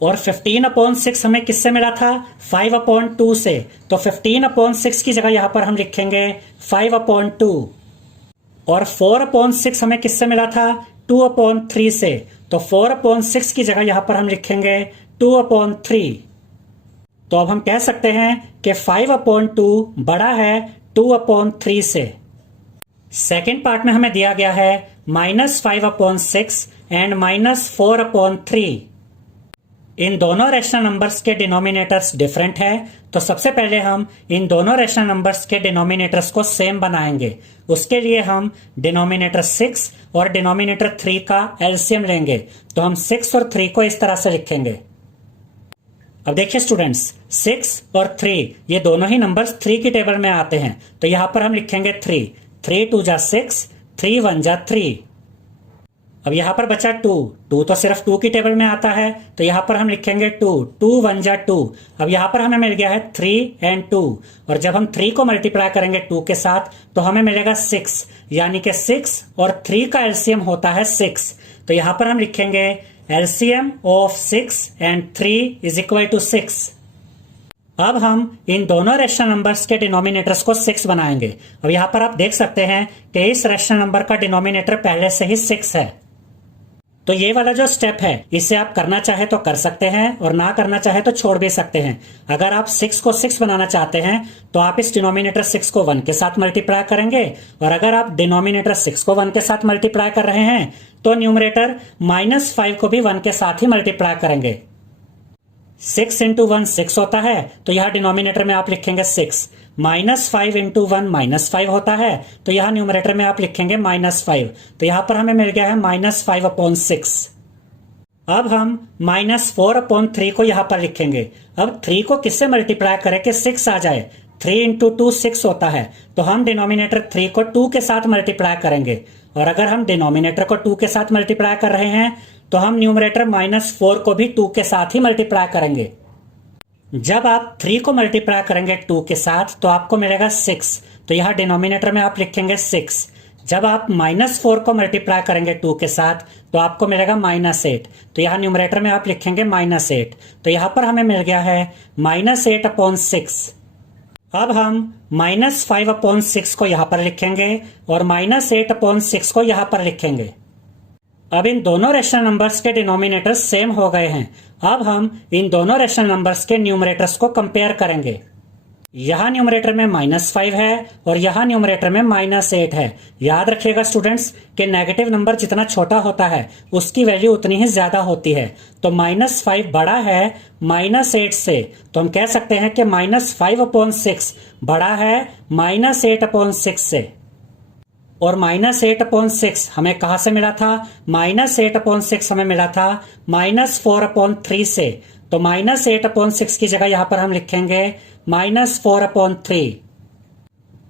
और 15/6 हमें किससे मिला था? 5/2 से, तो 15/6 की जगह यहां पर हम लिखेंगे 5/2, और 4/6 हमें किससे मिला था? 2/3 से, तो 4/6 की जगह यहां पर हम लिखेंगे 2/3। तो अब हम कह सकते हैं कि 5/2 बड़ा है 2/3 से। सेकेंड पार्ट में हमें दिया गया है -5/6 एंड -4/3। इन दोनों रैशनल नंबर्स के डिनोमिनेटर्स डिफरेंट है, तो सबसे पहले हम इन दोनों रैशनल नंबर्स के डिनोमिनेटर्स को सेम बनाएंगे। उसके लिए हम डिनोमिनेटर 6 और डिनोमिनेटर 3 का एलसीएम लेंगे। तो हम 6 और 3 को इस तरह से लिखेंगे। अब देखिए स्टूडेंट्स, 6 और 3 ये दोनों ही नंबर्स 3 की टेबल में आते हैं, तो यहां पर हम लिखेंगे 3 2 जा 6, 3 1 जा 3। अब यहां पर बचा 2 तो सिर्फ 2 की टेबल में आता है, तो यहां पर हम लिखेंगे 2 1 जा 2। अब यहां पर हमें मिल गया है 3 और 2, और जब हम 3 को मल्टीप्लाई करेंगे 2 के साथ तो हमें मिलेगा 6, यानी कि 6 और 3 का एलसीएम होता है 6। तो यहां पर हम लिखेंगे LCM of 6 and 3 is equal to 6। अब हम इन दोनों रैशनल नंबर्स के डिनोमिनेटर्स को 6 बनाएंगे। अब यहां पर आप देख सकते हैं कि इस रैशनल नंबर का डिनोमिनेटर पहले से ही 6 है, तो ये वाला जो स्टेप है इसे आप करना चाहे तो कर सकते हैं और ना करना चाहे तो छोड़ भी सकते हैं। अगर आप 6 को 6 बनाना चाहते हैं तो आप इस डिनोमिनेटर 6 को 1 के साथ मल्टीप्लाई करेंगे, और अगर आप डिनोमिनेटर 6 को 1 के साथ मल्टीप्लाई कर रहे हैं तो न्यूमरेटर -5 को भी 1 के साथ ही मल्टीप्लाई करेंगे। 6 × 1 6 होता है, तो यह डिनोमिनेटर में आप लिखेंगे 6। -5 × 1 -5 होता है, तो यहां न्यूमरेटर में आप लिखेंगे -5। तो यहां पर हमें मिल गया है -5/6। अब हम -4/3 को यहां पर लिखेंगे। अब 3 को किससे मल्टीप्लाई करें कि 6 आ जाए? 3 × 2 6 होता है, तो हम डिनोमिनेटर 3 को 2 के साथ मल्टीप्लाई करेंगे, और अगर हम डिनोमिनेटर को 2 के साथ मल्टीप्लाई कर रहे हैं तो हम न्यूमरेटर -4 को भी 2 के साथ ही मल्टीप्लाई करेंगे। जब आप 3 को मल्टीप्लाई करेंगे 2 के साथ तो आपको मिलेगा 6, तो यहां डिनोमिनेटर में आप लिखेंगे 6। जब आप -4 को मल्टीप्लाई करेंगे 2 के साथ तो आपको मिलेगा -8, तो यहां न्यूमरेटर में आप लिखेंगे -8। तो यहां पर हमें मिल गया है -8/6। अब हम -5/6 को यहां पर लिखेंगे और -8/6 को यहां पर लिखेंगे। अब इन दोनों रैशनल नंबर्स के डिनोमिनेटर्स सेम हो गए हैं। अब हम इन दोनों रैशनल नंबर्स के न्यूमरेटर्स को कंपेयर करेंगे। यहां न्यूमरेटर में -5 है और यहां न्यूमरेटर में -8 है। याद रखिएगा स्टूडेंट्स कि नेगेटिव नंबर जितना छोटा होता है उसकी वैल्यू उतनी ही ज्यादा होती है। तो -5 बड़ा है -8 से, तो हम कह सकते हैं कि -5/6 बड़ा है -8/6 से। और -8/6 हमें कहां से मिला था? -8/6 हमें मिला था -4/3 से, तो -8/6 की जगह यहां पर हम लिखेंगे -4/3।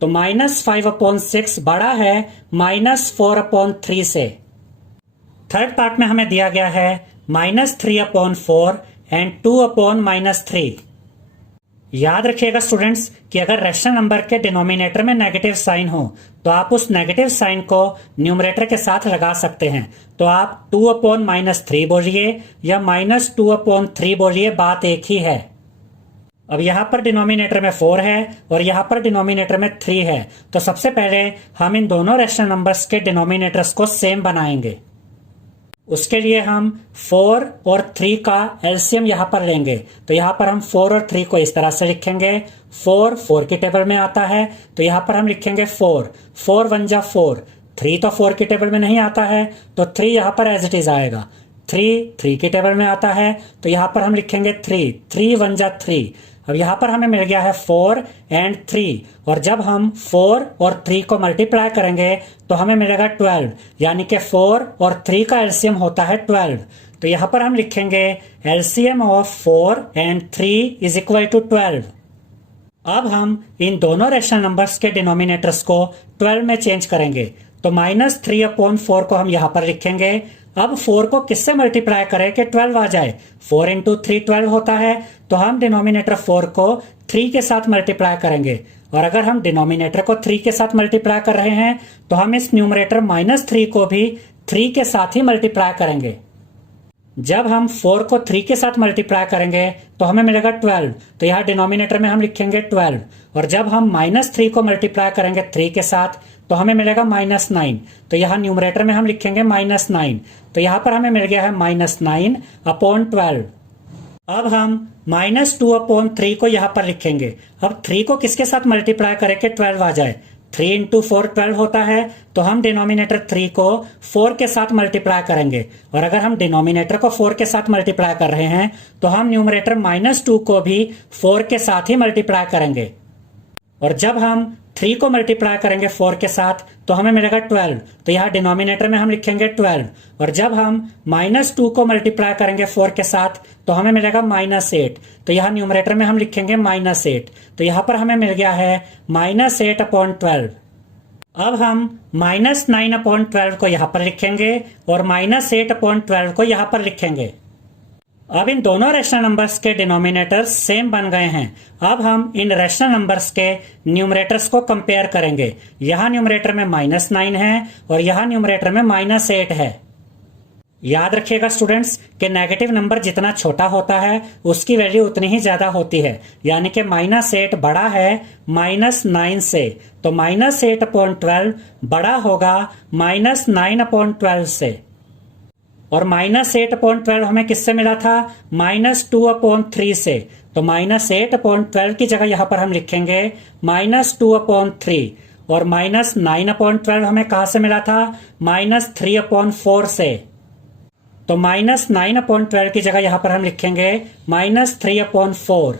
तो -5/6 बड़ा है -4/3 से। थर्ड पार्ट में हमें दिया गया है -3/4 एंड 2/-3। याद रखिएगा स्टूडेंट्स कि अगर रैशनल नंबर के डिनोमिनेटर में नेगेटिव साइन हो तो आप उस नेगेटिव साइन को न्यूमरेटर के साथ लगा सकते हैं। तो आप 2/-3 बोलिए या -2/3 बोलिए, बात एक ही है। अब यहां पर डिनोमिनेटर में 4 है और यहां पर डिनोमिनेटर में 3 है, तो सबसे पहले हम इन दोनों रैशनल नंबर्स के डिनोमिनेटर्स को सेम बनाएंगे। उसके लिए हम 4 और 3 का एलसीएम यहां पर लेंगे। तो यहां पर हम 4 और 3 को इस तरह से लिखेंगे। 4 की टेबल में आता है, तो यहां पर हम लिखेंगे 4 1 जा 4। 3 तो 4 की टेबल में नहीं आता है, तो 3 यहां पर एज इट इज आएगा। 3 की टेबल में आता है, तो यहां पर हम लिखेंगे 3 1 जा 3। अब यहां पर हमें मिल गया है 4 और 3, और जब हम 4 और 3 को मल्टीप्लाई करेंगे तो हमें मिलेगा 12, यानी कि 4 और 3 का एलसीएम होता है 12। तो यहां पर हम लिखेंगे एलसीएम ऑफ 4 और 3 इज इक्वल टू 12। अब हम इन दोनों रैशनल नंबर्स के डिनोमिनेटर्स को 12 में चेंज करेंगे। तो -3/4 को हम यहां पर लिखेंगे। अब 4 को किससे मल्टीप्लाई करें कि 12 आ जाए? 4 इंटू 3 12 होता है, तो हम डिनोमिनेटर 4 को 3 के साथ मल्टीप्लाई करेंगे। और अगर हम डिनोमिनेटर को 3 के साथ मल्टीप्लाई कर रहे हैं तो हम इस न्यूमरेटर -3 को भी 3 के साथ ही मल्टीप्लाई करेंगे। जब हम 4 को 3 के साथ मल्टीप्लाई करेंगे तो हमें मिलेगा 12, तो यहाँ डिनोमिनेटर में हम लिखेंगे 12। और जब हम -3 को मल्टीप्लाई करेंगे 3 के साथ तो हमें मिलेगा -9, तो यहाँ न्यूमरेटर में हम लिखेंगे -9, तो यहाँ पर हमें मिल गया है -9/12। अब हम -2/3 को यहाँ पर लिखेंगे। अब 3 को किसके साथ मल्टीप्लाई करें कि 12 आ जाए? 3 इंटू 4 12 होता है, तो हम डिनोमिनेटर 3 को 4 के साथ मल्टीप्लाई करेंगे। और अगर हम डिनोमिनेटर को 4 के साथ मल्टीप्लाई कर रहे हैं तो हम न्यूमरेटर -2 को भी 4 के साथ ही मल्टीप्लाई करेंगे। और जब हम 3 को मल्टीप्लाई करेंगे 4 के साथ तो हमें मिलेगा 12, तो यहाँ डिनोमिनेटर में हम लिखेंगे 12। और जब हम -2 को मल्टीप्लाई करेंगे 4 के साथ तो हमें मिलेगा -8, तो यहाँ न्यूमरेटर में हम लिखेंगे -8, तो यहाँ पर हमें मिल गया है -8/12। अब हम -9/12 को यहाँ पर लिखेंगे और -8/12 को यहाँ पर लिखेंगे। अब इन दोनों रैशनल नंबर्स के डिनोमिनेटर्स सेम बन गए हैं। अब हम इन रैशनल नंबर्स के न्यूमरेटर्स को कंपेयर करेंगे। यहाँ न्यूमरेटर में -9 है और यहाँ न्यूमरेटर में -8 है। याद रखिएगा स्टूडेंट्स कि नेगेटिव नंबर जितना छोटा होता है उसकी वैल्यू उतनी ही ज्यादा होती है, यानी कि -8 बड़ा है -9 से, तो -8/12 बड़ा होगा -9/12 से। और -8/12 हमें किससे मिला था? -2/3 से, तो -8/12 की जगह यहाँ पर हम लिखेंगे -2/3। और -9/12 हमें कहाँ से मिला था? -3/4 से, तो -9/12 की जगह यहाँ पर हम लिखेंगे -3/4,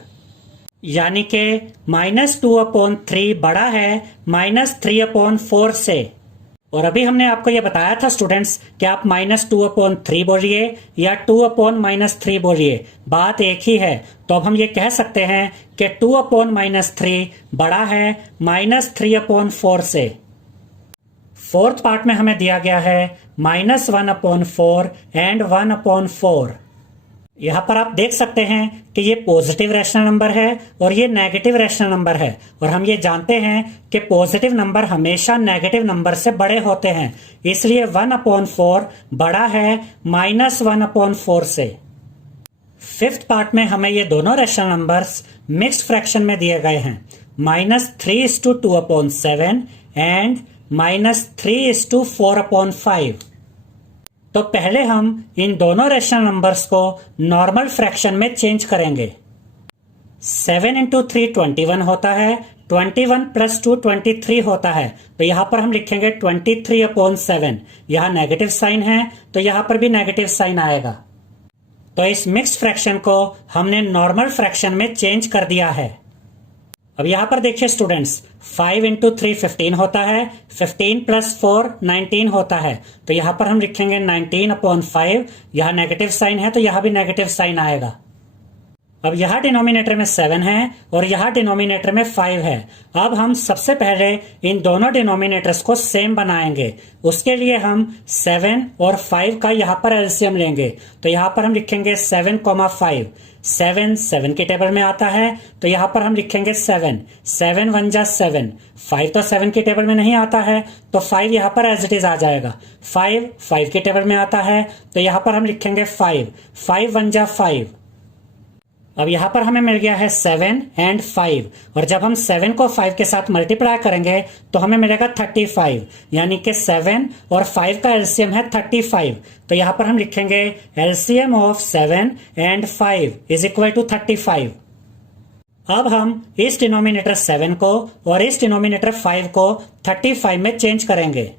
यानी कि -2/3 बड़ा है -3/4 से। और अभी हमने आपको यह बताया था स्टूडेंट्स कि आप -2/3 बोलिए या 2/-3 बोलिए, बात एक ही है। तो अब हम ये कह सकते हैं कि 2/-3 बड़ा है -3/4 से। फोर्थ पार्ट में हमें दिया गया है -1/4 एंड 1/4। यहाँ पर आप देख सकते हैं कि ये पॉजिटिव रैशनल नंबर है और ये नेगेटिव रैशनल नंबर है। और हम ये जानते हैं कि पॉजिटिव नंबर हमेशा नेगेटिव नंबर से बड़े होते हैं, इसलिए 1/4 बड़ा है -1/4 से। फिफ्थ पार्ट में हमें ये दोनों रैशनल नंबर्स मिक्स्ड फ्रैक्शन में दिए गए हैं, -3:2/7 एंड -3:4/5। तो पहले हम इन दोनों रैशनल नंबर्स को नॉर्मल फ्रैक्शन में चेंज करेंगे। 7 इंटू 3 21 होता है, 21 + 2 23 होता है, तो यहाँ पर हम लिखेंगे 23/7। यहाँ नेगेटिव साइन है तो यहाँ पर भी नेगेटिव साइन आएगा। तो इस मिक्स्ड फ्रैक्शन को हमने नॉर्मल फ्रैक्शन में चेंज कर दिया है। अब यहाँ पर देखिए स्टूडेंट्स, 5 इंटू 3 15 होता है, 15 + 4 19 होता है, तो यहाँ पर हम लिखेंगे 19/5। यहाँ नेगेटिव साइन है तो यहाँ भी नेगेटिव साइन आएगा। अब यहाँ डिनोमिनेटर में 7 है और यहाँ डिनोमिनेटर में 5 है। अब हम सबसे पहले इन दोनों डिनोमिनेटर्स को सेम बनाएंगे। उसके लिए हम 7 और 5 का यहाँ पर एलसीएम लेंगे, तो यहाँ पर हम लिखेंगे 7,5। 7 7 के टेबल में आता है, तो यहाँ पर हम लिखेंगे 7। 7 1 जा 7। 5 तो 7 के टेबल में नहीं आता है, तो 5 यहाँ पर एज इट इज आ जाएगा। 5 5 के टेबल में आता है, तो यहाँ पर हम लिखेंगे 5। 5 1 जा 5। अब यहाँ पर हमें मिल गया है 7 एंड 5, और जब हम 7 को 5 के साथ मल्टीप्लाई करेंगे तो हमें मिलेगा 35, यानी कि 7 और 5 का एलसीएम है 35। तो यहाँ पर हम लिखेंगे LCM of 7 and 5 is equal to 35। अब हम इस डिनोमिनेटर 7 को और इस डिनोमिनेटर 5 को 35 में चेंज करेंगे।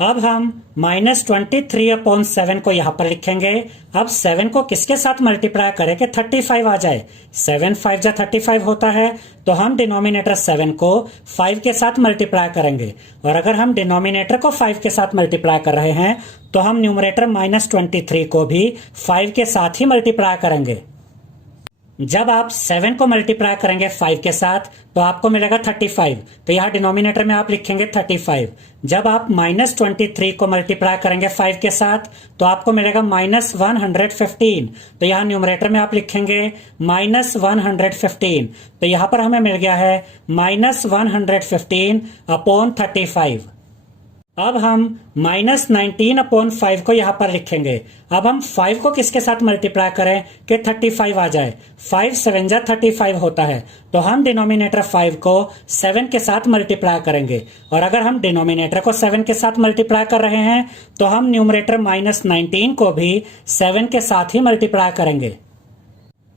अब हम -23/7 को यहाँ पर लिखेंगे। अब 7 को किसके साथ मल्टीप्लाई करें कि 35 आ जाए? 7 5 जा 35 होता है, तो हम डिनोमिनेटर 7 को 5 के साथ मल्टीप्लाई करेंगे। और अगर हम डिनोमिनेटर को 5 के साथ मल्टीप्लाई कर रहे हैं तो हम न्यूमरेटर -23 को भी 5 के साथ ही मल्टीप्लाई करेंगे। जब आप 7 को मल्टीप्लाई करेंगे 5 के साथ तो आपको मिलेगा 35। तो यहाँ डिनोमिनेटर में आप लिखेंगे 35। जब आप -23 को मल्टीप्लाई करेंगे 5 के साथ तो आपको मिलेगा -115। तो यहाँ न्यूमरेटर में आप लिखेंगे -115। तो यहाँ पर हमें मिल गया है -115 अपॉन 35। अब हम -19/5 को यहाँ पर लिखेंगे। अब हम 5 को किसके साथ मल्टीप्लाई करें कि 35 आ जाए। 5 7 जा 35 होता है, तो हम डिनोमिनेटर 5 को 7 के साथ मल्टीप्लाई करेंगे। और अगर हम डिनोमिनेटर को 7 के साथ मल्टीप्लाई कर रहे हैं तो हम न्यूमरेटर -19 को भी 7 के साथ ही मल्टीप्लाई करेंगे।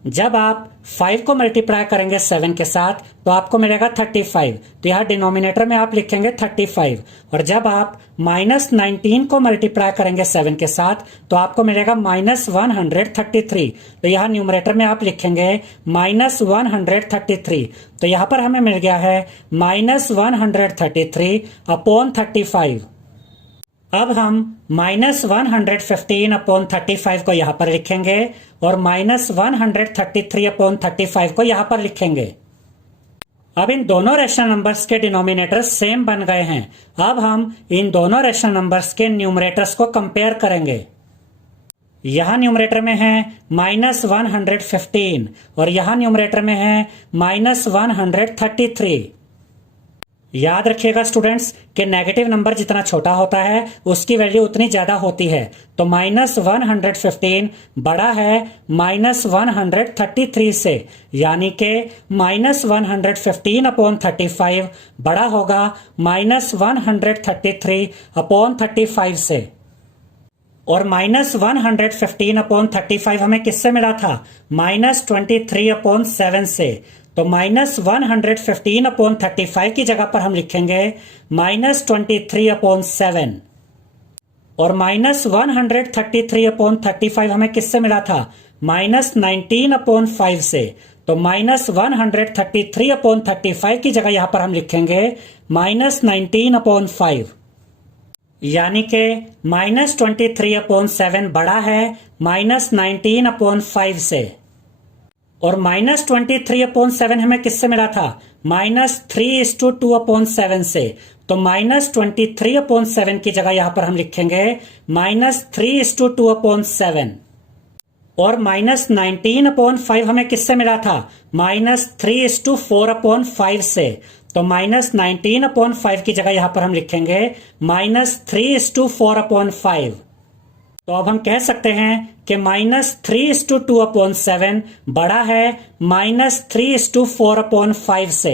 जब आप 5 को मल्टीप्लाई करेंगे 7 के साथ तो आपको मिलेगा 35। तो यहाँ डिनोमिनेटर में आप लिखेंगे 35। और जब आप -19 को मल्टीप्लाई करेंगे 7 के साथ तो आपको मिलेगा -133। तो यहाँ न्यूमरेटर में आप लिखेंगे -133। तो यहाँ पर हमें मिल गया है -133 अपॉन 35। अब हम -115 अपॉन 35 को यहाँ पर लिखेंगे और -133 अपॉन 35 को यहाँ पर लिखेंगे। अब इन दोनों रेशनल नंबर्स के डिनोमिनेटर सेम बन गए हैं। अब हम इन दोनों रेशनल नंबर्स के न्यूमरेटर्स को कंपेयर करेंगे। यहाँ न्यूमरेटर में है -115 और यहाँ न्यूमरेटर में है -133। याद रखिएगा स्टूडेंट्स कि नेगेटिव नंबर जितना छोटा होता है उसकी वैल्यू उतनी ज्यादा होती है। तो -115 बड़ा है -133 से, यानी कि -115 अपॉन 35 बड़ा होगा -133 अपॉन 35 से। और -115 अपॉन 35 हमें किससे मिला था? -23 अपॉन 7 से। तो -115 अपॉन 35 की जगह पर हम लिखेंगे -23 अपॉन 7। और -133 अपॉन 35 हमें किससे मिला था? -19 अपॉन 5 से। तो -133 अपॉन 35 की जगह यहां पर हम लिखेंगे -19 अपॉन 5, यानी कि -23 अपॉन 7 बड़ा है -19 अपॉन 5 से। और -23 अपॉन 7 हमें किससे मिला था? -3:2 अपॉन 7 से। तो -23 अपॉन 7 की जगह यहां पर हम लिखेंगे -3:2 अपॉन 7। और -19 अपॉन 5 हमें किससे मिला था? -3:4 अपॉन 5 से। तो -19 अपॉन 5 की जगह यहां पर हम लिखेंगे -3:4 अपॉन 5। तो अब हम कह सकते हैं कि -3:2 अपॉन 7 बड़ा है -3:4 अपॉन 5 से।